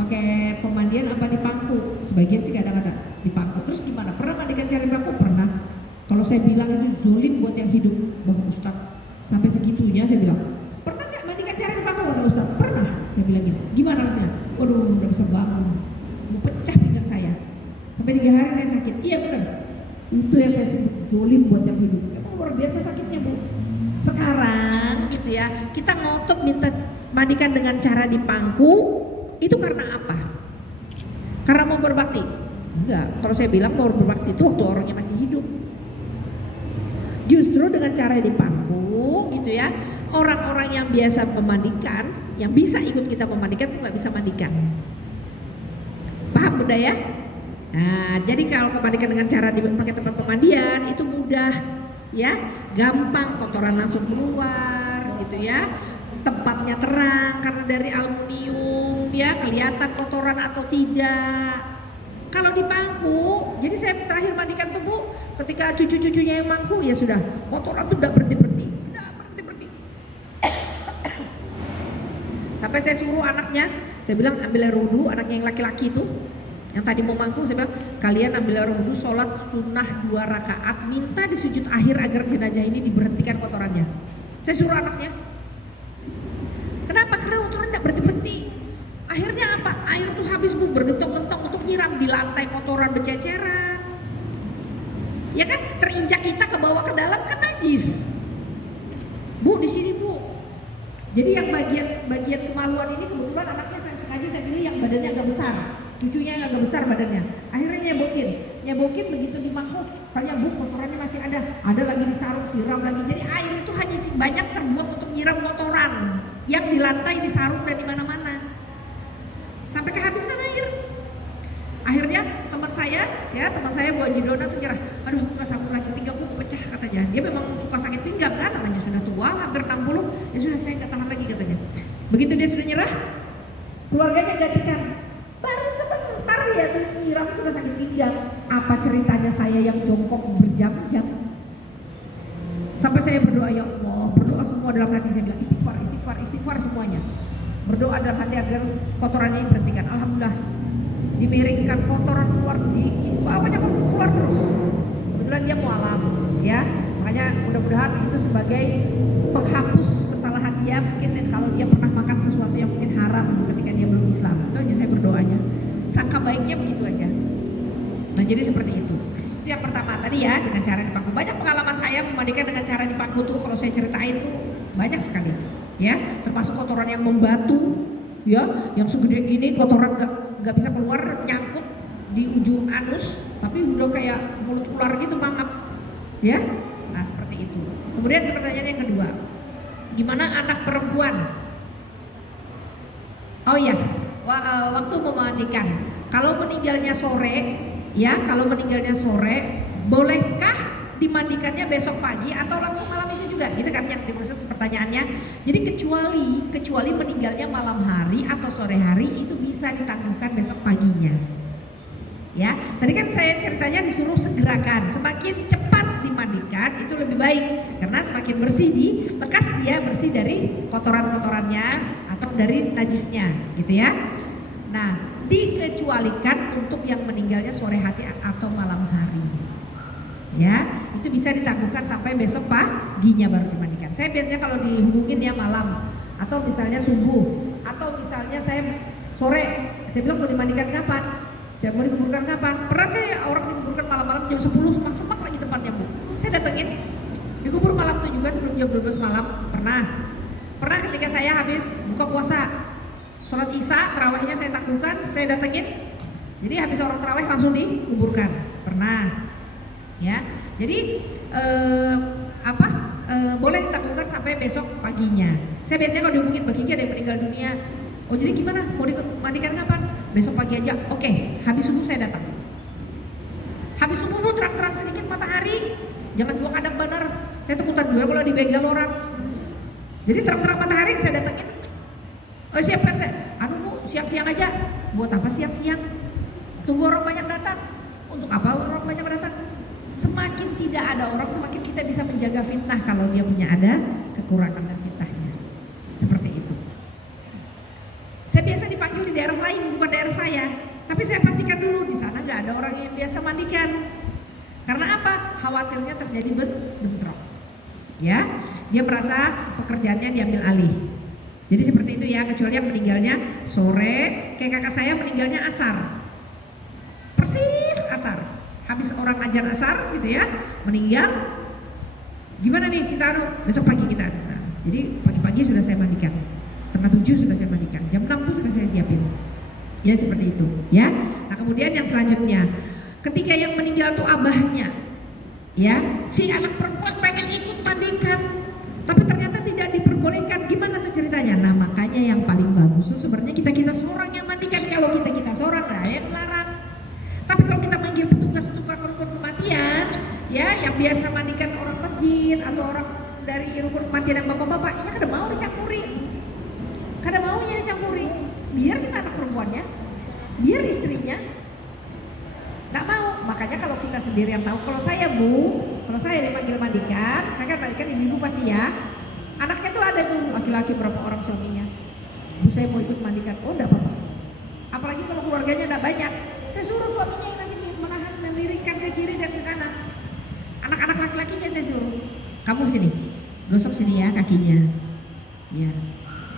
Pakai pemandian apa di pangku? Sebagian sih kadang-kadang di pangku. Terus gimana? Pernah mandikan cara di pangku? Pernah. Kalau saya bilang itu zolim buat yang hidup, Bang Ustadz. Sampai segitunya saya bilang, pernah nggak mandikan cara di pangku kata Ustadz? Pernah. Saya bilang gini, gimana rasanya? Waduh, udah bisa bangun. Mau pecah pinggang saya. Sampai 3 hari saya sakit. Iya benar. Itu yang saya sebut zolim buat yang hidup. Emang luar biasa sakitnya Bu. Sekarang gitu ya, kita ngotot minta mandikan dengan cara di pangku, itu karena apa? Karena mau berbakti? Enggak, kalau saya bilang mau berbakti itu waktu orangnya masih hidup. Justru dengan cara di pangku gitu ya, orang-orang yang biasa memandikan, yang bisa ikut kita memandikan itu nggak bisa mandikan. Paham Bunda ya? Nah, jadi kalau memandikan dengan cara pakai tempat pemandian itu mudah. Ya, gampang, kotoran langsung keluar gitu ya. Tempatnya terang karena dari aluminium ya, kelihatan kotoran atau tidak. Kalau di pangku, jadi saya terakhir mandikan tuh Bu, ketika cucu-cucunya yang mangku ya sudah, kotoran tuh udah berhenti. Sampai saya suruh anaknya, saya bilang ambil air wudu, anaknya yang laki-laki itu yang tadi mau mangku, saya bilang kalian ambil air wudu, sholat sunnah 2 rakaat, minta di sujud akhir agar jenazah ini diberhentikan kotorannya. Saya suruh anaknya. Kenapa? Karena kotoran tidak berhenti-berhenti. Akhirnya apa? Air tuh habis Bu, bergentong-gentong untuk nyiram di lantai, kotoran berceceran. Ya kan, terinjak kita ke bawah ke dalam kan najis. Bu di sini Bu. Jadi yang bagian kemaluan ini kebetulan anaknya sengaja saya pilih yang badannya agak besar. Cucunya yang agak besar badannya. Akhirnya nyebokin begitu dimangkuk. Kayaknya Bu kotorannya masih ada lagi di sarung, siram lagi. Jadi air itu hanya banyak terbuang untuk nyiram kotoran yang di lantai, di sarung dan di mana-mana. Sampai kehabisan air. Akhirnya teman saya ya teman saya Bu Haji Dona tuh nyerah, aduh nggak sanggup lagi, pinggangku pecah katanya. Dia memang suka sakit pinggang kan, namanya sudah tua, hampir 60, ya sudah saya nggak tahan lagi katanya. Begitu dia sudah nyerah, keluarganya gantikan. Baru sebentar ya tuh nyiram sudah sakit pinggang. Apa ceritanya saya yang jongkok berjam-jam? Sampai saya berdoa, ya Allah, berdoa semua dalam hati, saya bilang istighfar, istighfar, istighfar semuanya. Berdoa dalam hati agar kotoran ini diberhentikan. Alhamdulillah, dimiringkan kotoran keluar, apanya keluar terus. Kebetulan dia mualaf, ya. Makanya mudah-mudahan itu sebagai penghapus kesalahan dia. Mungkin kalau dia pernah makan sesuatu yang mungkin haram ketika dia belum Islam. Itu aja saya berdoanya. Sangka baiknya begitu aja. Nah jadi seperti itu. Itu yang pertama tadi ya, dengan cara dipaku. Banyak pengalaman saya memandikan dengan cara dipaku tuh, kalau saya ceritain tuh banyak sekali. Ya, termasuk kotoran yang membatu, ya, yang segede gini kotoran nggak bisa keluar, nyangkut di ujung anus, tapi udah kayak mulut ular gitu mangap, ya. Nah seperti itu. Kemudian pertanyaan yang kedua, gimana anak perempuan? Oh iya, waktu memandikan, kalau meninggalnya sore, ya, kalau meninggalnya sore, bolehkah dimandikannya besok pagi atau langsung malam itu juga? Gitu kan yang dimaksud pertanyaannya. Jadi kecuali meninggalnya malam hari atau sore hari, itu bisa ditangguhkan besok paginya. Ya, tadi kan saya ceritanya disuruh segerakan, semakin cepat dimandikan itu lebih baik karena semakin bersih lekas dia bersih dari kotoran-kotorannya atau dari najisnya, gitu ya. Nah, dikecualikan untuk yang meninggalnya sore hari atau malam hari. Ya, itu bisa ditangguhkan sampai besok paginya baru dimandikan. Saya biasanya kalau dihubungin ya malam atau misalnya subuh atau misalnya saya sore, saya bilang mau dimandikan kapan? Saya mau dikuburkan kapan? Pernah saya orang dikuburkan malam-malam jam 10 semak-semak lagi tempatnya Bu. Saya datengin, dikubur malam itu juga sebelum jam 12 malam. Pernah ketika saya habis buka puasa, sholat isya, tarawihnya saya tangguhkan, saya datengin. Jadi habis orang tarawih langsung dikuburkan. Pernah. Ya, jadi boleh ditangguhkan sampai besok paginya. Saya biasanya kalau dihubungin baginya ada yang meninggal dunia, oh jadi gimana? Mau dimandikan kapan? Besok pagi aja. Oke, habis subuh saya datang. Habis subuh Bu, terang-terang sedikit matahari, jangan jual kadang benar. Saya takutan juga kalau dibegal orang. Jadi terang-terang matahari saya datangin. Oh siap Pak, aduh Bu, siang-siang aja. Buat apa siang-siang? Tunggu orang banyak datang. Untuk apa orang banyak datang? Semakin tidak ada orang, semakin kita bisa menjaga fitnah kalau dia punya ada kekurangan dan fitnahnya. Seperti itu. Saya biasa dipanggil di daerah lain, bukan daerah saya. Tapi saya pastikan dulu di sana nggak ada orang yang biasa mandikan. Karena apa? Khawatirnya terjadi bentrok. Ya, dia merasa pekerjaannya diambil alih. Jadi seperti itu ya, kecuali yang meninggalnya sore, kayak kakak saya meninggalnya asar. Persis asar. Habis orang ajar asar gitu ya, meninggal. Gimana nih kita besok pagi kita. Nah, jadi pagi-pagi sudah saya mandikan. Setengah 7 sudah saya mandikan. Jam 6 tuh sudah saya siapin. Ya seperti itu, ya. Nah, kemudian yang selanjutnya, ketika yang meninggal tuh abahnya, ya, si anak perempuan pengen ikut mandikan, tapi ternyata tidak diperbolehkan. Gimana tuh ceritanya? Nah, makanya yang paling bagus tuh sebenarnya kita seorang yang mandikan. Kalau kita seorang, nah yang melarang. Tapi kalau kita manggil petugas tukang rukun kematian, ya, yang biasa mandikan orang masjid atau orang dari rukun kematian yang bapak-bapak, ini kada mau dicampuri, kada maunya dicampuri. Biar kita anak perempuannya, biar istrinya, nggak mau. Makanya kalau kita sendiri yang tahu, kalau saya Bu, kalau saya dipanggil mandikan, saya kan mandikan ibu pasti ya. Anaknya tuh ada tuh laki-laki berapa orang suaminya. Bu saya mau ikut mandikan, oh enggak apa-apa. Apalagi kalau keluarganya enggak banyak, saya suruh suaminya yang nanti menahan, memiringkan ke kiri dan ke kanan. Anak-anak laki-lakinya saya suruh, kamu sini, gosok sini ya kakinya, ya.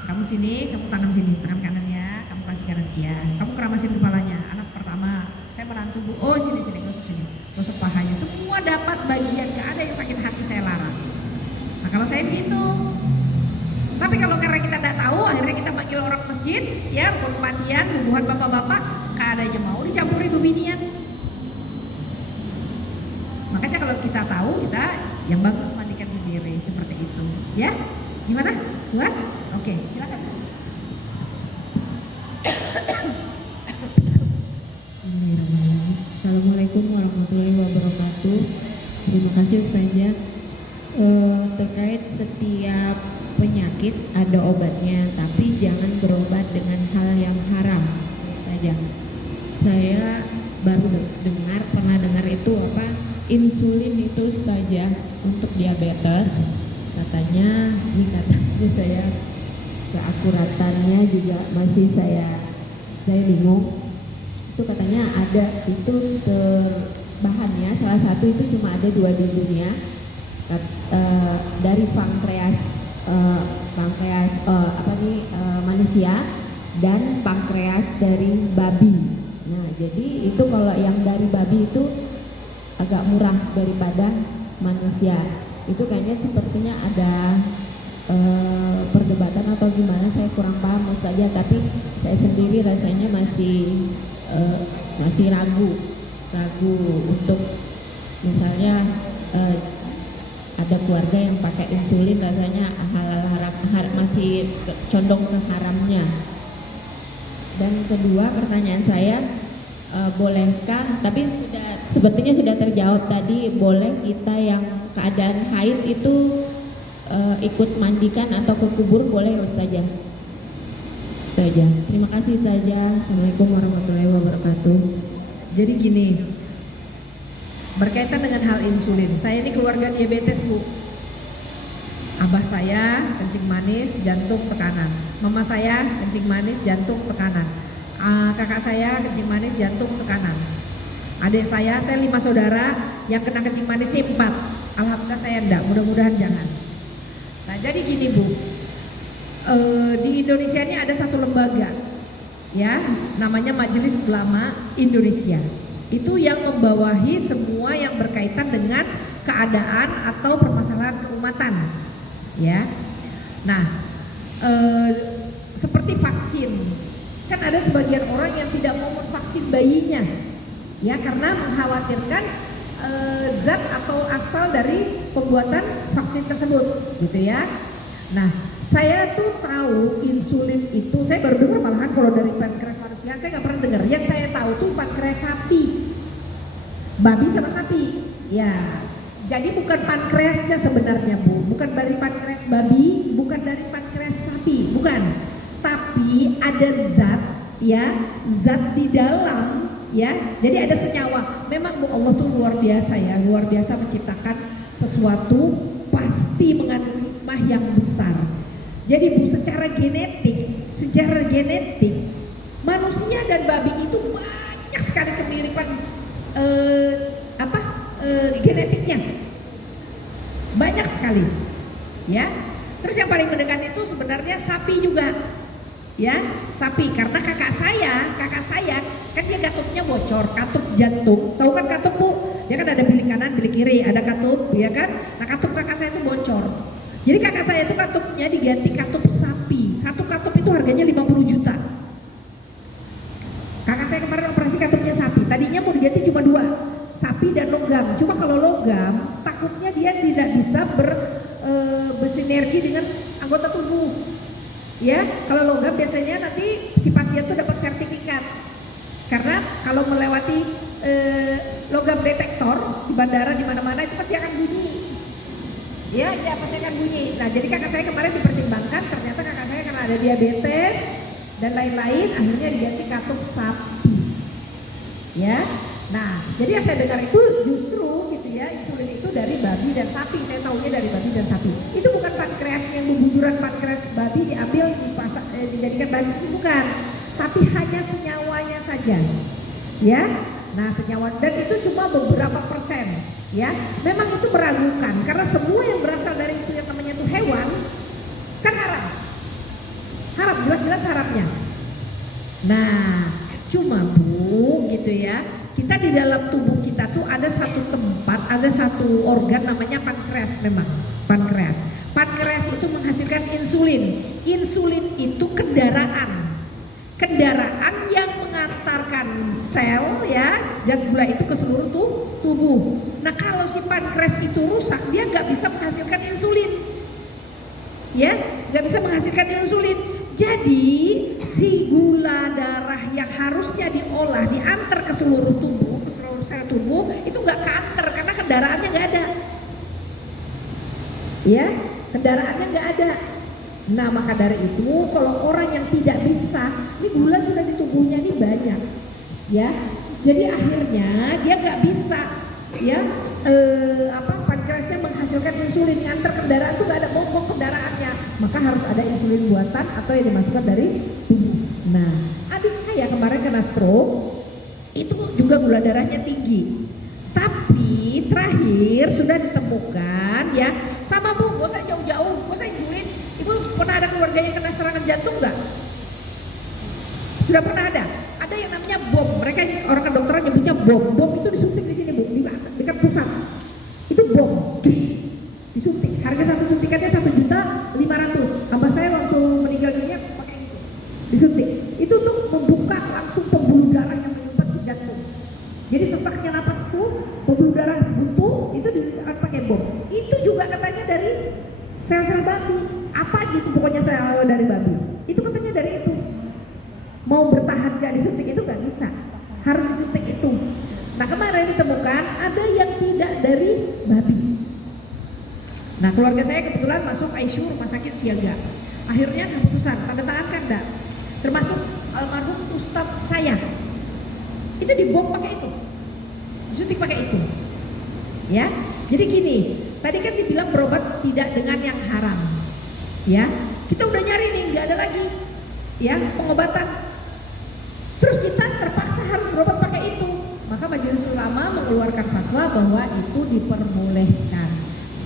Kamu sini, kamu tangan sini, tangan kanannya, kamu kaki kanan, ya. Kamu keramasin kepalanya. Anak pertama, saya menantu Bu, oh sini, gosok sini, gosok pahanya. Semua dapat bagian, gak ada yang sakit hati saya larang. Nah kalau saya begitu. Tapi kalau karena kita tidak tahu, akhirnya kita panggil orang masjid, ya, kematian, hubungan bapak-bapak, keadaannya mau dicampuri bebinian. Makanya kalau kita tahu, kita yang bagus mandikan sendiri, seperti itu, ya. Gimana? Puas? Oke, silakan. Assalamualaikum Terima kasih Ustazah. Terkait setiap penyakit ada obatnya, tapi jangan berobat dengan hal yang haram, Ustazah. Saya baru pernah dengar itu apa, insulin itu Ustazah untuk diabetes. Katanya, ini katanya saya keakuratannya juga masih saya bingung. Itu katanya ada itu bahannya, salah satu itu cuma ada 2 di dunia, dari pankreas manusia dan pankreas dari babi. Nah, jadi itu kalau yang dari babi itu agak murah daripada manusia. Itu kayaknya sepertinya ada perdebatan atau gimana, saya kurang paham saja, tapi saya sendiri rasanya masih ragu untuk misalnya ada keluarga yang pakai insulin, rasanya masih condong ke haramnya. Dan kedua, pertanyaan saya, bolehkah, tapi sepertinya sudah terjawab tadi, boleh kita yang keadaan haid itu ikut mandikan atau ke kubur, boleh Ustazah? Terima kasih Ustazah. Assalamualaikum warahmatullahi wabarakatuh. Jadi gini, berkaitan dengan hal insulin, saya ini keluarga diabetes Bu. Abah saya kencing manis, jantung, tekanan. Mama saya kencing manis, jantung, tekanan. Kakak saya kencing manis, jantung, tekanan. Adik saya 5 saudara, yang kena kencing manis ini 4. Alhamdulillah saya enggak, mudah-mudahan jangan. Nah jadi gini Bu, di Indonesia ini ada satu lembaga, ya, namanya Majelis Ulama Indonesia. Itu yang membawahi semua yang berkaitan dengan keadaan atau permasalahan keumatan, ya. Nah, seperti vaksin, kan ada sebagian orang yang tidak mau memvaksin bayinya, ya, karena mengkhawatirkan zat atau asal dari pembuatan vaksin tersebut, gitu ya. Nah, saya tuh tahu insulin itu, saya baru dengar malahan kalau dari pankreas manusia, saya nggak pernah dengar. Yang saya tahu tuh pankreas sapi, babi sama sapi, ya. Jadi bukan pankreasnya sebenarnya Bu, bukan dari pankreas babi, bukan dari pankreas sapi, bukan. Tapi ada zat, ya, zat di dalam, ya. Jadi ada senyawa. Memang Bu, Allah tuh luar biasa ya, luar biasa menciptakan sesuatu pasti mengandung hikmah yang besar. Jadi Bu, secara genetik manusia dan babi itu banyak sekali kemiripan genetiknya, banyak sekali, ya. Terus yang paling mendekat itu sebenarnya sapi juga, ya, sapi. Karena kakak saya kan dia katupnya bocor, katup jantung, tahu kan katup Bu? Dia kan ada bilik kanan, bilik kiri, ada katup, ya kan? Nah katup kakak saya itu bocor. Jadi kakak saya itu katupnya diganti katup sapi. Satu katup itu harganya 50 juta. Kakak saya kemarin operasi katupnya sapi. Tadinya mau diganti cuma 2, sapi dan logam. Cuma kalau logam takutnya dia tidak bisa bersinergi dengan anggota tubuh. Ya, kalau logam biasanya nanti si pasien tuh dapat sertifikat. Karena kalau melewati logam detektor di bandara di mana-mana itu pasti akan bunyi. Ya, dia pasti akan bunyi. Nah, jadi kakak saya kemarin dipertimbangkan, ternyata kakak saya karena ada diabetes dan lain-lain, akhirnya diganti katup sapi. Ya, nah, jadi yang saya dengar itu justru gitu ya, insulin itu dari babi dan sapi. Saya tahunya dari babi dan sapi. Itu bukan pankreas yang bujuran pankreas babi diambil dijadikan bahan insulin, bukan. Tapi hanya senyawanya saja. Ya, nah senyawa, dan itu cuma beberapa persen. Ya, memang itu meragukan karena semua yang berasal dari itu yang namanya itu hewan kan haram, jelas-jelas haramnya. Nah, cuma Bu gitu ya, kita di dalam tubuh kita tuh ada satu tempat, ada satu organ namanya pankreas. Memang pankreas itu menghasilkan insulin. Insulin itu kendaraan yang mengantarkan sel, ya, zat gula itu ke seluruh tubuh. Nah kalau si pankreas itu rusak, dia nggak bisa menghasilkan insulin, ya, nggak bisa menghasilkan insulin. Jadi si gula darah yang harusnya diolah, diantar ke seluruh tubuh, ke seluruh sel tubuh, itu nggak keantar karena kendaraannya nggak ada. ya, kendaraannya nggak ada. Nah maka dari itu kalau orang yang tidak bisa, ini gula sudah di tubuhnya ini banyak, ya, jadi akhirnya dia nggak bisa, ya, pankreasnya menghasilkan insulin, nganter kendaraan tuh nggak ada bongkok kendaraannya, maka harus ada insulin buatan atau yang dimasukkan dari tubuh. Nah adik saya kemarin kena stroke, itu juga gula darahnya tinggi, tapi terakhir sudah ditemukan, ya, sama Bu, gak usah jauh-jauh, gak usah insulin. Ibu pernah ada keluarga yang kena serangan jantung nggak? Sudah pernah ada? Ada yang namanya bom. Mereka orang kedokteran nyebutnya bom. Bom itu disuntik di sini Bu, di dekat pusat. Itu bom, disuntik. Harga satu suntikannya 1.500.000. Abah saya waktu meninggal dunia pakai itu, disuntik. Itu untuk membuka langsung pembuluh darah yang menyumbat ke jantung. Jadi sesaknya napas tuh, pembuluh darah buntu itu pakai bom. Itu juga katanya dari sel-sel babi. Apa gitu pokoknya sel dari babi. Itu katanya dari itu. Mau bertahan gak disuntik itu gak bisa, harus disuntik itu. Nah kemarin ditemukan ada yang tidak dari babi. Nah keluarga saya kebetulan masuk ICU rumah sakit siaga. Akhirnya keputusan tanda tangan Kanda, termasuk almarhum Ustadz saya, itu dibom pakai itu, disuntik pakai itu, ya. Jadi gini, tadi kan dibilang berobat tidak dengan yang haram, ya. Kita udah nyari nih, nggak ada lagi, ya, pengobatan. Terus kita terpaksa harus berobat pakai itu. Maka Majelis Ulama mengeluarkan fatwa bahwa itu diperbolehkan.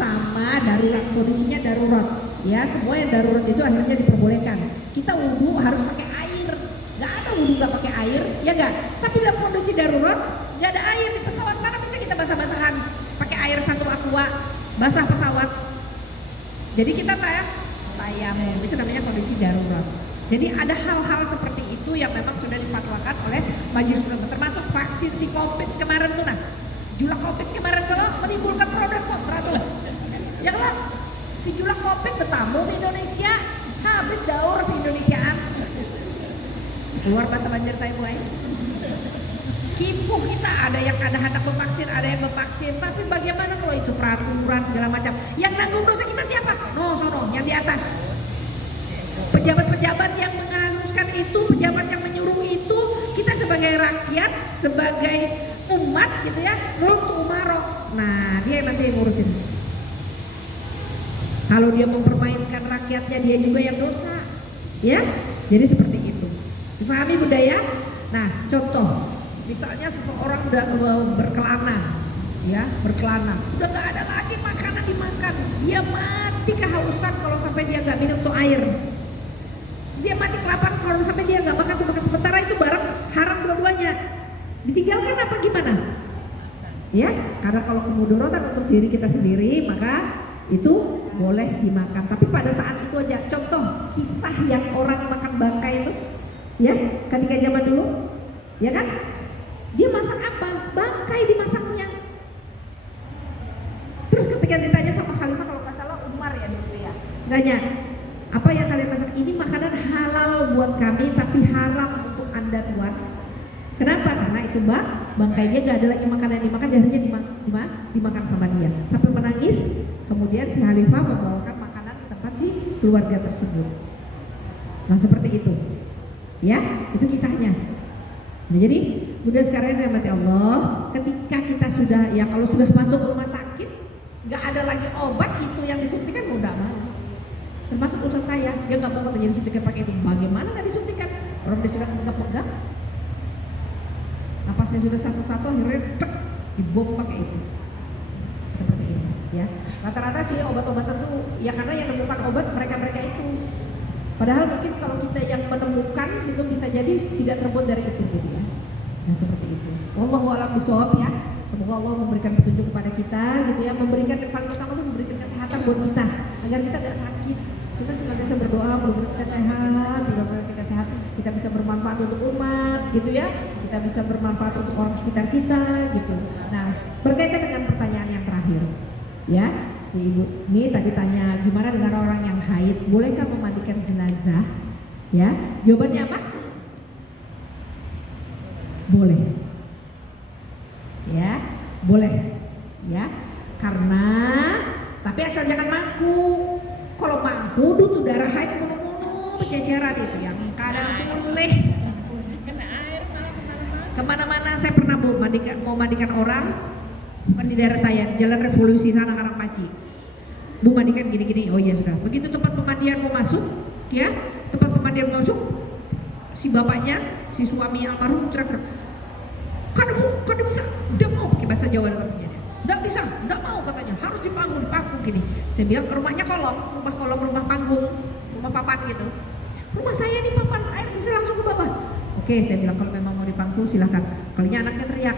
Sama darurat, kondisinya darurat, ya. Semua yang darurat itu akhirnya diperbolehkan. Kita wudhu harus pakai air, nggak ada wudhu nggak pakai air, ya nggak. Tapi dalam kondisi darurat nggak ada air di pesawat, mana bisa kita basah-basahan pakai air satu aqua, basah pesawat. Jadi kita tayamum, itu namanya kondisi darurat. Jadi ada hal-hal seperti itu yang memang sudah difatwakan oleh Majelis Ulama, termasuk vaksin si COVID kemarin tuh, nah, julak COVID kemarin tuh menimbulkan pro dan kontra tuh. Ya kan, si julak COVID bertamu di Indonesia, habis daur se-Indonesiaan. Keluar bahasa Banjar saya mulai. Kipuh kita, ada yang ada hendak memvaksin, ada yang memvaksin, tapi bagaimana kalau itu peraturan segala macam? Yang nanggung dosa kita siapa? No, sono, yang di atas. Pejabat-pejabat yang mengharuskan itu, pejabat yang menyuruh itu, kita sebagai rakyat, sebagai umat gitu ya, belum umarok. Nah, dia yang nanti yang ngurusin. Kalau dia mempermainkan rakyatnya, dia juga yang dosa, ya. Jadi seperti itu. Dipahami budaya? Nah, contoh, misalnya seseorang udah berkelana, ya, berkelana, udah nggak ada lagi makanan dimakan, dia mati kehausan kalau sampai dia nggak minum tuh air. Dia mati kelaparan kalau sampai dia nggak makan tuh makan, sementara itu barang haram dua-duanya. Ditinggalkan apa gimana? Ya, karena kalau kemudorotan untuk diri kita sendiri maka itu boleh dimakan. Tapi pada saat itu aja, contoh kisah yang orang makan bangkai itu, ya, ketika zaman dulu, ya kan? Dia masak apa? Bangkai dimasaknya. Terus ketika ditanya sama Khalifah, kalau nggak salah Umar ya dulu ya, nanya, apa yang kalian masak ini makanan halal buat kami tapi haram untuk anda tuan. Kenapa? Karena itu bangkainya nggak ada lagi makanan yang dimakan, akhirnya dimakan sama dia. Sampai menangis, kemudian si Khalifah membawakan makanan ke tempat si keluarga tersebut. Nah seperti itu, ya, itu kisahnya. Nah jadi udah sekarang rahmati Allah, ketika kita sudah, ya kalau sudah masuk rumah sakit, nggak ada lagi obat, itu yang disuntikan mau nggak mau. Termasuk ustaz saya, dia nggak mau katanya disuntikan pakai itu. Bagaimana nggak disuntikan? Orang dia sudah pegang-pegang, napasnya sudah satu-satu, akhirnya cek, dibom pakai itu. Seperti ini, ya. Rata-rata sih obat-obatan tuh, ya karena yang menemukan obat mereka-mereka itu. Padahal mungkin kalau kita yang menemukan itu bisa jadi tidak terbuat dari itu, gitu ya. Nah seperti itu. Wallahu a'lam bishawab, ya. Semoga Allah memberikan petunjuk kepada kita, gitu ya. Memberikan yang paling utama itu memberikan kesehatan buat kita, agar kita tidak sakit. Kita senantiasa berdoa, mudah-mudahan kita sehat, mudah-mudahan kita sehat, kita bisa bermanfaat untuk umat, gitu ya. Kita bisa bermanfaat untuk orang sekitar kita, gitu. Nah berkaitan dengan pertanyaan yang terakhir, ya. Si ibu ini tadi tanya gimana dengan orang yang haid, bolehkah memandikan jenazah? Ya, jawabannya apa? Boleh. Ya, boleh. Ya, karena tapi asal jangan maku. sekali itu yang kadang boleh kemana-mana. Saya pernah mau mandikan orang di daerah saya, Jalan Revolusi sana, Karangpaci. Bu mandikan gini-gini, oh iya sudah. Begitu tempat pemandian mau masuk, ya, tempat pemandian mau masuk, si bapaknya, si suami almarhum teriak-teriak, kada bisa, udah mau pakai bahasa Jawa katanya. Nggak bisa, nggak mau katanya, harus dipanggung gini. Saya bilang rumah kolong, rumah panggung, rumah papan gitu. Rumah saya di papan, air bisa langsung ke bawah. Oke, saya bilang kalau memang mau dipanggung silahkan. Kalinya anaknya teriak,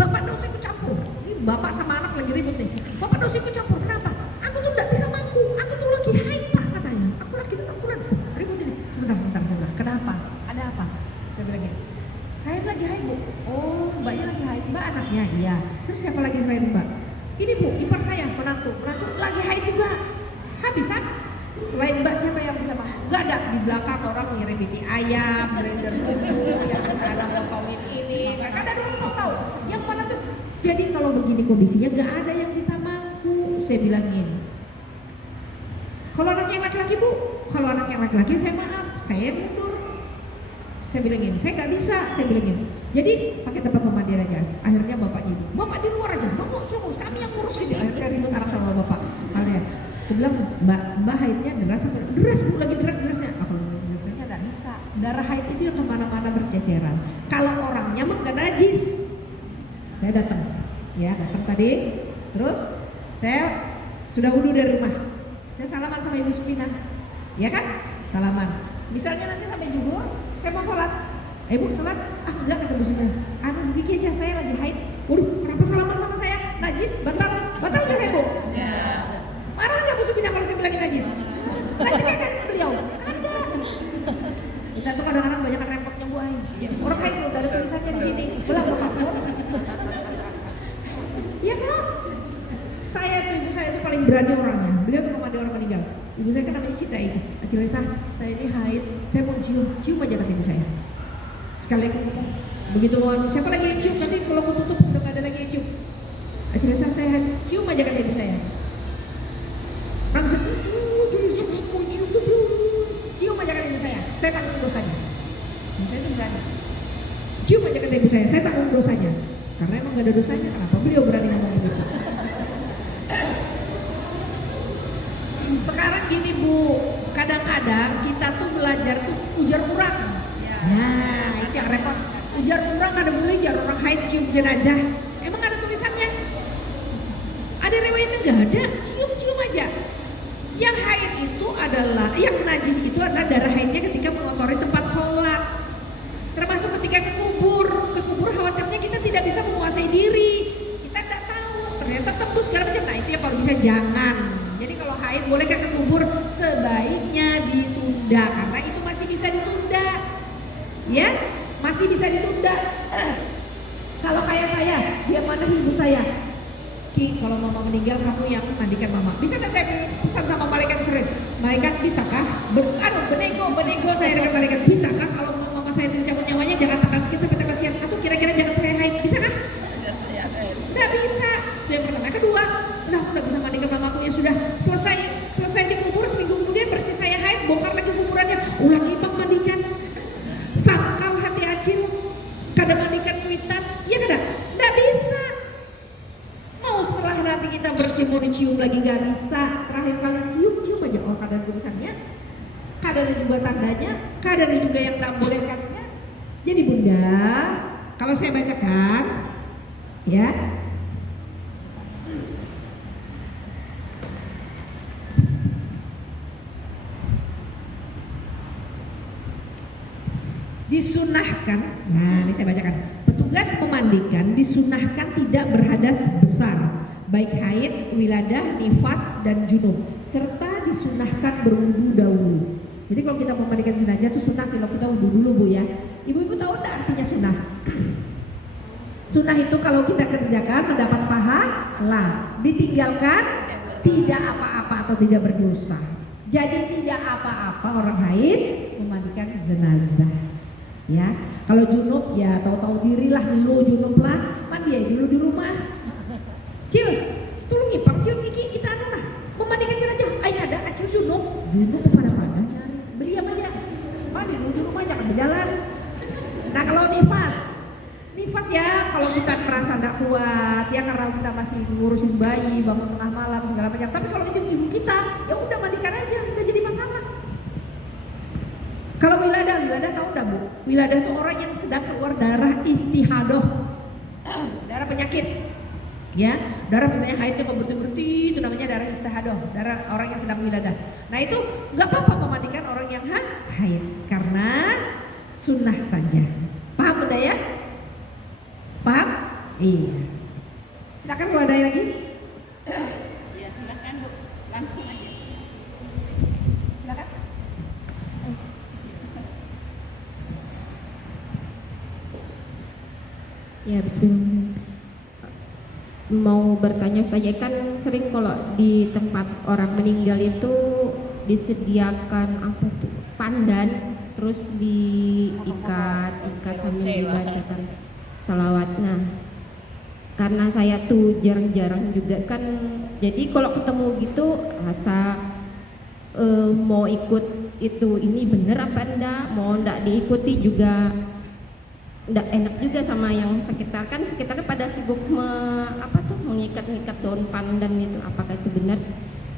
bapak nggak usah ikut campur. Ini bapak sama anak lagi ribut nih. Bapak nggak usah ikut campur, kenapa? Aku tuh nggak bisa mangku, aku tuh lagi haid pak katanya. Aku lagi datang bulan, ribut ini. Sebentar, saya bilang, kenapa? Ada apa? Saya bilang gini, saya lagi haid bu. Oh, mbaknya lagi haid, mbak anaknya, iya. Terus siapa lagi selain mbak? Ini bu, ipar saya, menantu lagi haid juga. Habisan? Selain mbak siapa yang bisa makan? Gak ada, di belakang orang ngirim ayam, blender bumbu, yang sana potongin ini. Kan ada orang tahu, yang mana tuh? Jadi kalau begini kondisinya gak ada yang bisa mampu. Saya bilang gini. Kalau anak yang laki-laki bu, kalau anak yang laki-laki saya maaf, saya mundur. Saya bilang gini, saya gak bisa, saya bilang gini. Jadi pakai tempat pemandian aja. Akhirnya bapaknya ibu, bapak di luar aja, bapak suruh kami yang ngurusin. Akhirnya ribut anak sama bapak. Halnya, aku bilang mbak haidnya deras bu, lagi deras-derasnya. Aku bilang nggak bisa. Darah haid itu yang kemana-mana berceceran. Kalau orangnya mah nggak najis. Saya datang tadi. Terus saya sudah wudhu dari rumah. Saya salaman sama Ibu Supina, ya kan? Salaman. Misalnya nanti sampai zuhur, saya mau sholat. Ibu sholat? Ah enggak, kata Bu Supina. Begini aja, saya lagi haid. Waduh, kenapa salaman sama saya? Najis, batal nggak saya bu? Ya. Marah nggak Bu Supina kalau saya bilang najis? Najisnya kan beliau? Ada. Kita tuh kadang-kadang banyak repotnya bu Ai. Ya, orang haid loh, udah ada tulisannya di sini. Belah apapun. Ya kan? Ibu saya itu paling berani orangnya. Beliau tuh mandi orang meninggal. Ibu saya kan namanya Sita Isa. Acilesa, saya ini haid, saya mau cium aja kata ibu saya. Sekali lagi ngomong, begitu mau siapa lagi yang cium? Nanti kalau mau tutup sudah nggak ada lagi yang cium. Acilesa saya cium aja kata ibu saya. Langsung, cium aja kata ibu saya tanggung dosanya. Saya itu berani. Cium aja kata ibu saya tanggung dosanya. Karena emang gak ada dosanya, kenapa beliau berani ngomong gitu? Sekarang gini bu, kadang-kadang kita tuh belajar tuh ujar kurang. Nah, itu yang repot. Ujar kurang ada boleh jar orang haid cium jenazah. Emang ada tulisannya? Ada riwayatnya nggak ada? Cium aja. Yang haid itu adalah, yang najis itu adalah darah haidnya ketika mengotori tempat sholat. Termasuk ketika ke kubur khawatirnya kita tidak bisa menguasai diri. Kita tidak tahu, ternyata tembus segala macam. Nah itu ya kalau bisa jangan. Jadi kalau haid bolehkah ke kubur? Sebaiknya ditunda karena itu masih bisa ditunda. Ya, masih bisa ditunda. Kalau kayak saya, dia mana ibu saya? Ki, kalau mama meninggal kamu yang mandikan mama. Bisa nggak saya pesan sama malaikat Israel? Malaikat bisakah? Benego saya dengan malaikat. Bisakah kalau mama saya dicabut nyawanya jangan tanggal sekian sampai tanggal sekian? Atau kira-kira jangan pakai haid? Bisa kan? Nggak bisa. Itu yang pertama. Kedua, udah bisa mandikan mamaku ya sudah selesai dikubur seminggu kemudian bersih saya haid, bongkar lagi kuburannya, ulangi bang mandikan. Sangkal hati acil, kadang mandikan kuitan, ya kadang nggak bisa. Mau setelah nanti kita bersih mau dicium lagi nggak bisa. Terakhir kali cium aja. Oh kadang tulisannya, kadang juga tandanya, kadang juga yang tak bolehkannya. Jadi bunda, kalau saya bacakan, ya. Disunahkan, nah ini saya bacakan. Petugas memandikan disunahkan tidak berhadas besar, baik haid, wiladah, nifas, dan junub, serta disunahkan berwudu dahulu. Jadi kalau kita memandikan jenazah itu sunnah kalau kita wudu dulu bu ya. Ibu-ibu tahu enggak artinya sunnah? Sunnah itu kalau kita kerjakan mendapat pahala, ditinggalkan tidak apa-apa atau tidak berdosa. Jadi tidak apa-apa orang haid memandikan jenazah. Ya, kalau junub ya tahu-tahu dirilah dulu junub lah, mandi aja dulu di rumah. Cil, tolong ipang Cil Kiki kita anu lah memandikan jenazah. Ayo ada acil junub pada nyari beriam aja. nggak kuat ya karena kita masih ngurusin bayi, bangun tengah malam segala macam. Tapi kalau itu ibu kita, ya udah mandikan aja, nggak jadi masalah. Kalau wiladah tahu nggak Bu? Wiladah itu orang yang sedang keluar darah istihadoh, darah penyakit. Ya, darah misalnya haid itu berhenti, itu namanya darah istihadoh, darah orang yang sedang wiladah. Nah itu nggak apa-apa memandikan orang yang haid karena sunnah saja. Paham Bunda ya? Paham? Iya. Silakan kalau ada lagi. Ya silakan Bu, langsung aja. Silakan. Ya, bismillah. Mau bertanya saja, kan sering kalau di tempat orang meninggal itu disediakan apa tuh, pandan, terus diikat sambil dibacakan salawat. Nah, karena saya tuh jarang-jarang juga kan, jadi kalau ketemu gitu rasa mau ikut itu, ini bener apa enggak, mau enggak diikuti juga enggak enak juga sama yang sekitar, kan sekitarnya pada sibuk mengikat-ikat daun pandan itu. Apakah itu benar,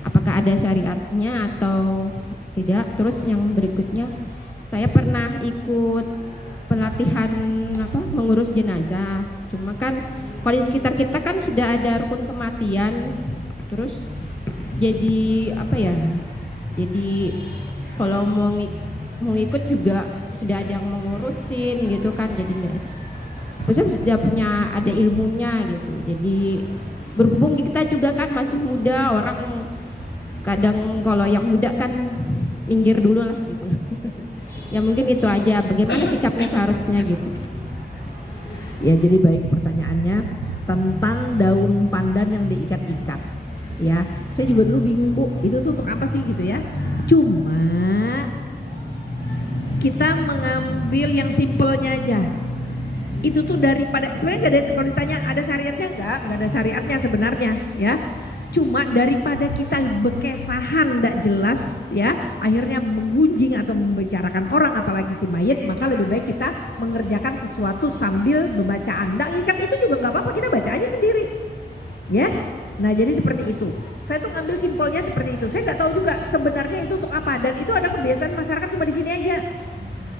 apakah ada syariatnya atau tidak? Terus yang berikutnya, saya pernah ikut pelatihan mengurus jenazah, cuma kan kalau di sekitar kita kan sudah ada rukun kematian, terus jadi jadi kalau mau ikut juga sudah ada yang mengurusin gitu kan, jadi sudah punya ada ilmunya gitu. Jadi berhubung kita juga kan masih muda, orang kadang kalau yang muda kan minggir dulu lah gitu. Ya mungkin itu aja, bagaimana sikapnya seharusnya gitu. Ya jadi baik pertanyaannya tentang daun pandan yang diikat-ikat. Ya, saya juga dulu bingung Bu, itu tuh untuk apa sih gitu ya. Cuma kita mengambil yang simpelnya aja. Itu tuh daripada sebenarnya nggak ada, kalau ditanya ada syariatnya nggak ada syariatnya sebenarnya ya. Cuma daripada kita bekesahan tidak jelas ya, akhirnya menggunjing atau membicarakan orang apalagi si mayit, maka lebih baik kita mengerjakan sesuatu sambil bacaan. Nggak ngikat itu juga nggak apa-apa, kita baca aja sendiri ya. Nah jadi seperti itu. Saya tuh ngambil simpelnya seperti itu. Saya nggak tahu juga sebenarnya itu untuk apa, dan itu ada kebiasaan masyarakat cuma di sini aja.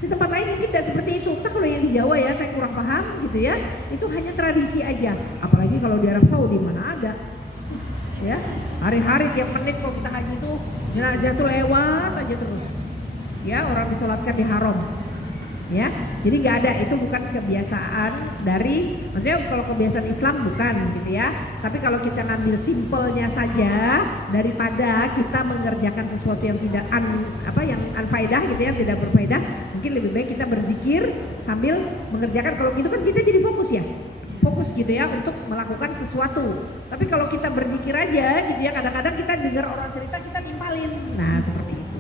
Di tempat lain mungkin tidak seperti itu. Entah kalau yang di Jawa ya saya kurang paham gitu ya. Itu hanya tradisi aja. Apalagi kalau di Arab Saudi mana ada. Ya, hari-hari tiap menit kalau kita haji tuh jenazah tuh lewat aja terus. Ya, orang disolatkan di haram. Ya, jadi nggak ada, itu bukan kebiasaan dari, maksudnya kalau kebiasaan Islam bukan gitu ya. Tapi kalau kita ngambil simpelnya saja, daripada kita mengerjakan sesuatu yang tidak yang unfaedah gitu ya, tidak berfaedah, mungkin lebih baik kita berzikir sambil mengerjakan. Kalau gitu kan kita jadi fokus gitu ya untuk melakukan sesuatu. Tapi kalau kita berzikir aja gitu ya, kadang-kadang kita dengar orang cerita kita timpalin. Nah seperti itu.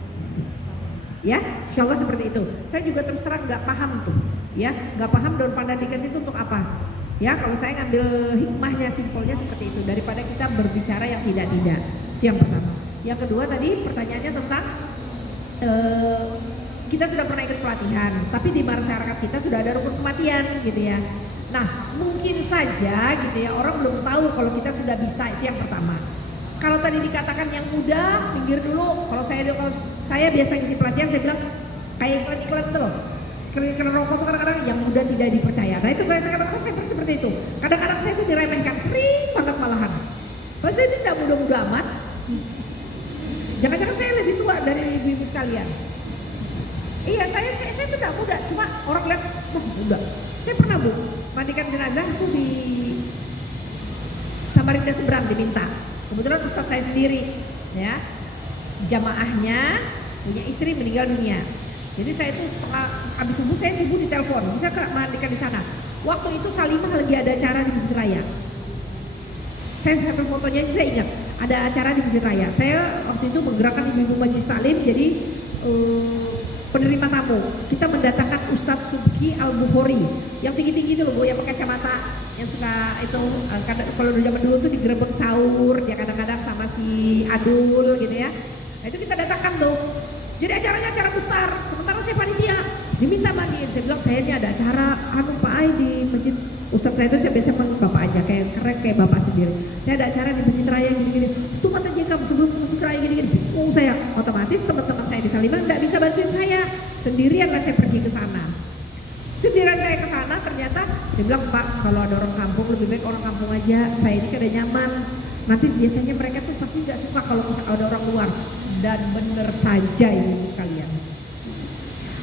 Ya, insya Allah seperti itu. Saya juga terus terang nggak paham tuh, ya, nggak paham daun pandan ikat itu untuk apa. Ya, kalau saya ngambil hikmahnya, simpelnya seperti itu, daripada kita berbicara yang tidak-tidak. Itu yang pertama. Yang kedua tadi pertanyaannya tentang kita sudah pernah ikut pelatihan, tapi di masyarakat kita sudah ada rukun kematian gitu ya. Nah, mungkin saja gitu ya, orang belum tahu kalau kita sudah bisa, itu yang pertama. Kalau tadi dikatakan yang muda, minggir dulu. Kalau saya biasa ngisi pelatihan, saya bilang kayak iklan-iklan itu loh. Iklan rokok tuh kadang-kadang yang muda tidak dipercaya. Nah itu kayak saya katakan, saya seperti itu. Kadang-kadang saya tuh diremehkan, sering banget malahan. Kalau saya tidak muda-muda amat. Jangan-jangan saya lebih tua dari ibu-ibu sekalian. Iya, saya tuh tidak muda, cuma orang lihat, wah muda. Saya pernah Bu, mandikan jenazah itu di Samarinda seberang diminta. Kebetulan ustadz saya sendiri, ya, jamaahnya punya istri meninggal dunia. Jadi saya itu habis subuh saya sibuk di telepon, bisa mandikan di sana. Waktu itu Salimah lagi ada acara di Masjid Raya. Saya sampai fotonya aja saya ingat, ada acara di Masjid Raya. Saya waktu itu menggerakkan ibu-ibu majelis taklim jadi penerima tamu. Kita mendatangkan Ustadz Subki Al-Bukhari yang tinggi-tinggi itu loh Bu, yang pakai kacamata, yang suka itu kalau di zaman dulu tuh digerebek sahur, dia kadang-kadang sama si Adul gitu ya. Nah itu kita datangkan tuh. Jadi acaranya acara besar, sementara saya panitia diminta mandiin. Saya bilang saya ini ada acara Pak Ai di masjid. Ustadz saya itu saya biasa panggil Bapak aja. keren kayak bapak sendiri. Saya ada acara di Masjid Raya gini-gini, itu mata jengkam sebelum Masjid Raya gini-gini, bingung saya. Otomatis teman-teman saya di Salimah nggak bisa bantuin saya, sendirian lah saya pergi ke sana. Sendirian saya ke sana, ternyata dia bilang, Pak, kalau ada orang kampung lebih baik orang kampung aja, saya ini kada nyaman. Nanti biasanya mereka tuh pasti nggak suka kalau ada orang luar. Dan bener saja ibu sekalian.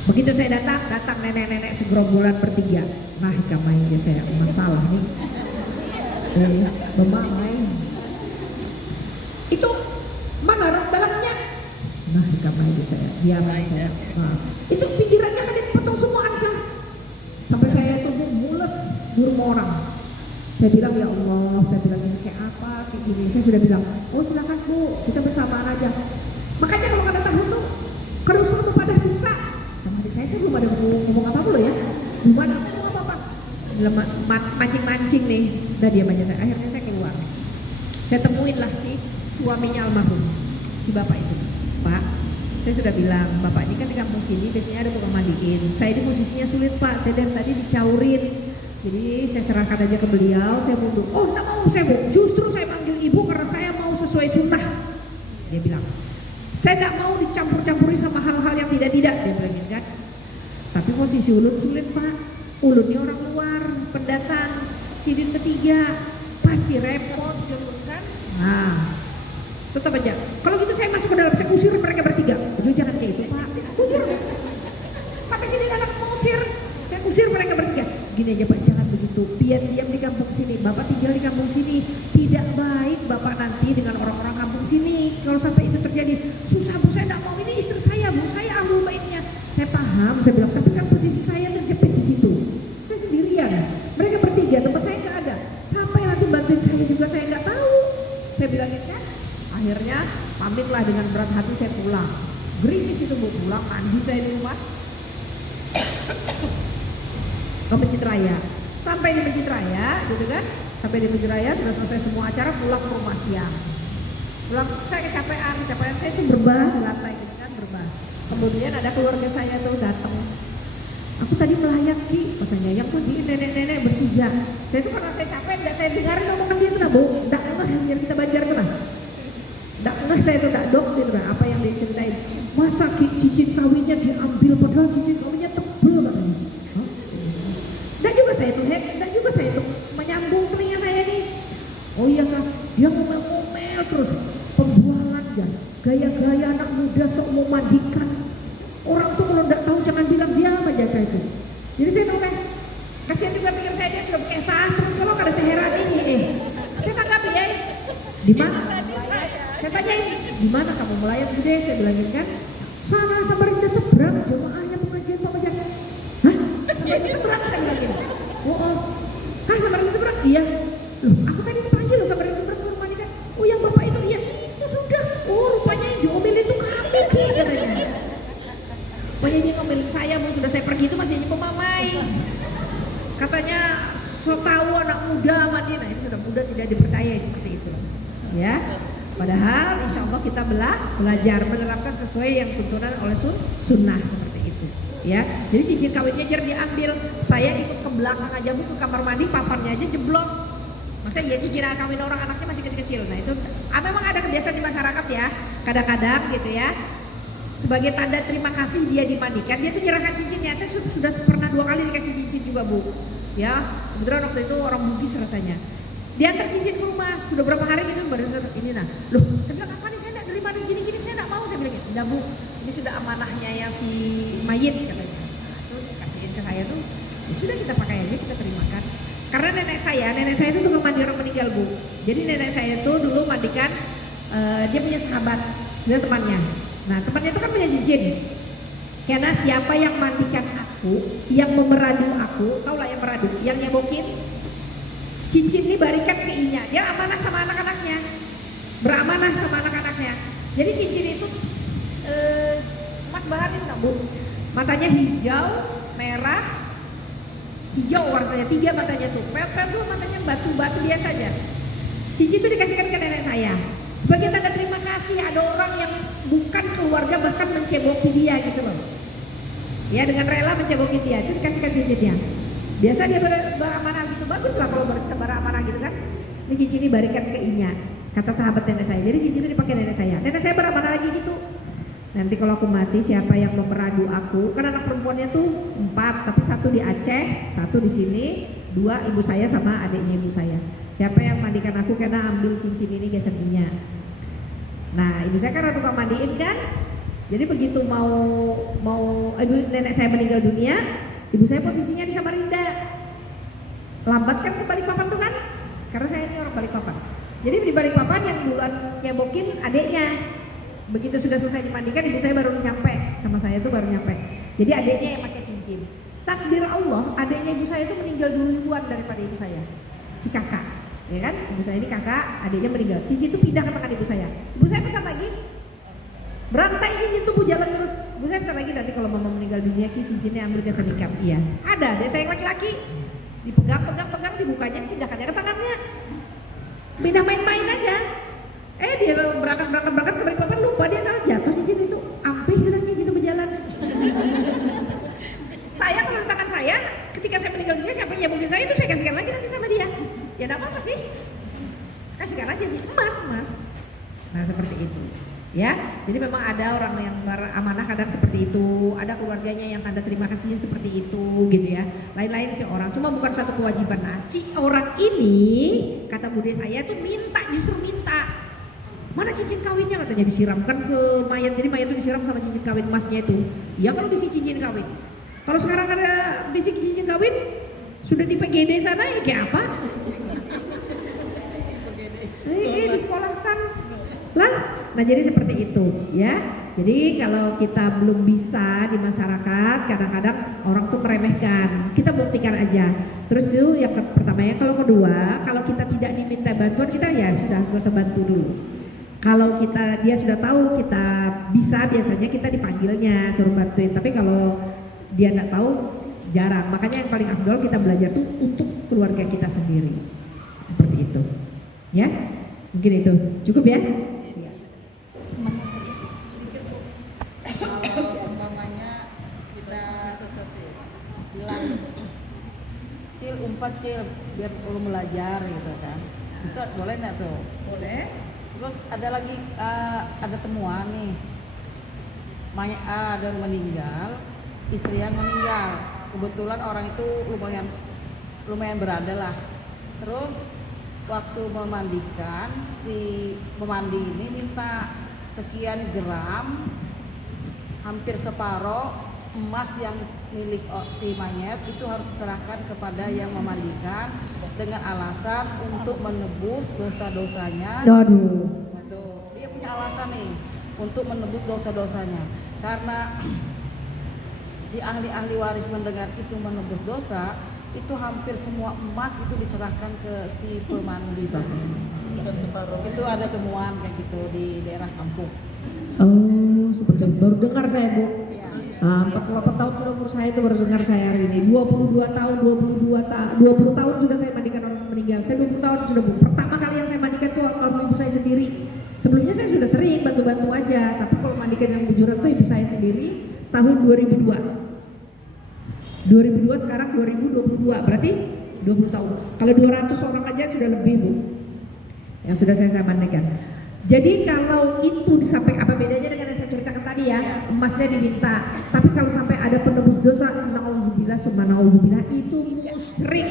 Begitu saya datang nenek-nenek segerombolan bertiga. Nah, ikamai ya saya masalah nih. Bemamai. Itu mana orang dalamnya? Nah, ikamai ya saya. Diam saya. Nah, itu pinggirannya kan dipotong semua angka. Sampai saya tuh mules di rumah orang. Saya bilang, ya Allah, saya bilang ini kayak apa, kayak gini. Saya sudah bilang, oh silakan Bu, kita bersamaan aja. Makanya kalau kada tahu tuh, kerusuhan tuh pada bisa. Sama adik saya belum ada ngomong apa-apa loh ya. Belum ada ngomong apa-apa. Mancing-mancing nih, udah diam aja saya. Akhirnya saya keluar. Saya temuin lah si suaminya almarhum, si bapak itu. Pak, saya sudah bilang, bapak ini kan di kampung sini biasanya ada tukang mandiin. Saya di posisinya sulit Pak, saya dari tadi dicaurin. Jadi saya serahkan aja ke beliau, saya mundur. Oh, enggak mau saya Bu, justru saya manggil ibu karena saya mau sesuai sunnah. Dia bilang, saya enggak mau dicampur-campuri sama hal-hal yang tidak-tidak. Dia bilang gitu kan. Tapi posisi ulun sulit Pak. Ulunnya orang luar, pendatang, sidin ketiga, pasti repot gitu kan. Nah, tetap aja. Kalau gitu saya masuk ke dalam, saya usir mereka bertiga. Jangan kayak itu Pak. Usir. Sampai sini anak mengusir. Saya usir mereka bertiga. Gini aja Pak, jangan begitu. Biar diam di kampung sini. Bapak tinggal di kampung sini. Tidak baik Bapak nanti dengan orang-orang kampung sini. Kalau sampai itu terjadi, susah Bu, saya tidak mau. Ini istri saya Bu, saya ahlul baitnya. Saya paham, saya bilang, tapi kan posisi saya terjepit di situ. Saya sendirian. Mereka bertiga, tempat saya nggak ada. Sampai nanti bantuin saya juga saya nggak tahu. Saya bilangin kan. Akhirnya pamitlah dengan berat hati saya pulang. Gerimis itu Bu, pulang mandi saya di rumah. Ke Masjid Raya. Sampai di Masjid Raya, gitu kan? Sampai di Masjid Raya sudah selesai semua acara, pulang ke rumah siang. Pulang saya kecapean saya itu berbah di lantai gitu kan, berbah. Kemudian ada keluarga saya tuh datang. Aku tadi melayat Ki, katanya yang pergi nenek-nenek bertiga. Saya itu karena saya capek, enggak saya dengarin omongan dia tuh nah Bu, enggak ngeh biar kita banjar tuh nah. Enggak ngeh saya tuh enggak dok gitu nah, apa yang dia ceritain. Masa Ki cincin kawinnya diambil padahal cincin kawinnya tebel katanya. Dan juga saya tuh menyambung telinga saya nih. Oh iya Kak, dia ngomel-ngomel terus, pembualan ya, gaya-gaya anak muda sok mau mandikan. Orang tuh kalau nggak tahu jangan bilang diam aja saya itu. Jadi saya tuh kan, kasihan juga pikir saya dia sudah kesah terus kalau kada seheran ini. Saya tanggapi ya, di mana? Saya tanyain, di mana kamu melayat gede? Saya bilangin kan, sana Samarinda seberang jemaahnya pengajian Pak Ojek. Hah? Samarinda seberang kan bilangin. Oh, Kak Samarinda seberang? Iya. Loh, aku tadi dipanggil loh Samarinda seberang suruh mandikan. Oh yang bapak itu, iya itu sudah. Oh rupanya yang diomelin itu kamu Ki katanya. Pokoknya dia ngomelin saya, mau sudah saya pergi itu masih aja pemamai. Katanya so tahu anak muda mandi, nah itu sudah muda tidak dipercaya seperti itu. Ya. Padahal insya Allah kita belajar menerapkan sesuai yang tuntunan oleh sunnah seperti itu. Ya, jadi cincin kawinnya jar diambil. Saya ikut ke belakang aja Bu, ke kamar mandi, paparnya aja jeblok. Masa iya cincin kawin orang anaknya masih kecil-kecil. Nah itu memang ada kebiasaan di masyarakat ya. Kadang-kadang gitu ya. Sebagai tanda terima kasih dia dimandikan, dia tuh nyerahkan cincinnya. Saya sudah pernah 2 kali dikasih cincin juga Bu. Ya, kebetulan waktu itu orang Bugis rasanya. Diantar cincin ke rumah, sudah berapa hari gitu baru ini nah. Loh, saya bilang apa nih, saya enggak nerima gini-gini, saya enggak mau. Saya bilang, "Udah Bu, ini sudah amanahnya yang si mayit," katanya. Nah, itu dikasihin ke saya tuh. Ya sudah kita pakai aja, kita terimakan. Karena nenek saya itu tukang mandi orang meninggal Bu. Jadi nenek saya itu dulu mandikan, dia punya sahabat, dia temannya. Nah temannya itu kan punya cincin. Karena siapa yang mandikan aku, yang memeradu aku, tau lah yang meradu, yang nyebokin, cincin ini barikan ke inya. Dia amanah sama anak-anaknya, beramanah sama anak-anaknya. Jadi cincin itu emas bahan itu Bu. Matanya hijau, merah, hijau warnanya, 3 matanya tuh. Pel-pel tuh matanya batu-batu biasa aja. Cincin itu dikasihkan ke nenek saya. Sebagai tanda terima kasih ada orang yang bukan keluarga bahkan menceboki dia gitu loh. Ya dengan rela menceboki dia, itu dikasihkan cincinnya. Biasa dia beramanah gitu, bagus lah kalau bisa beramanah gitu kan. ini cincin dibarikan ke Inya, kata sahabat nenek saya. Jadi cincin itu dipakai nenek saya. Nenek saya beramal lagi gitu. Nanti kalau aku mati siapa yang memeradu aku? Kan anak perempuannya tuh 4, tapi 1 di Aceh, 1 di sini, 2 ibu saya sama adiknya ibu saya. Siapa yang mandikan aku karena ambil cincin ini geser Inya. Nah ibu saya kan tukang mandiin kan. Jadi begitu mau ibu nenek saya meninggal dunia, ibu saya posisinya di Samarinda. Lambat kan ke Balikpapan tuh kan? Karena saya ini orang Balikpapan. Jadi di Balikpapan yang duluan nyebokin adiknya. Begitu sudah selesai dimandikan, ibu saya baru nyampe, sama saya tuh baru nyampe. Jadi adiknya yang pakai cincin. Takdir Allah, adiknya ibu saya itu meninggal duluan daripada ibu saya, si kakak, ya kan? Ibu saya ini kakak, adiknya meninggal. Cincin itu pindah ke tangan ibu saya. Ibu saya pesan lagi, berantai cincin tuh jalan terus. Ibu saya pesan lagi, nanti kalau mama meninggal dunia, Ki cincinnya ambil ke senikam. Iya, ada. Adik saya yang laki-laki, dipegang, dibukanya, pindahkannya ke tangannya. Pindah main-main aja. Dia berangkat ke Balikpapan, lupa dia taruh jatuh cincin itu, ampih sudah cincin itu berjalan. Saya kalau di tangan saya, ketika saya meninggal dunia siapa yang mungkin saya itu saya kasihkan lagi nanti sama dia. Ya enggak apa-apa sih, kasihkan aja emas. Nah seperti itu, ya. Jadi memang ada orang yang beramanah kadang seperti itu, ada keluarganya yang tanda terima kasihnya seperti itu, gitu ya. Lain-lain si orang, cuma bukan satu kewajiban. Nah si orang ini, kata bude saya tuh justru minta. Mana cincin kawinnya, katanya disiramkan ke mayat. Jadi mayat itu disiram sama cincin kawin emasnya itu. Ya kalau bisi cincin kawin. Kalau sekarang ada bisi cincin kawin sudah di PGD sana ya kayak apa? Di sekolah kan lah. Nah jadi seperti itu ya. Jadi kalau kita belum bisa di masyarakat, kadang-kadang orang tuh meremehkan. Kita buktikan aja. Terus itu yang pertama ya. Kalau kedua, kalau kita tidak diminta bantuan, kita ya sudah gak usah bantu dulu. Kalau dia sudah tahu kita bisa, biasanya kita dipanggilnya suruh bantuin. Tapi kalau dia nggak tahu, jarang. Makanya yang paling afdol kita belajar tuh untuk keluarga kita sendiri. Seperti itu, ya. Mungkin itu cukup ya. Kalau seumpamanya kita bilang Cil umpat Cil biar perlu belajar gitu kan, bisa boleh nggak tuh? Boleh. Terus ada lagi ada temuan nih, ada yang meninggal, istri yang meninggal. Kebetulan orang itu lumayan berada lah. Terus waktu memandikan, si pemandi ini minta sekian gram, hampir separuh emas yang milik si mayat itu harus diserahkan kepada yang memandikan dengan alasan untuk menebus dosa-dosanya. Aduh. Dia punya alasan nih untuk menebus dosa-dosanya. Karena si ahli-ahli waris mendengar itu menebus dosa, itu hampir semua emas itu diserahkan ke si pemandi. Itu ada temuan kayak gitu di daerah kampung. Oh, seperti itu. Baru dengar saya, Bu. 48 tahun sudah umur saya itu baru dengar saya hari ini. 20 tahun sudah saya mandikan orang meninggal. Saya 20 tahun sudah, Bu. Pertama kali yang saya mandikan itu almarhum ibu saya sendiri. Sebelumnya saya sudah sering bantu-bantu aja, tapi kalau mandikan yang bujuran tuh ibu saya sendiri tahun 2002. 2002 sekarang 2022, berarti 20 tahun. Kalau 200 orang aja sudah lebih, Bu. Yang sudah saya mandikan. Jadi kalau itu disampaikan, apa bedanya dengan yang saya ceritakan tadi ya, emasnya diminta. Tapi kalau sampai ada penebus dosa, na'udzubillah summa na'udzubillah, itu musyrik.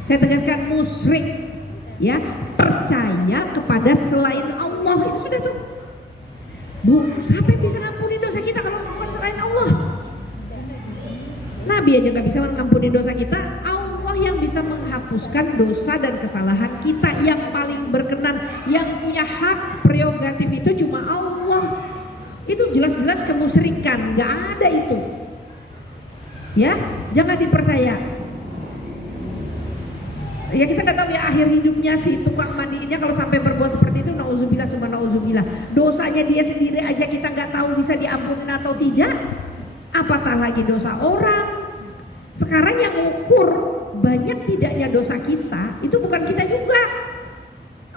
Saya tegaskan musyrik, ya, percaya kepada selain Allah, itu sudah tuh. Bu, siapa yang bisa ngampuni dosa kita kalau bukan selain Allah? Nabi aja gak bisa mengampuni dosa kita. Allah yang bisa menghapuskan dosa dan kesalahan kita, yang paling berkenan, yang punya hak prerogatif itu cuma Allah. Itu jelas-jelas kemusyrikan, nggak ada itu. Ya, jangan dipercaya. Ya kita nggak tahu ya akhir hidupnya si tukang mandiinnya kalau sampai berbuat seperti itu, nauzubillah summa nauzubillah. Dosanya dia sendiri aja kita nggak tahu bisa diampuni atau tidak, apatah lagi dosa orang. Sekarang yang mengukur banyak tidaknya dosa kita itu bukan kita juga,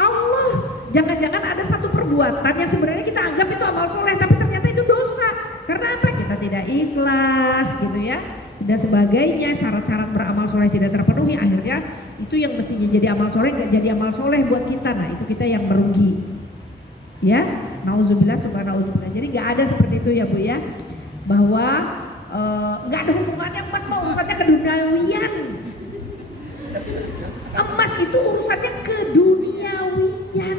Allah. Jangan-jangan ada satu perbuatan yang sebenarnya kita anggap itu amal soleh, tapi ternyata itu dosa. Karena apa? Kita tidak ikhlas gitu ya. dan sebagainya, syarat-syarat beramal soleh tidak terpenuhi, akhirnya itu yang mestinya jadi amal soleh nggak jadi amal soleh buat kita. Nah itu kita yang merugi, ya. Nauzubillah, subhanallah, nauzubillah. Jadi nggak ada seperti itu ya Bu ya, bahwa nggak ada hubungannya emas mau urusannya keduniawian. Emas itu urusannya keduniawian,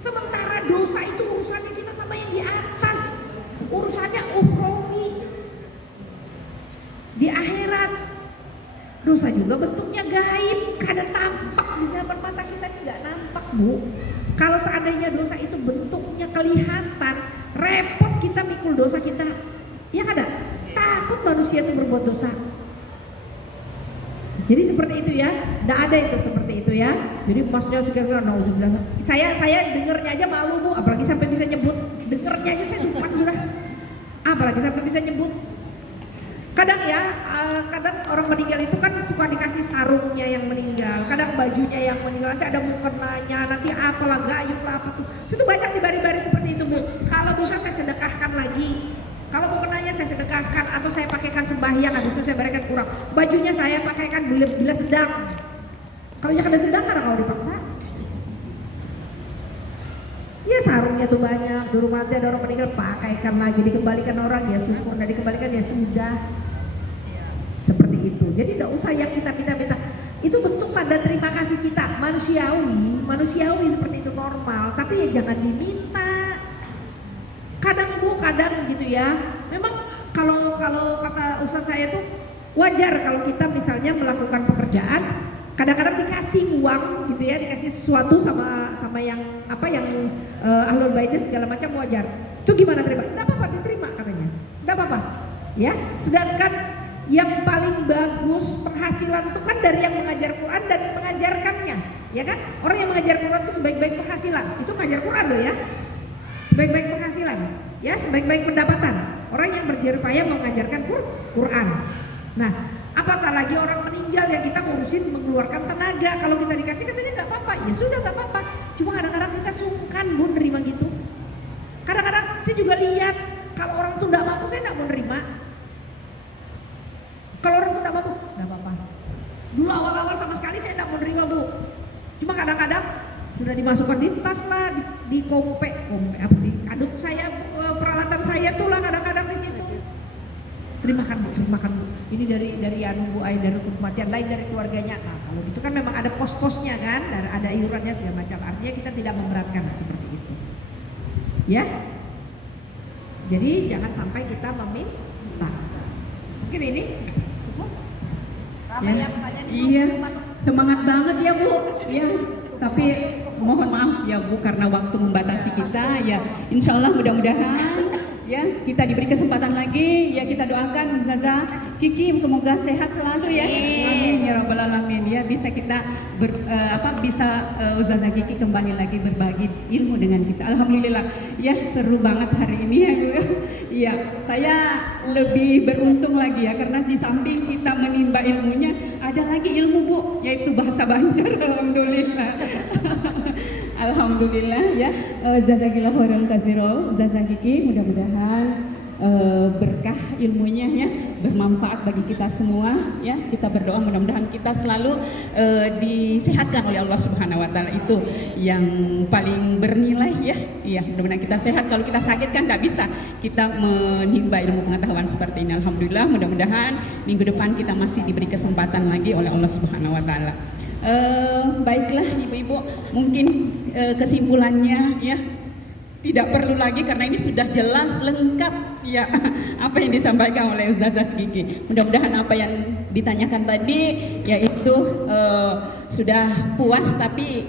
sementara dosa itu urusannya kita sama yang di atas, urusannya ukhrawi di akhirat. Dosa juga bentuknya gaib, kadang tampak di depan mata kita, ini nggak nampak Bu. Kalau seandainya dosa itu bentuknya kelihatan, repot kita mikul dosa kita, ya kada? Takut manusia itu berbuat dosa. Jadi seperti itu ya, tidak ada itu seperti itu ya. Jadi emasnya sekarang nauzubillah. Saya dengernya aja malu Bu, apalagi sampai bisa nyebut. Dengernya aja saya sumpah sudah. Apalagi sampai bisa nyebut. Kadang ya, kadang orang meninggal itu kan suka dikasih sarungnya yang meninggal, kadang bajunya yang meninggal, nanti ada mukenanya, nanti apalah gayung lah apa tuh. Itu banyak di bari-bari seperti itu Bu. Kalau bisa saya sedekahkan lagi. Kalau mukenanya saya sedekahkan atau saya pakaikan sembahyang, habis itu saya berikan kurang. Bajunya saya pakaikan bila sedang. Kalau kada sedang karena kalau dipaksa. Ya sarungnya tuh banyak, di rumah nanti ada orang meninggal, pakaikan lagi, dikembalikan orang ya syukur, dan dikembalikan ya sudah. Seperti itu. Jadi tidak usah yang kita minta-minta. Itu bentuk tanda terima kasih kita, manusiawi seperti itu normal, tapi ya jangan diminta. Kadang Bu, kadang gitu ya. Memang kalau kata ustaz saya tuh wajar kalau kita misalnya melakukan pekerjaan, kadang-kadang dikasih uang gitu ya, dikasih sesuatu sama yang apa yang ahlul baitnya segala macam, wajar. Itu gimana terima? Enggak apa-apa, diterima katanya. Enggak apa-apa. Ya, sedangkan yang paling bagus penghasilan itu kan dari yang mengajar Quran dan mengajarkannya, ya kan? Orang yang mengajar Quran itu sebaik-baik penghasilan. Itu mengajar Quran loh ya. Sebaik-baik penghasilan, ya, sebaik-baik pendapatan. Orang yang berjerih payah mengajarkan Quran. Nah, apatah lagi orang meninggal yang kita ngurusin mengeluarkan tenaga. Kalau kita dikasih katanya nggak apa-apa, ya sudah nggak apa-apa. Cuma kadang-kadang kita sungkan Bu nerima gitu. Kadang-kadang saya juga lihat kalau orang tuh nggak mampu, saya nggak mau nerima. Kalau orang tuh nggak mampu, nggak apa-apa. Dulu awal-awal sama sekali saya nggak mau nerima Bu. Cuma kadang-kadang sudah dimasukkan di tas lah, di kompe apa sih, kadut saya, peralatan saya tuh lah kadang-kadang di situ. Terimakan Bu. Ini dari anu Bu Ai, dari kematian lain dari keluarganya. Nah kalau gitu kan memang ada pos-posnya kan, ada iurannya segala macam. Artinya kita tidak memberatkan seperti itu. Ya. Jadi jangan sampai kita meminta. Mungkin ini cukup. Ya. Iya, semangat banget ya Bu. Ya. Tapi mohon maaf ya Bu karena waktu membatasi kita ya. Insya Allah mudah-mudahan ya kita diberi kesempatan lagi ya, kita doakan Ustazah Kiki semoga sehat selalu ya. Amin ya rabbal alamin ya, bisa kita Ustazah Kiki kembali lagi berbagi ilmu dengan kita. Alhamdulillah ya, seru banget hari ini ya Bu. Iya, saya lebih beruntung lagi ya karena di samping kita menimba ilmunya ada lagi ilmu Bu, yaitu bahasa Banjar. Alhamdulillah. Alhamdulillah ya. Jazakillahu khairan katsira Ustazah Kiki, mudah-mudahan berkah ilmunya ya, bermanfaat bagi kita semua ya. Kita berdoa mudah-mudahan kita selalu disehatkan oleh Allah Subhanahu wa taala, itu yang paling bernilai ya. Iya, mudah-mudahan kita sehat. Kalau kita sakit kan tidak bisa kita menimba ilmu pengetahuan seperti ini. Alhamdulillah, mudah-mudahan minggu depan kita masih diberi kesempatan lagi oleh Allah Subhanahu wa taala. Baiklah Ibu-ibu, mungkin kesimpulannya ya tidak perlu lagi karena ini sudah jelas lengkap ya apa yang disampaikan oleh Ustazah Kiki. Mudah-mudahan apa yang ditanyakan tadi yaitu sudah puas, tapi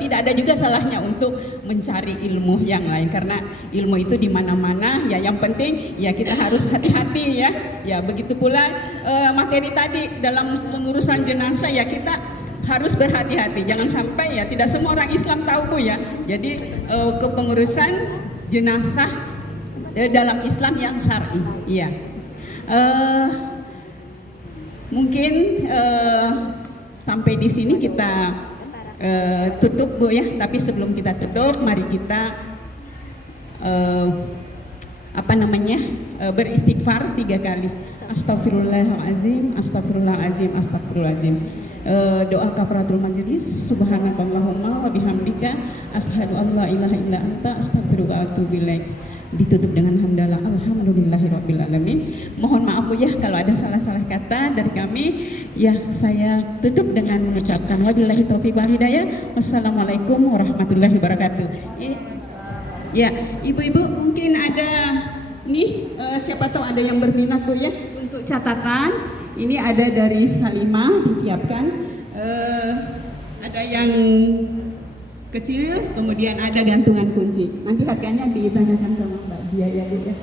tidak ada juga salahnya untuk mencari ilmu yang lain karena ilmu itu di mana-mana ya. Yang penting ya kita harus hati-hati ya. Ya begitu pula materi tadi dalam pengurusan jenazah ya, kita harus berhati-hati, jangan sampai ya, tidak semua orang Islam tahu Bu ya. Jadi kepengurusan jenazah dalam Islam yang syar'i. Iya. Mungkin sampai di sini kita tutup Bu ya. Tapi sebelum kita tutup, mari kita beristighfar 3 kali. Astagfirullahaladzim, astagfirullahaladzim, astagfirullahaladzim. Doa kafaratul majelis, subhanakallahumma wa bihamdika asyhadu an la ilaha illa anta astaghfiruka wa atubu ilaik. Ditutup dengan hamdalah alhamdulillahirabbil alamin. Mohon maaf Bu ya kalau ada salah-salah kata dari kami. Ya, saya tutup dengan mengucapkan wabillahi taufiq wal hidayah. Wassalamualaikum warahmatullahi wabarakatuh. Ya, ibu-ibu mungkin ada nih siapa tahu ada yang berminat Bu ya untuk catatan. Ini ada dari Salimah disiapkan, ada yang kecil, kemudian ada gantungan kunci. Nanti harganya ditanyakan sama Mbak Dia ya Bu ya.